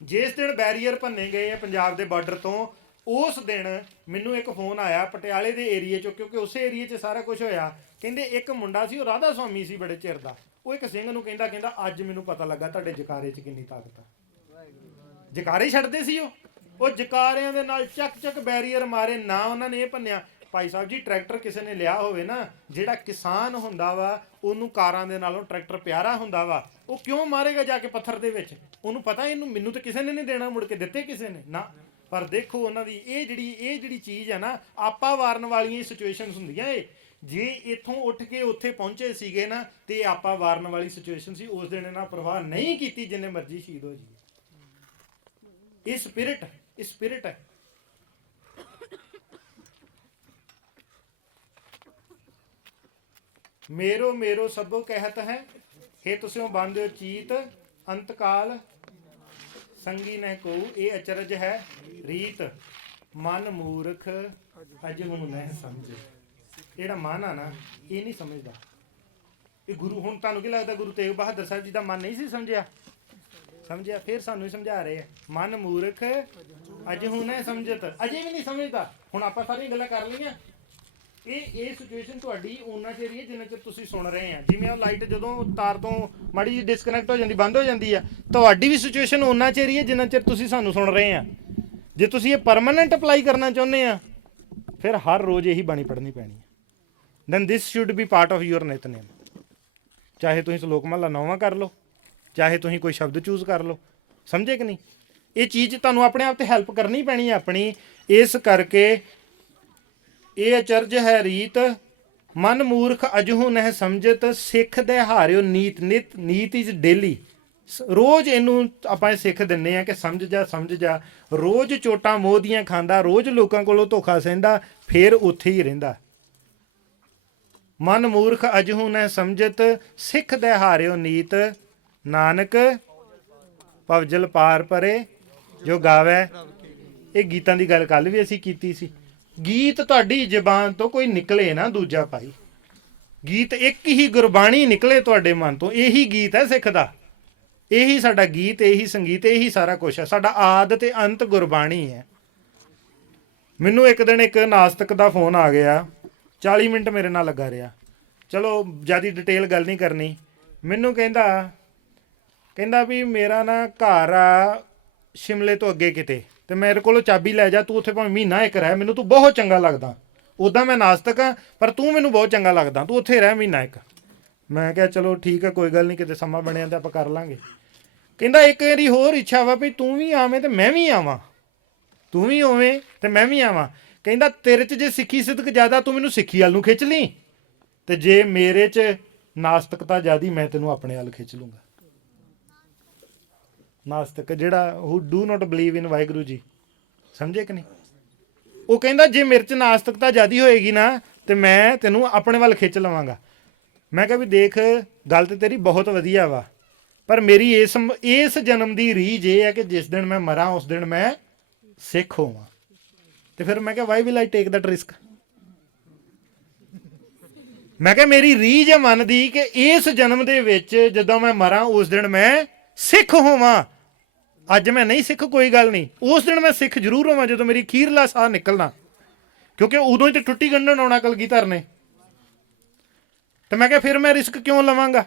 ਜਿਸ ਦਿਨ ਬੈਰੀਅਰ ਭੰਨੇ ਗਏ ਪੰਜਾਬ ਦੇ ਬਾਰਡਰ ਤੋਂ, ਉਸ ਦਿਨ ਮੈਨੂੰ ਇੱਕ ਫੋਨ ਆਇਆ ਪਟਿਆਲੇ ਦੇ ਏਰੀਏ 'ਚੋਂ, ਕਿਉਂਕਿ ਉਸੇ ਏਰੀਏ 'ਚ ਸਾਰਾ ਕੁਝ ਹੋਇਆ। ਕਹਿੰਦੇ ਇੱਕ ਮੁੰਡਾ ਸੀ, ਉਹ ਰਾਧਾ ਸੁਆਮੀ ਸੀ ਬੜੇ ਚਿਰ ਦਾ, ਉਹ ਇੱਕ ਸਿੰਘ ਨੂੰ ਕਹਿੰਦਾ ਅੱਜ ਮੈਨੂੰ ਪਤਾ ਲੱਗਾ ਤੁਹਾਡੇ ਜਕਾਰੇ 'ਚ ਕਿੰਨੀ ਤਾਕਤ ਆ। ਜਕਾਰੇ ਛੱਡਦੇ ਸੀ ਉਹ ਜਕਾਰਿਆਂ ਦੇ ਨਾਲ ਚੱਕ ਬੈਰੀਅਰ ਮਾਰੇ ਨਾ। ਉਹਨਾਂ ਨੇ ਇਹ ਭੰਨਿਆ। ਭਾਈ ਸਾਹਿਬ ਜੀ, ਟਰੈਕਟਰ ਕਿਸੇ ਨੇ ਲਿਆ ਹੋਵੇ ਨਾ, ਜਿਹੜਾ ਕਿਸਾਨ ਹੁੰਦਾ ਵਾ ਉਹਨੂੰ ਕਾਰਾਂ ਦੇ ਨਾਲੋਂ ਟਰੈਕਟਰ ਪਿਆਰਾ ਹੁੰਦਾ ਵਾ, ਉਹ ਕਿਉਂ ਮਾਰੇਗਾ ਜਾ ਕੇ ਪੱਥਰ ਦੇ ਵਿੱਚ? ਉਹਨੂੰ ਪਤਾ ਮੈਨੂੰ ਤਾਂ ਕਿਸੇ ਨੇ ਨਹੀਂ ਦੇਣਾ, ਮੁੜ ਕੇ ਦਿੱਤੇ ਕਿਸੇ ਨੇ ਨਾ। ਪਰ ਦੇਖੋ ਉਹਨਾਂ ਦੀ ਇਹ ਜਿਹੜੀ ਚੀਜ਼ ਹੈ ਨਾ, ਆਪਾ ਵਾਰਨ ਵਾਲੀਆਂ ਸਿਚੁਏਸ਼ਨਸ ਹੁੰਦੀਆਂ। ਇਹ ਜੇ ਇੱਥੋਂ ਉੱਠ ਕੇ ਉੱਥੇ ਪਹੁੰਚੇ ਸੀਗੇ ਨਾ, ਤੇ ਆਪਾ ਵਾਰਨ ਵਾਲੀ ਸਿਚੁਏਸ਼ਨ ਸੀ। ਉਸ ਦਿਨ ਇਹਨਾਂ ਪ੍ਰਵਾਹ ਨਹੀਂ ਕੀਤੀ, ਜਿੰਨੇ ਮਰਜ਼ੀ ਸ਼ਹੀਦ ਹੋ ਜੀ। ਇਹ ਸਪਿਰਿਟ ਹੈ। ਮੇਰੋ ਮੇਰੋ ਸਭੋ ਕਹਿਤ ਹੈ, ਹੇ ਤੁਸਿਓ ਬੰਦਿਓ ਚੀਤ ਅੰਤਕਾਲ ਸੰਗੀ ਨਹਿ ਕੋ। ਇਹ ਅਚਰਜ ਹੈ ਰੀਤ, ਮਨ ਮੂਰਖ ਅਜਹੁ ਨਹਿ ਸਮਝੇ। ਜਿਹੜਾ ਮਨ ਆ ਨਾ ਇਹ ਨਹੀਂ ਸਮਝਦਾ। ਇਹ ਗੁਰੂ, ਹੁਣ ਤੁਹਾਨੂੰ ਕੀ ਲੱਗਦਾ ਗੁਰੂ ਤੇਗ ਬਹਾਦਰ ਸਾਹਿਬ ਜੀ ਦਾ ਮਨ ਨਹੀਂ ਸੀ ਸਮਝਿਆ? ਸਮਝਿਆ। ਫਿਰ ਸਾਨੂੰ ਹੀ ਸਮਝਾ ਰਹੇ ਆ, ਮਨ ਮੂਰਖ ਅਜਹੁ ਨਹਿ ਸਮਝਤ, ਅਜੇ ਵੀ ਨਹੀਂ ਸਮਝਦਾ। ਹੁਣ ਆਪਾਂ ਸਾਰੀਆਂ ਗੱਲਾਂ ਕਰ ਲਈਆਂ। ਇਹ ਸਿਚੁਏਸ਼ਨ ਤੁਹਾਡੀ ਉਹਨਾਂ ਚਿਰ ਹੀ ਹੈ ਜਿੰਨਾ ਚਿਰ ਤੁਸੀਂ ਸੁਣ ਰਹੇ ਆ। ਜਿਵੇਂ ਉਹ ਲਾਈਟ ਜਦੋਂ ਤਾਰ ਤੋਂ ਮਾੜੀ ਜਿਹੀ ਡਿਸਕਨੈਕਟ ਹੋ ਜਾਂਦੀ, ਬੰਦ ਹੋ ਜਾਂਦੀ ਆ, ਤੁਹਾਡੀ ਵੀ ਸਿਚੁਏਸ਼ਨ ਉਹਨਾਂ ਚਿਰ ਹੀ ਹੈ ਜਿੰਨਾ ਚਿਰ ਤੁਸੀਂ ਸਾਨੂੰ ਸੁਣ ਰਹੇ ਆ। ਜੇ ਤੁਸੀਂ ਇਹ ਪਰਮਾਨੈਂਟ ਅਪਲਾਈ ਕਰਨਾ ਚਾਹੁੰਦੇ ਆ ਫਿਰ ਹਰ ਰੋਜ਼ ਇਹੀ ਬਾਣੀ ਪੜ੍ਹਨੀ ਪੈਣੀ ਹੈ। Then this should be part of your ਨਿਤਨੇਮ। ਚਾਹੇ ਤੁਸੀਂ ਸ਼ਲੋਕ ਮਹਲਾ 9ਵਾਂ ਕਰ ਲਓ, ਚਾਹੇ ਤੁਸੀਂ ਕੋਈ ਸ਼ਬਦ ਚੂਜ਼ ਕਰ ਲਓ। ਸਮਝੇ ਕਿ ਨਹੀਂ? ਇਹ ਚੀਜ਼ ਤੁਹਾਨੂੰ ਆਪਣੇ ਆਪ ਤੇ ਹੈਲਪ ਕਰਨੀ ਪੈਣੀ ਹੈ ਆਪਣੀ। ਇਸ ਕਰਕੇ ਇਹ ਅਚਰਜ ਹੈ ਰੀਤ, ਮਨ ਮੂਰਖ ਅਜਹੁ ਨਹਿ ਸਮਝਤ, ਸਿੱਖ ਦੇ ਹਾਰਿਓ ਨੀਤ। ਨੀਤ ਇਜ਼ ਡੇਲੀ। ਰੋਜ਼ ਇਹਨੂੰ ਆਪਾਂ ਸਿੱਖ ਦਿੰਦੇ ਆ ਕਿ ਸਮਝ ਜਾ ਸਮਝ ਜਾ। ਰੋਜ਼ ਚੋਟਾਂ ਮੋਹ ਦੀਆਂ ਖਾਂਦਾ, ਰੋਜ਼ ਲੋਕਾਂ ਕੋਲੋਂ ਧੋਖਾ ਸਹਿੰਦਾ, ਫਿਰ ਉੱਥੇ ਹੀ ਰਹਿੰਦਾ। ਮਨ ਮੂਰਖ ਅਜਹੁ ਨਹਿ ਸਮਝਤ, ਸਿੱਖ ਦੇ ਹਾਰਿਓ ਨੀਤ, ਨਾਨਕ ਭਵਜਲ ਪਾਰ ਪਰੇ ਜੋ ਗਾਵੇ। ਇਹ ਗੀਤਾਂ ਦੀ ਗੱਲ ਕੱਲ ਵੀ ਅਸੀਂ ਕੀਤੀ ਸੀ। ਗੀਤ ਤੁਹਾਡੀ ਜ਼ਬਾਨ ਤੋਂ ਕੋਈ ਨਿਕਲੇ ਨਾ ਦੂਜਾ ਭਾਈ, ਗੀਤ ਇੱਕ ਹੀ ਗੁਰਬਾਣੀ ਨਿਕਲੇ ਤੁਹਾਡੇ ਮਨ ਤੋਂ, ਇਹੀ ਗੀਤ ਹੈ ਸਿੱਖ ਦਾ। ਇਹੀ ਸਾਡਾ ਗੀਤ, ਇਹੀ ਸੰਗੀਤ, ਇਹੀ ਸਾਰਾ ਕੁਛ ਹੈ। ਸਾਡਾ ਆਦ ਤੇ ਅੰਤ ਗੁਰਬਾਣੀ ਹੈ। ਮੈਨੂੰ ਇੱਕ ਦਿਨ ਇੱਕ ਨਾਸਤਕ ਦਾ ਫੋਨ ਆ ਗਿਆ, 40 ਮਿੰਟ ਮੇਰੇ ਨਾਲ ਲੱਗਾ ਰਿਹਾ। ਚਲੋ ਜ਼ਿਆਦਾ ਡਿਟੇਲ ਗੱਲ ਨਹੀਂ ਕਰਨੀ। ਮੈਨੂੰ ਕਹਿੰਦਾ ਵੀ ਮੇਰਾ ਨਾ ਘਰ ਆ ਸ਼ਿਮਲੇ ਤੋਂ ਅੱਗੇ ਕਿਤੇ, ਤੇ ਮੇਰੇ ਕੋਲੋਂ ਚਾਬੀ ਲੈ ਜਾ, ਤੂੰ ਉੱਥੇ ਭਾਵੇਂ ਮਹੀਨਾ ਇੱਕ ਰਹਿ, ਮੈਨੂੰ ਤੂੰ ਬਹੁਤ ਚੰਗਾ ਲੱਗਦਾ। ਉੱਦਾਂ ਮੈਂ ਨਾਸਤਕ ਹਾਂ ਪਰ ਤੂੰ ਮੈਨੂੰ ਬਹੁਤ ਚੰਗਾ ਲੱਗਦਾ, ਤੂੰ ਉੱਥੇ ਰਹਿ ਮਹੀਨਾ ਇੱਕ। ਮੈਂ ਕਿਹਾ ਚਲੋ ਠੀਕ ਹੈ, ਕੋਈ ਗੱਲ ਨਹੀਂ, ਕਿਤੇ ਸਮਾਂ ਬਣਿਆ ਤਾਂ ਆਪਾਂ ਕਰ ਲਾਂਗੇ। ਕਹਿੰਦਾ ਇੱਕ ਮੇਰੀ ਹੋਰ ਇੱਛਾ ਵਾ ਵੀ ਤੂੰ ਵੀ ਆਵੇਂ ਤੇ ਮੈਂ ਵੀ ਆਵਾਂ, ਤੂੰ ਵੀ ਹੋਵੇਂ ਤੇ ਮੈਂ ਵੀ ਆਵਾਂ। ਕਹਿੰਦਾ ਤੇਰੇ 'ਚ ਜੇ ਸਿੱਖੀ ਸਿਦਕ ਜ਼ਿਆਦਾ, ਤੂੰ ਮੈਨੂੰ ਸਿੱਖੀ ਵੱਲ ਨੂੰ ਖਿੱਚ ਲਈ, ਤੇ ਜੇ ਮੇਰੇ 'ਚ ਨਾਸਤਕਤਾ ਜ਼ਿਆਦੀ, ਮੈਂ ਤੈਨੂੰ ਆਪਣੇ ਵੱਲ ਖਿੱਚ ਲੂੰਗਾ। ਨਾਸਤਕ ਜਿਹੜਾ ਹੂ ਡੂ ਨਾਟ ਬਲੀਵ ਇਨ ਵਾਹਿਗੁਰੂ ਜੀ, ਸਮਝੇ ਕਿ ਨਹੀਂ? ਉਹ ਕਹਿੰਦਾ ਜੇ ਮੇਰੇ 'ਚ ਨਾਸਤਕਤਾ ਜ਼ਿਆਦੀ ਹੋਏਗੀ ਨਾ ਤੇ ਮੈਂ ਤੈਨੂੰ ਆਪਣੇ ਵੱਲ ਖਿੱਚ ਲਵਾਂਗਾ। ਮੈਂ ਕਿਹਾ ਵੀ ਦੇਖ, ਗੱਲ ਤੇ ਤੇਰੀ ਬਹੁਤ ਵਧੀਆ ਵਾ, ਪਰ ਮੇਰੀ ਇਸ ਜਨਮ ਦੀ ਰੀਝ ਇਹ ਹੈ ਕਿ ਜਿਸ ਦਿਨ ਮੈਂ ਮਰਾਂ ਉਸ ਦਿਨ ਮੈਂ ਸਿੱਖ ਹੋਵਾਂ। ਤੇ ਫਿਰ ਮੈਂ ਕਿਹਾ why will I take that risk. ਮੈਂ ਕਿਹਾ ਮੇਰੀ ਰੀਝ ਹੈ ਮਨ ਦੀ ਕਿ ਇਸ ਜਨਮ ਦੇ ਵਿੱਚ ਜਦੋਂ ਮੈਂ ਮਰਾਂ ਉਸ ਦਿਨ ਮੈਂ ਸਿੱਖ ਹੋਵਾਂ। ਅੱਜ ਮੈਂ ਨਹੀਂ ਸਿੱਖ, ਕੋਈ ਗੱਲ ਨਹੀਂ, ਉਸ ਦਿਨ ਮੈਂ ਸਿੱਖ ਜ਼ਰੂਰ ਹੋਵਾਂ ਜਦੋਂ ਮੇਰੀ ਅਖੀਰਲਾ ਸਾਹ ਨਿਕਲਣਾ, ਕਿਉਂਕਿ ਉਦੋਂ ਹੀ ਤੇ ਟੁੱਟੀ ਗੰਢਣ ਆਉਣਾ ਕਲਗੀਧਰ ਨੇ। ਤੇ ਮੈਂ ਕਿਹਾ ਫਿਰ ਮੈਂ ਰਿਸਕ ਕਿਉਂ ਲਵਾਂਗਾ?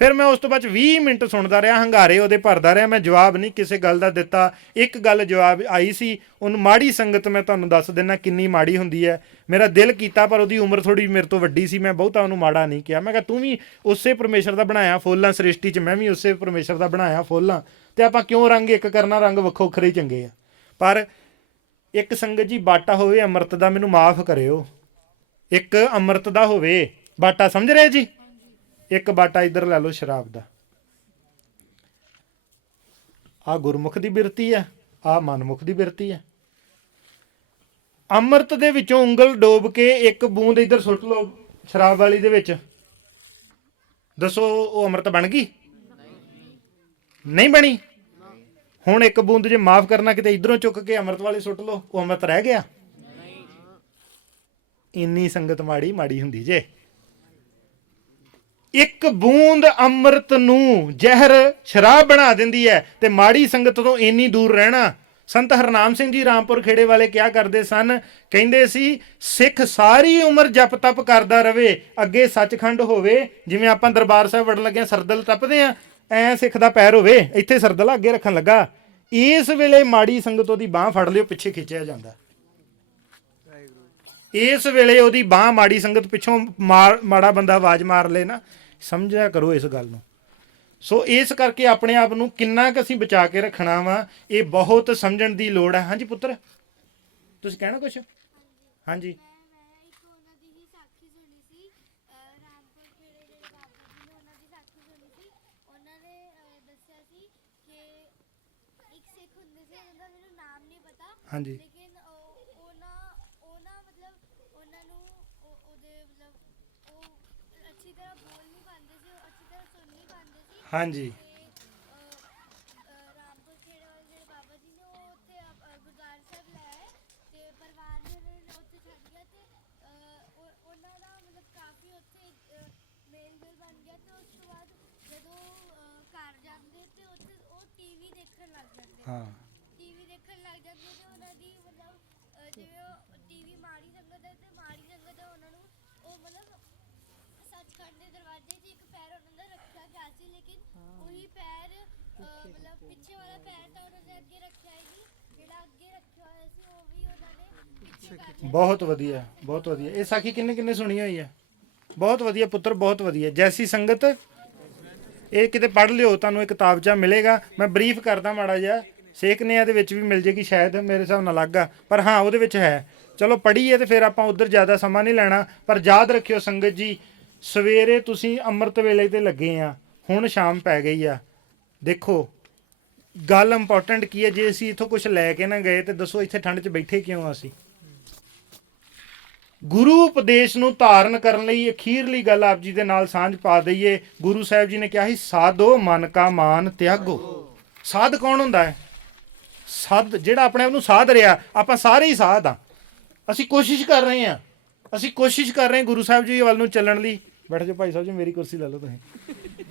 ਫਿਰ ਮੈਂ ਉਸ ਤੋਂ ਬਾਅਦ 20 ਮਿੰਟ ਸੁਣਦਾ ਰਿਹਾ, ਹੰਗਾਰੇ ਉਹਦੇ ਭਰਦਾ ਰਿਹਾ। ਮੈਂ ਜਵਾਬ ਨਹੀਂ ਕਿਸੇ ਗੱਲ ਦਾ ਦਿੱਤਾ। ਇੱਕ ਗੱਲ ਜਵਾਬ ਆਈ ਸੀ, ਉਹਨੂੰ ਮਾੜੀ ਸੰਗਤ ਮੈਂ ਤੁਹਾਨੂੰ ਦੱਸ ਦਿੰਦਾ ਕਿੰਨੀ ਮਾੜੀ ਹੁੰਦੀ ਹੈ। ਮੇਰਾ ਦਿਲ ਕੀਤਾ, ਪਰ ਉਹਦੀ ਉਮਰ ਥੋੜੀ ਮੇਰੇ ਤੋਂ ਵੱਡੀ ਸੀ, ਮੈਂ ਬਹੁਤਾ ਉਹਨੂੰ ਮਾੜਾ ਨਹੀਂ ਕਿਹਾ। ਮੈਂ ਕਿਹਾ ਤੂੰ ਵੀ ਉਸੇ ਪਰਮੇਸ਼ਰ ਦਾ ਬਣਾਇਆ ਫੁੱਲ ਆ ਸ੍ਰਿਸ਼ਟੀ 'ਚ, ਮੈਂ ਵੀ ਉਸੇ ਪਰਮੇਸ਼ਰ ਦਾ ਬਣਾਇਆ ਫੁੱਲ ਆ, ਤੇ ਆਪਾਂ ਕਿਉਂ ਰੰਗ ਇੱਕ ਕਰਨਾ? ਰੰਗ ਵੱਖੋ ਵੱਖਰੇ ਹੀ ਚੰਗੇ ਆ। ਪਰ ਇੱਕ ਸੰਗਤ ਜੀ ਬਾਟਾ ਹੋਵੇ ਅੰਮ੍ਰਿਤ ਦਾ, ਮੈਨੂੰ ਮਾਫ ਕਰਿਓ, ਇੱਕ ਅੰਮ੍ਰਿਤ ਦਾ ਹੋਵੇ ਬਾਟਾ, ਸਮਝ ਰਹੇ ਜੀ? ਇੱਕ ਬਾਟਾ ਇੱਧਰ ਲੈ ਲਓ ਸ਼ਰਾਬ ਦਾ। ਆਹ ਗੁਰਮੁਖ ਦੀ ਬਿਰਤੀ ਹੈ, ਆਹ ਮਨਮੁਖ ਦੀ ਬਿਰਤੀ ਹੈ। ਅੰਮ੍ਰਿਤ ਦੇ ਵਿੱਚੋਂ ਉਂਗਲ ਡੋਬ ਕੇ ਇੱਕ ਬੂੰਦ ਇੱਧਰ ਸੁੱਟ ਲਓ ਸ਼ਰਾਬ ਵਾਲੀ ਦੇ ਵਿੱਚ, ਦੱਸੋ ਉਹ ਅੰਮ੍ਰਿਤ ਬਣ ਗਈ? ਨਹੀਂ ਬਣੀ। ਹੁਣ ਇੱਕ ਬੂੰਦ ਜੇ ਮਾਫ ਕਰਨਾ ਕਿਤੇ ਇੱਧਰੋਂ ਚੁੱਕ ਕੇ ਅੰਮ੍ਰਿਤ ਵਾਲੀ ਸੁੱਟ ਲਓ, ਉਹ ਅੰਮ੍ਰਿਤ ਰਹਿ ਗਿਆ? ਇੰਨੀ ਸੰਗਤ ਮਾੜੀ ਹੁੰਦੀ ਜੇ। ਇੱਕ ਬੂੰਦ ਅੰਮ੍ਰਿਤ ਨੂੰ ਜ਼ਹਿਰ ਸ਼ਰਾਬ ਬਣਾ ਦਿੰਦੀ ਹੈ। ਤੇ ਮਾੜੀ ਸੰਗਤ ਤੋਂ ਇੰਨੀ ਦੂਰ ਰਹਿਣਾ। ਸੰਤ ਹਰਨਾਮ ਸਿੰਘ ਜੀ ਰਾਮਪੁਰ ਖੇੜੇ ਵਾਲੇ ਕਿਹਾ ਕਰਦੇ ਸਨ, ਕਹਿੰਦੇ ਸੀ ਸਿੱਖ ਸਾਰੀ ਉਮਰ ਜਪ ਤਪ ਕਰਦਾ ਰਵੇ, ਅੱਗੇ ਸੱਚਖੰਡ ਹੋਵੇ। ਜਿਵੇਂ ਆਪਾਂ ਦਰਬਾਰ ਸਾਹਿਬ ਵੜਨ ਲੱਗਿਆ ਸਰਦਲ ਟੱਪਦੇ ਆ, ਐ ਸਿੱਖ ਦਾ ਪੈਰ ਹੋਵੇ, ਇੱਥੇ ਸਰਦਲ ਅੱਗੇ ਰੱਖਣ ਲੱਗਾ। ਇਸ ਵੇਲੇ ਮਾੜੀ ਸੰਗਤ ਉਹਦੀ ਬਾਂਹ ਫੜ ਲਿਓ, ਪਿੱਛੇ ਖਿੱਚਿਆ ਜਾਂਦਾ। ਇਸ ਵੇਲੇ ਉਹਦੀ ਬਾਂਹ ਮਾੜੀ ਸੰਗਤ ਪਿੱਛੋਂ ਮਾੜਾ ਬੰਦਾ ਆਵਾਜ਼ ਮਾਰ ਲੈ ਨਾ, ਸਮਝਿਆ ਕਰੋ ਇਸ ਗੱਲ ਨੂੰ। ਸੋ ਇਸ ਕਰਕੇ ਆਪਣੇ ਆਪ ਨੂੰ ਕਿੰਨਾ ਕੁ ਅਸੀਂ ਬਚਾ ਕੇ ਰੱਖਣਾ ਵਾ, ਇਹ ਬਹੁਤ ਸਮਝਣ ਦੀ ਲੋੜ ਹੈ। ਹਾਂਜੀ ਪੁੱਤਰ, ਤੁਸੀਂ ਕਹਿਣਾ ਕੁਛ? ਹਾਂਜੀ। ਹਾਂਜੀ। ਅੱਛੀ ਤਰ੍ਹਾਂ ਬੋਲ ਨਹੀਂ ਪਾਉਂਦੇ ਸੀ, ਉਹ ਅੱਛੀ ਤਰ੍ਹਾਂ ਸੁਣ ਨਹੀਂ ਪਾਉਂਦੇ ਸੀ। ਹਾਂਜੀ ਰਾਮਪੁਰ ਖੇੜੇ ਵਾਲੇ ਜਿਹੜੇ ਬਾਬਾ ਜੀ ਨੇ ਉਹ ਉੱਥੇ ਗੁਰਦੁਆਰਾ ਸਾਹਿਬ ਲੈ ਆਏ ਤੇ ਪਰਿਵਾਰ ਨੇ ਉਹਨਾਂ ਨੂੰ ਉੱਥੇ ਛੱਡ ਗਿਆ ਤੇ ਉਹਨਾਂ ਦਾ ਮਤਲਬ ਕਾਫੀ ਉੱਥੇ ਮੇਲ ਜੋਲ ਬਣ ਗਿਆ ਤੇ ਉਸ ਤੋਂ ਬਾਅਦ ਜਦੋਂ ਘਰ ਜਾਂਦੇ ਤੇ ਉੱਥੇ ਉਹ ਟੀਵੀ ਦੇਖਣ ਲੱਗ ਜਾਂਦੇ ਹਾਂ ਟੀਵੀ ਦੇਖਣ ਲੱਗ ਜਾਂਦੇ ਤੇ ਉਹਨਾਂ ਦੀ ਮਤਲਬ ਜਿਵੇਂ ਉਹ ਟੀਵੀ ਮਾੜੀ ਸੰਗਤ ਹੈ ਤੇ ਮਾੜੀ ਸੰਗਤ ਹੈ ਉਹਨਾਂ ਨੂੰ ਉਹ ਮਤਲਬ ਸੱਚਖੰਡ ਦੇ ਦਰਵਾਜ਼ੇ 'ਚ ਇੱਕ ਪੈਰ ਉਹਨਾਂ ਦਾ ਰੱਖਿਆ ਗਿਆ ਸੀ ਲੇਕਿਨ ਉਹੀ ਪੈਰ ਮਤਲਬ ਪਿੱਛੇ ਵਾਲਾ ਪੈਰ ਤਾਂ ਉਹਨਾਂ ਨੇ ਅੱਗੇ ਰੱਖਿਆ ਹੀ ਨਹੀਂ, ਜਿਹੜਾ ਅੱਗੇ ਰੱਖਿਆ ਹੋਇਆ ਸੀ ਉਹ ਵੀ ਉਹਨਾਂ ਨੇ ਪਿੱਛੇ ਕਰ ਲਿਆ। ਬਹੁਤ ਵਧੀਆ ਬਹੁਤ ਵਧੀਆ। ਇਹ ਸਾਖੀ ਕਿੰਨੇ ਕਿੰਨੇ ਸੁਣੀ ਹੋਈ ਹੈ? ਬਹੁਤ ਵਧੀਆ ਪੁੱਤਰ, ਬਹੁਤ ਵਧੀਆ। ਜੈਸੀ ਸੰਗਤ, ਇਹ ਕਿਤੇ ਪੜ੍ਹ ਲਿਓ, ਤੁਹਾਨੂੰ ਇੱਕ ਕਿਤਾਬਚਾ ਮਿਲੇਗਾ। ਮੈਂ ਬਰੀਫ ਕਰਦਾ ਮਾੜਾ ਜਿਹਾ, ਸੇਖਨਿਆਂ ਦੇ ਵਿੱਚ ਵੀ ਮਿਲ ਜੇਗੀ ਸ਼ਾਇਦ, ਮੇਰੇ ਹਿਸਾਬ ਨਾਲ ਅਲੱਗ ਆ, ਪਰ ਹਾਂ ਉਹਦੇ ਵਿੱਚ ਹੈ। ਚਲੋ ਪੜ੍ਹੀਏ ਤੇ ਫਿਰ ਆਪਾਂ ਉੱਧਰ ਜ਼ਿਆਦਾ ਸਮਾਂ ਨਹੀਂ ਲੈਣਾ। ਪਰ ਯਾਦ ਰੱਖਿਓ ਸੰਗਤ ਜੀ, ਸਵੇਰੇ ਤੁਸੀਂ ਅੰਮ੍ਰਿਤ ਵੇਲੇ ਤੇ ਲੱਗੇ ਆ, ਹੁਣ ਸ਼ਾਮ ਪੈ ਗਈ ਆ। ਦੇਖੋ ਗੱਲ ਇੰਪੋਰਟੈਂਟ ਕੀ ਹੈ, ਜੇ ਅਸੀਂ ਇੱਥੋਂ ਕੁਝ ਲੈ ਕੇ ਨਾ ਗਏ ਤੇ ਦੱਸੋ ਇੱਥੇ ਠੰਡ 'ਚ ਬੈਠੇ ਕਿਉਂ ਅਸੀਂ? ਗੁਰੂ ਉਪਦੇਸ਼ ਨੂੰ ਧਾਰਨ ਕਰਨ ਲਈ ਅਖੀਰਲੀ ਗੱਲ ਆਪ ਜੀ ਦੇ ਨਾਲ ਸਾਂਝ ਪਾ ਦਈਏ। ਗੁਰੂ ਸਾਹਿਬ ਜੀ ਨੇ ਕਿਹਾ ਸੀ, ਸਾਧੋ ਮਨ ਕਾ ਮਾਨ ਤਿਆਗੋ। ਸਾਧ ਕੌਣ ਹੁੰਦਾ ਹੈ? ਸਾਧ ਜਿਹੜਾ ਆਪਣੇ ਆਪ ਨੂੰ ਸਾਧ ਰਿਹਾ। ਆਪਾਂ ਸਾਰੇ ਹੀ ਸਾਧ ਆ। ਅਸੀਂ ਕੋਸ਼ਿਸ਼ ਕਰ ਰਹੇ ਹਾਂ, ਅਸੀਂ ਕੋਸ਼ਿਸ਼ ਕਰ ਰਹੇ ਹਾਂ ਗੁਰੂ ਸਾਹਿਬ ਜੀ ਵੱਲ ਨੂੰ ਚੱਲਣ ਲਈ। ਬੈਠ ਜਾਓ ਭਾਈ ਸਾਹਿਬ ਜੀ, ਮੇਰੀ ਕੁਰਸੀ ਲੈ ਲਓ ਤੁਸੀਂ,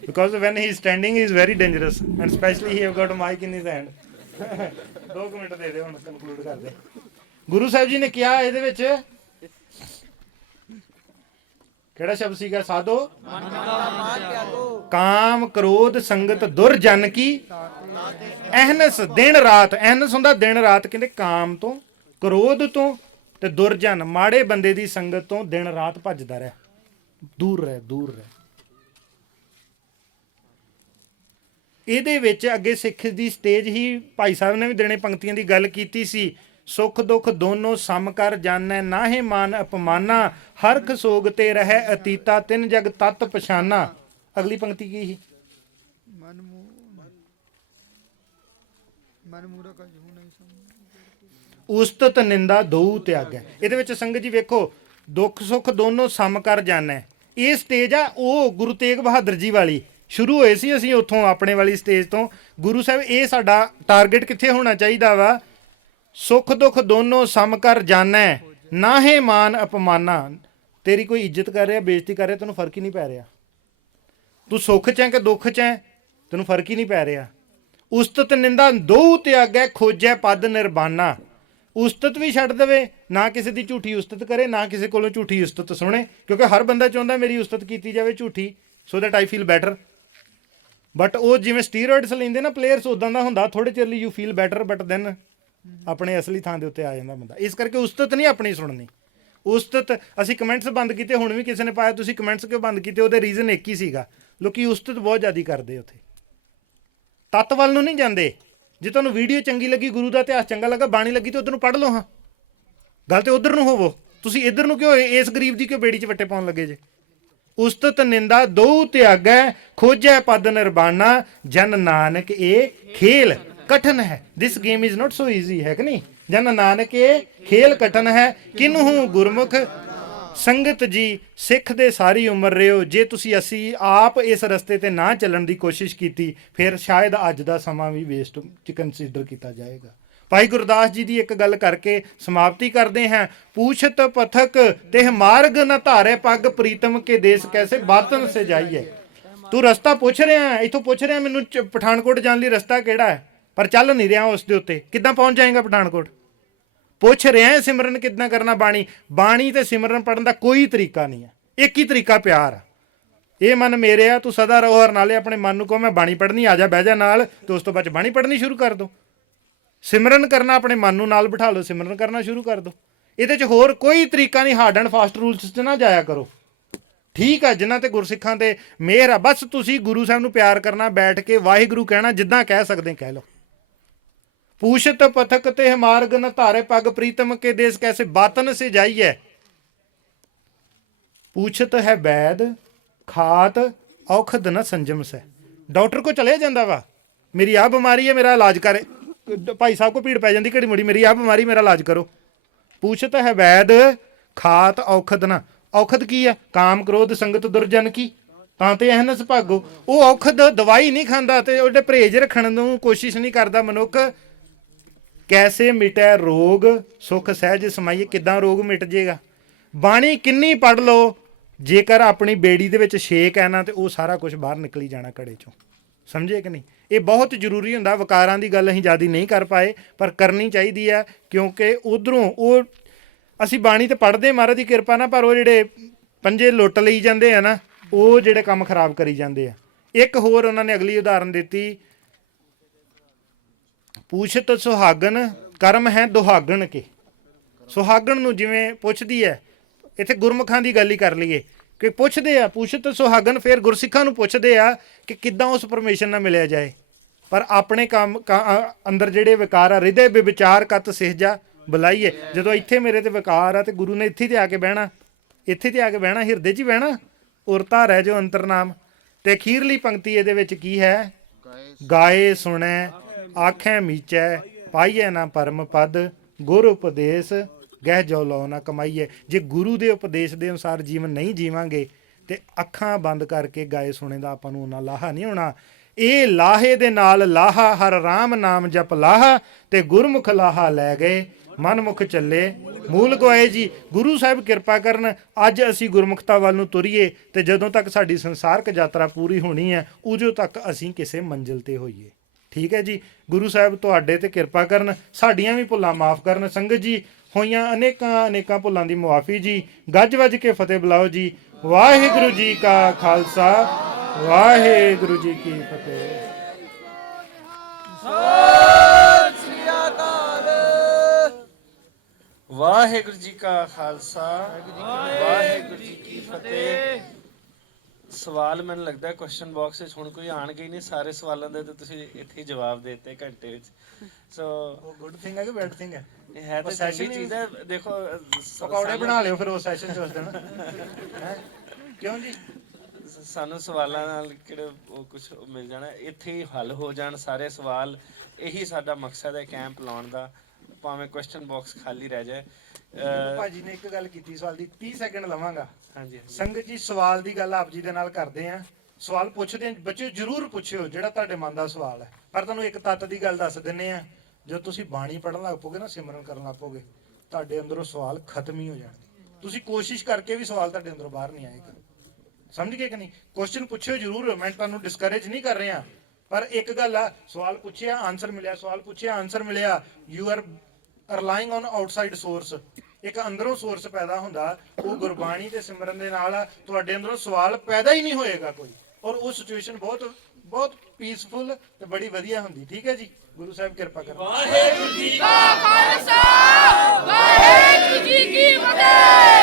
because when he standing is very dangerous and specially he have got mike in his hand. 2 minute ਦੇ ਦਿਓ, ਹੁਣ ਕਨਕਲੂਡ ਕਰਦੇ। ਗੁਰੂ ਸਾਹਿਬ ਜੀ ਨੇ ਕਿਹਾ ਇਹਦੇ ਵਿੱਚ ਕਿਹੜਾ ਸ਼ਬਦ ਸੀਗਾ? ਸਾਧੋ ਕਾਮ ਕ੍ਰੋਧ ਸੰਗਤ ਦੁਰਜਨ ਕੀ ਅਹਨਸ। ਦਿਨ ਰਾਤ, ਅਹਨਸ ਹੁੰਦਾ ਦਿਨ ਰਾਤ। ਕਹਿੰਦੇ ਕਾਮ ਤੋਂ, ਕ੍ਰੋਧ ਤੋਂ ਤੇ ਦੁਰਜਨ ਮਾੜੇ ਬੰਦੇ ਦੀ ਸੰਗਤ ਤੋਂ ਦਿਨ ਰਾਤ ਭੱਜਦਾ ਰਹਿ, ਦੂਰ ਰਹਿ, ਦੂਰ ਰਹਿ। ਇਹਦੇ ਵਿੱਚ ਅੱਗੇ ਸਿੱਖ ਦੀ ਸਟੇਜ ਹੀ ਭਾਈ ਸਾਹਿਬ ਨੇ ਵੀ ਦੇਣੇ ਪੰਕਤੀਆਂ ਦੀ ਗੱਲ ਕੀਤੀ ਸੀ। ਸੁਖ ਦੁਖ ਦੋਨੋਂ ਸਮ ਕਰ ਜਾਣੈ, ਨਾਹੇ ਮਾਨ ਅਪਮਾਨਾ, ਹਰਖ ਸੋਗ ਤੇ ਰਹਿ ਅਤੀਤਾ, ਤਿੰਨ ਜਗ ਤਤ ਪਛਾਨਾ। ਅਗਲੀ ਪੰਕਤੀ ਕੀ ਸੀ? ਮਨ ਮੂਰਖ ਜੂ ਨਹੀਂ ਸਮਝ। ਉਸਤਤ ਨਿੰਦਾ ਦੋ ਤਿਆਗੈ। ਇਹਦੇ ਵਿੱਚ ਸੰਗਤ ਜੀ ਵੇਖੋ, ਦੁੱਖ ਸੁੱਖ ਦੋਨੋਂ ਸਮ ਕਰ ਜਾਣੈ। ਇਹ ਸਟੇਜ ਆ ਉਹ ਗੁਰੂ ਤੇਗ ਬਹਾਦਰ ਜੀ ਵਾਲੀ। ਸ਼ੁਰੂ ਹੋਏ ਸੀ ਅਸੀਂ ਉੱਥੋਂ, ਆਪਣੇ ਵਾਲੀ ਸਟੇਜ ਤੋਂ। ਗੁਰੂ ਸਾਹਿਬ, ਇਹ ਸਾਡਾ ਟਾਰਗੇਟ ਕਿੱਥੇ ਹੋਣਾ ਚਾਹੀਦਾ ਵਾ? ਸੁੱਖ ਦੁੱਖ ਦੋਨੋਂ ਸਮ ਕਰ ਜਾਣੈ, ਨਾਹੇ ਮਾਨ ਅਪਮਾਨਾ। ਤੇਰੀ ਕੋਈ ਇੱਜ਼ਤ ਕਰ ਰਿਹਾ, ਬੇਇੱਜ਼ਤੀ ਕਰ ਰਿਹਾ, ਤੈਨੂੰ ਫਰਕ ਹੀ ਨਹੀਂ ਪੈ ਰਿਹਾ। ਤੂੰ ਸੁੱਖ 'ਚ ਹੈ ਕਿ ਦੁੱਖ 'ਚ ਹੈ, ਤੈਨੂੰ ਫਰਕ ਹੀ ਨਹੀਂ ਪੈ ਰਿਹਾ। ਉਸਤਤ ਨਿੰਦਾ ਦੋ ਤਿਆਗੈ, ਖੋਜੈ ਪਦ ਨਿਰਬਾਨਾ। ਉਸਤਤ ਵੀ ਛੱਡ ਦੇਵੇ, ਨਾ ਕਿਸੇ ਦੀ ਝੂਠੀ ਉਸਤਤ ਕਰੇ, ਨਾ ਕਿਸੇ ਕੋਲੋਂ ਝੂਠੀ ਉਸਤਤ ਸੁਣੇ, ਕਿਉਂਕਿ ਹਰ ਬੰਦਾ ਚਾਹੁੰਦਾ ਮੇਰੀ ਉਸਤਤ ਕੀਤੀ ਜਾਵੇ ਝੂਠੀ, so that I feel better. But ਉਹ ਜਿਵੇਂ ਸਟੀਰੋਇਡਸ ਲੈਂਦੇ ਨਾ ਪਲੇਅਰਸ, ਉਦਾਂ ਦਾ ਹੁੰਦਾ। ਥੋੜੇ ਚਿਰ ਲਈ you feel better, but then ਆਪਣੇ ਅਸਲੀ ਥਾਂ ਦੇ ਉੱਤੇ ਆ ਜਾਂਦਾ ਬੰਦਾ। ਇਸ ਕਰਕੇ ਉਸਤਤ ਨਹੀਂ ਆਪਣੀ ਸੁਣਨੀ। ਉਸਤਤ ਅਸੀਂ ਕਮੈਂਟਸ ਬੰਦ ਕੀਤੇ, ਹੁਣ ਵੀ ਕਿਸੇ ਨੇ ਪਾਇਆ ਤੁਸੀਂ ਕਮੈਂਟਸ ਕਿਉਂ ਬੰਦ ਕੀਤੇ? ਉਹਦੇ ਰੀਜ਼ਨ ਇੱਕ ਹੀ ਸੀਗਾ, ਲੋਕੀ ਉਸਤਤ ਬਹੁਤ ਜ਼ਿਆਦਾ ਕਰਦੇ ਉੱਥੇ, ਤੱਤ ਵੱਲ ਨੂੰ ਨਹੀਂ ਜਾਂਦੇ। ਜੇ ਤੁਹਾਨੂੰ ਵੀਡੀਓ ਚੰਗੀ ਲੱਗੀ, ਗੁਰੂ ਦਾ ਇਤਿਹਾਸ ਚੰਗਾ ਲੱਗਾ, ਬਾਣੀ ਲੱਗੀ ਤਾਂ ਉਧਰ ਨੂੰ ਪੜ੍ਹ ਲਓ। ਹਾਂ, ਗੱਲ ਤੇ ਉਧਰ ਨੂੰ ਹੋਵੋ, ਤੁਸੀਂ ਇੱਧਰ ਨੂੰ ਕਿਉਂ ਇਸ ਗਰੀਬ ਦੀ ਕਿਉਂ ਬੇੜੀ 'ਚ ਵੱਟੇ ਪਾਉਣ ਲੱਗੇ ਜੇ? ਉਸਤਤ ਨਿੰਦਾ ਦੋ ਤਿਆਗੈ, ਖੋਜੈ ਪਦ ਨਿਰਬਾਨਾ, ਜਨ ਨਾਨਕ ਇਹ ਖੇਲ ਕਠਨ ਹੈ। This game is not so easy, ਹੈ ਕਿ ਨਹੀਂ? ਜਨ ਨਾਨਕ ਇਹ ਖੇਲ ਕਠਨ ਹੈ, ਕਿਨਹੂ ਗੁਰਮੁਖ ਸੰਗਤ ਜੀ ਸਿੱਖ ਦੇ ਸਾਰੀ ਉਮਰ ਰਿਓ। ਜੇ ਅਸੀਂ ਆਪ ਇਸ ਰਸਤੇ ਤੇ ਨਾ ਚੱਲਣ ਦੀ ਕੋਸ਼ਿਸ਼ ਕੀਤੀ, ਫਿਰ ਸ਼ਾਇਦ ਅੱਜ ਦਾ ਸਮਾਂ ਵੀ ਵੇਸਟ ਚ ਕੰਸੀਡਰ ਕੀਤਾ ਜਾਏਗਾ। ਭਾਈ ਗੁਰਦਾਸ ਜੀ ਦੀ ਇੱਕ ਗੱਲ ਕਰਕੇ ਸਮਾਪਤੀ ਕਰਦੇ ਹਾਂ। ਪੂਛਤ ਪਥਕ ਤੇ ਮਾਰਗ ਨ ਧਾਰੇ, ਪੱਗ ਪ੍ਰੀਤਮ ਕੇ ਦੇਸ ਕੈਸੇ ਬਾਤਨ ਸੇ ਜਾਈਏ। ਤੂੰ ਰਸਤਾ ਪੁੱਛ ਰਿਹਾ, ਇੱਥੋਂ ਪੁੱਛ ਰਿਹਾ ਮੈਨੂੰ ਪਠਾਨਕੋਟ ਜਾਣ ਲਈ ਰਸਤਾ ਕਿਹੜਾ ਹੈ, ਪਰ ਚੱਲ ਨਹੀਂ ਰਿਹਾ ਉਸ ਦੇ ਉੱਤੇ। ਕਿੱਦਾਂ ਪਹੁੰਚ ਜਾਏਗਾ ਪਠਾਨਕੋਟ? ਪੁੱਛ ਰਿਹਾ ਸਿਮਰਨ ਕਿੱਦਾਂ ਕਰਨਾ। ਬਾਣੀ ਤੇ ਸਿਮਰਨ ਪੜ੍ਹਨ ਦਾ ਕੋਈ ਤਰੀਕਾ ਨਹੀਂ ਹੈ, ਇੱਕ ਹੀ ਤਰੀਕਾ ਪਿਆਰ ਆ। ਇਹ ਮਨ ਮੇਰੇ ਆ, ਤੂੰ ਸਦਾ ਰਹੋ ਹਰ ਨਾਲੇ। ਆਪਣੇ ਮਨ ਨੂੰ ਕਹੋ ਮੈਂ ਬਾਣੀ ਪੜ੍ਹਨੀ, ਆ ਜਾ ਬਹਿ ਜਾ ਨਾਲ, ਤੇ ਉਸ ਤੋਂ ਬਾਅਦ ਬਾਣੀ ਪੜ੍ਹਨੀ ਸ਼ੁਰੂ ਕਰ ਦਿਓ। ਸਿਮਰਨ ਕਰਨਾ, ਆਪਣੇ ਮਨ ਨੂੰ ਨਾਲ ਬਿਠਾ ਲਓ, ਸਿਮਰਨ ਕਰਨਾ ਸ਼ੁਰੂ ਕਰ ਦਿਓ। ਇਹਦੇ 'ਚ ਹੋਰ ਕੋਈ ਤਰੀਕਾ ਨਹੀਂ। ਹਾਰਡ ਐਂਡ ਫਾਸਟ ਰੂਲਸ 'ਚ ਨਾ ਜਾਇਆ ਕਰੋ, ਠੀਕ ਆ? ਜਿਨ੍ਹਾਂ ਤੇ ਗੁਰਸਿੱਖਾਂ ਤੇ ਮਿਹਰ ਆ, ਬਸ ਤੁਸੀਂ ਗੁਰੂ ਸਾਹਿਬ ਨੂੰ ਪਿਆਰ ਕਰਨਾ, ਬੈਠ ਕੇ ਵਾਹਿਗੁਰੂ ਕਹਿਣਾ, ਜਿੱਦਾਂ ਕਹਿ ਸਕਦੇ ਕਹਿ ਲਓ। ਪੂਛਤ ਪਥਕ ਤੇ ਮਾਰਗ ਨ ਧਾਰੇ, ਪੱਗ ਪ੍ਰੀਤਮ ਕੇ ਦੇਸ ਕੈਸੇ ਬਾਤਨ ਸੇ ਜਾਈਏ। ਪੂਛਤ ਹੈ ਵੈਦ, ਖਾਤ ਔਖਦ ਨ ਸੰਜਮ ਸੇ। ਡਾਕਟਰ ਕੋ ਚਲੇ ਜਾਂਦਾ ਵਾ, ਮੇਰੀ ਆਹ ਬਿਮਾਰੀ ਹੈ, ਮੇਰਾ ਇਲਾਜ ਕਰੇ। ਭਾਈ ਸਾਹਿਬ ਕੋ ਭੀੜ ਪੈ ਜਾਂਦੀ ਘੜੀ ਮੁੜੀ, ਮੇਰੀ ਆਹ ਬਿਮਾਰੀ, ਮੇਰਾ ਇਲਾਜ ਕਰੋ। ਪੂਛਤ ਹੈ ਵੈਦ, ਖਾਤ ਔਖਦ ਨ। ਔਖਦ ਕੀ ਆ? ਕਾਮ ਕ੍ਰੋਧ ਸੰਗਤ ਦੁਰਜਨ ਕੀ ਤਾਂ ਤੇ ਅਹਨਸ ਭਾਗੋ। ਉਹ ਔਖਦ ਦਵਾਈ ਨਹੀਂ ਖਾਂਦਾ ਤੇ ਉਹਦੇ ਪਰਹੇਜ਼ ਰੱਖਣ ਨੂੰ ਕੋਸ਼ਿਸ਼ ਨਹੀਂ ਕਰਦਾ ਮਨੁੱਖ। ਕੈਸੇ ਮਿਟੈ ਰੋਗ ਸੁਖ ਸਹਿਜ ਸਮਾਈਏ। ਕਿੱਦਾਂ ਰੋਗ ਮਿਟ ਜੇਗਾ? ਬਾਣੀ ਕਿੰਨੀ ਪੜ੍ਹ ਲਓ, ਜੇਕਰ ਆਪਣੀ ਬੇੜੀ ਦੇ ਵਿੱਚ ਛੇਕ ਹੈ ਨਾ ਤੇ ਉਹ ਸਾਰਾ ਕੁਝ ਬਾਹਰ ਨਿਕਲੀ ਜਾਣਾ ਘੜੇ ਚੋਂ। ਸਮਝੇ ਕਿ ਨਹੀਂ? ਇਹ ਬਹੁਤ ਜ਼ਰੂਰੀ ਹੁੰਦਾ। ਵਿਕਾਰਾਂ ਦੀ ਗੱਲ ਅਸੀਂ ਜ਼ਿਆਦਾ ਨਹੀਂ ਕਰ ਪਾਏ ਪਰ ਕਰਨੀ ਚਾਹੀਦੀ ਆ, ਕਿਉਂਕਿ ਉਧਰੋਂ ਉਹ ਅਸੀਂ ਬਾਣੀ ਤੇ ਪੜ੍ਹਦੇ ਮਹਾਰਾਜ ਦੀ ਕਿਰਪਾ ਨਾਲ, ਪਰ ਉਹ ਜਿਹੜੇ ਪੰਜੇ ਲੁੱਟ ਲਈ ਜਾਂਦੇ ਆ ਨਾ, ਉਹ ਜਿਹੜੇ ਕੰਮ ਖਰਾਬ ਕਰੀ ਜਾਂਦੇ ਆ। ਇੱਕ ਹੋਰ ਉਹਨਾਂ ਨੇ ਅਗਲੀ ਉਦਾਹਰਨ ਦਿੱਤੀ, ਪੂਛਤ ਸੁਹਾਗਣ ਕਰਮ ਹੈ ਦੁਹਾਗਣ ਕੇ। ਸੁਹਾਗਣ ਨੂੰ ਜਿਵੇਂ ਪੁੱਛਦੀ ਹੈ, ਇੱਥੇ ਗੁਰਮੁਖਾਂ ਦੀ ਗੱਲ ਹੀ ਕਰ ਲਈਏ ਕਿ ਪੁੱਛਦੇ ਆ ਪੂਛਤ ਸੁਹਾਗਣ, ਫਿਰ ਗੁਰਸਿੱਖਾਂ ਨੂੰ ਪੁੱਛਦੇ ਆ ਕਿ ਕਿੱਦਾਂ ਉਸ ਪਰਮੇਸ਼ਰ ਨਾਲ ਮਿਲਿਆ ਜਾਏ। ਪਰ ਆਪਣੇ ਕੰਮ ਅੰਦਰ ਜਿਹੜੇ ਵਿਕਾਰ ਆ, ਹਿਰਦੇ ਵਿਚਾਰ ਕਤ ਸਿਹਜਾ ਬੁਲਾਈਏ। ਜਦੋਂ ਇੱਥੇ ਮੇਰੇ ਤੇ ਵਿਕਾਰ ਆ ਤੇ ਗੁਰੂ ਨੇ ਇੱਥੇ ਤੇ ਆ ਕੇ ਬਹਿਣਾ, ਇੱਥੇ ਤੇ ਆ ਕੇ ਬਹਿਣਾ, ਹਿਰਦੇ 'ਚ ਹੀ ਬਹਿਣਾ। ਉਰਤਾ ਰਹਿ ਜੋ ਅੰਤਰਨਾਮ। ਤੇ ਅਖੀਰਲੀ ਪੰਕਤੀ ਇਹਦੇ ਵਿੱਚ ਕੀ ਹੈ? ਗਾਏ ਸੁਣੈ ਆਖੈ ਮੀਚੈ ਪਾਈਐ ਨਾ ਪਰਮ ਪਦ ਗੁਰ ਉਪਦੇਸ਼ ਗਹਿ ਜੋ ਲੋ ਨਾ ਕਮਾਈਏ। ਜੇ ਗੁਰੂ ਦੇ ਉਪਦੇਸ਼ ਦੇ ਅਨੁਸਾਰ ਜੀਵਨ ਨਹੀਂ ਜੀਵਾਂਗੇ ਤੇ ਅੱਖਾਂ ਬੰਦ ਕਰਕੇ ਗਾਏ ਸੁਣੇ ਦਾ ਆਪਾਂ ਨੂੰ ਉਹਨਾਂ ਲਾਹਾ ਨਹੀਂ ਹੋਣਾ। ਇਹ ਲਾਹੇ ਦੇ ਨਾਲ ਲਾਹਾ ਹਰ ਰਾਮ ਨਾਮ ਜਪ ਲਾਹਾ ਤੇ ਗੁਰਮੁਖ ਲਾਹਾ ਲੈ ਗਏ ਮਨਮੁਖ ਚੱਲੇ ਮੂਲ ਗਵਾਏ ਜੀ। ਗੁਰੂ ਸਾਹਿਬ ਕਿਰਪਾ ਕਰਨ ਅੱਜ ਅਸੀਂ ਗੁਰਮੁਖਤਾ ਵੱਲ ਨੂੰ ਤੁਰੀਏ ਤੇ ਜਦੋਂ ਤੱਕ ਸਾਡੀ ਸੰਸਾਰਕ ਯਾਤਰਾ ਪੂਰੀ ਹੋਣੀ ਹੈ ਉਦੋਂ ਤੱਕ ਅਸੀਂ ਕਿਸੇ ਮੰਜ਼ਿਲ ਤੇ ਹੋਈਏ। ਠੀਕ ਹੈ ਜੀ। ਗੁਰੂ ਸਾਹਿਬ ਤੁਹਾਡੇ ਤੇ ਕਿਰਪਾ ਕਰਨ, ਸਾਡੀਆਂ ਵੀ ਭੁੱਲਾਂ ਮਾਫ ਕਰਨ। ਸੰਗਤ ਜੀ ਹੋਈਆਂ ਅਨੇਕਾਂ ਭੁੱਲਾਂ ਦੀ ਮੁਆਫੀ ਜੀ। ਗੱਜ ਵੱਜ ਕੇ ਫਤਿਹ ਬੁਲਾਓ ਜੀ। ਵਾਹਿਗੁਰੂ ਜੀ ਕਾ ਖਾਲਸਾ ਵਾਹਿਗੁਰੂ ਜੀ ਕੀ ਫਤਿਹ। ਵਾਹਿਗੁਰੂ ਜੀ ਕਾ ਖਾਲਸਾ ਵਾਹਿਗੁਰੂ ਜੀ ਕੀ ਫਤਿਹ। ਸਵਾਲ ਮੈਨੂੰ ਲੱਗਦਾ ਕੁਐਸਚਨ ਬਾਕਸ ਵਿੱਚ ਹੁਣ ਕੋਈ ਆਣਗੇ ਹੀ ਨਹੀਂ। ਸਾਰੇ ਸਵਾਲਾਂ ਦੇ ਤਾਂ ਤੁਸੀਂ ਇੱਥੇ ਹੀ ਜਵਾਬ ਦੇ ਦਿੱਤੇ ਘੰਟੇ ਵਿੱਚ। ਸੋ ਗੁੱਡ ਥਿੰਗ ਹੈ ਕਿ ਬੈਡ ਥਿੰਗ ਹੈ? ਇਹ ਹੈ ਤਾਂ ਚੰਗੀ ਚੀਜ਼ ਹੈ। ਦੇਖੋ ਪਕੌੜੇ ਬਣਾ ਲਿਓ ਫਿਰ ਉਸ ਸੈਸ਼ਨ 'ਚ ਉਸ ਦਿਨ। ਕਿਉਂ ਜੀ? ਸਾਨੂੰ ਸਵਾਲਾਂ ਨਾਲ ਕਿਹੜੇ ਉਹ ਕੁਝ ਮਿਲ ਜਾਣਾ, ਇੱਥੇ ਹੀ ਹੱਲ ਹੋ ਜਾਣ ਸਾਰੇ ਸਵਾਲ। ਇਹੀ ਸਾਡਾ ਮਕਸਦ ਹੈ ਕੈਂਪ ਲਾਉਣ ਦਾ, ਭਾਵੇਂ ਕੁਐਸਚਨ ਬਾਕਸ ਖਾਲੀ ਰਹਿ ਜਾਏ। ਭਾਜੀ ਨੇ ਇੱਕ ਗੱਲ ਕੀਤੀ, ਸਵਾਲ ਦੀ 30 ਸੈਕਿੰਡ ਲਵਾਂਗਾ। ਹਾਂਜੀ ਸੰਗਤ ਜੀ ਸਵਾਲ ਦੀ ਗੱਲ ਆਪ ਜੀ ਦੇ ਨਾਲ ਕਰਦੇ ਆ। ਸਵਾਲ ਪੁੱਛਦੇ ਆ, ਬੱਚੇ ਜਰੂਰ ਪੁੱਛਿਓ ਜਿਹੜਾ ਤੁਹਾਡੇ ਮਨ ਦਾ ਸਵਾਲ ਹੈ। ਪਰ ਤੁਹਾਨੂੰ ਇੱਕ ਤੱਤ ਦੀ ਗੱਲ ਦੱਸ ਦਿੰਨੇ ਆ, ਜਦੋਂ ਤੁਸੀਂ ਬਾਣੀ ਪੜ੍ਹਨ ਲੱਗ ਪੋਗੇ ਨਾ, ਸਿਮਰਨ ਕਰਨ ਲੱਗ ਪੋਗੇ, ਤੁਹਾਡੇ ਅੰਦਰੋਂ ਸਵਾਲ ਖਤਮ ਹੀ ਹੋ ਜਾਣਗੇ। ਤੁਸੀਂ ਕੋਸ਼ਿਸ਼ ਕਰਕੇ ਵੀ ਸਵਾਲ ਤੁਹਾਡੇ ਅੰਦਰੋਂ ਬਾਹਰ ਨਹੀਂ ਆਏਗਾ। ਸਮਝ ਗਏ ਕਿ ਨਹੀਂ? ਕੁਐਸਚਨ ਪੁੱਛਿਓ ਜਰੂਰ, ਮੈਂ ਤੁਹਾਨੂੰ ਡਿਸਕਰੇਜ ਨਹੀਂ ਕਰ ਰਿਹਾ, ਪਰ ਇੱਕ ਗੱਲ ਆ, ਸਵਾਲ ਪੁੱਛਿਆ ਆਨਸਰ ਮਿਲਿਆ, ਸਵਾਲ ਪੁੱਛਿਆ ਆਨਸਰ ਮਿਲਿਆ, you are relying on outside source. ਇੱਕ ਅੰਦਰੋਂ ਸੋਰਸ ਪੈਦਾ ਹੁੰਦਾ, ਉਹ ਗੁਰਬਾਣੀ ਤੇ ਸਿਮਰਨ ਦੇ ਨਾਲ ਤੁਹਾਡੇ ਅੰਦਰੋਂ ਸਵਾਲ ਪੈਦਾ ਹੀ ਨਹੀਂ ਹੋਏਗਾ ਕੋਈ, ਔਰ ਉਹ ਸਿਚੁਏਸ਼ਨ ਬਹੁਤ ਪੀਸਫੁਲ ਤੇ ਬੜੀ ਵਧੀਆ ਹੁੰਦੀ। ਠੀਕ ਹੈ ਜੀ। ਗੁਰੂ ਸਾਹਿਬ ਕਿਰਪਾ ਕਰਨ। ਵਾਹਿਗੁਰੂ ਜੀ ਕਾ ਖਾਲਸਾ ਵਾਹਿਗੁਰੂ ਜੀ ਕੀ ਫਤਿਹ।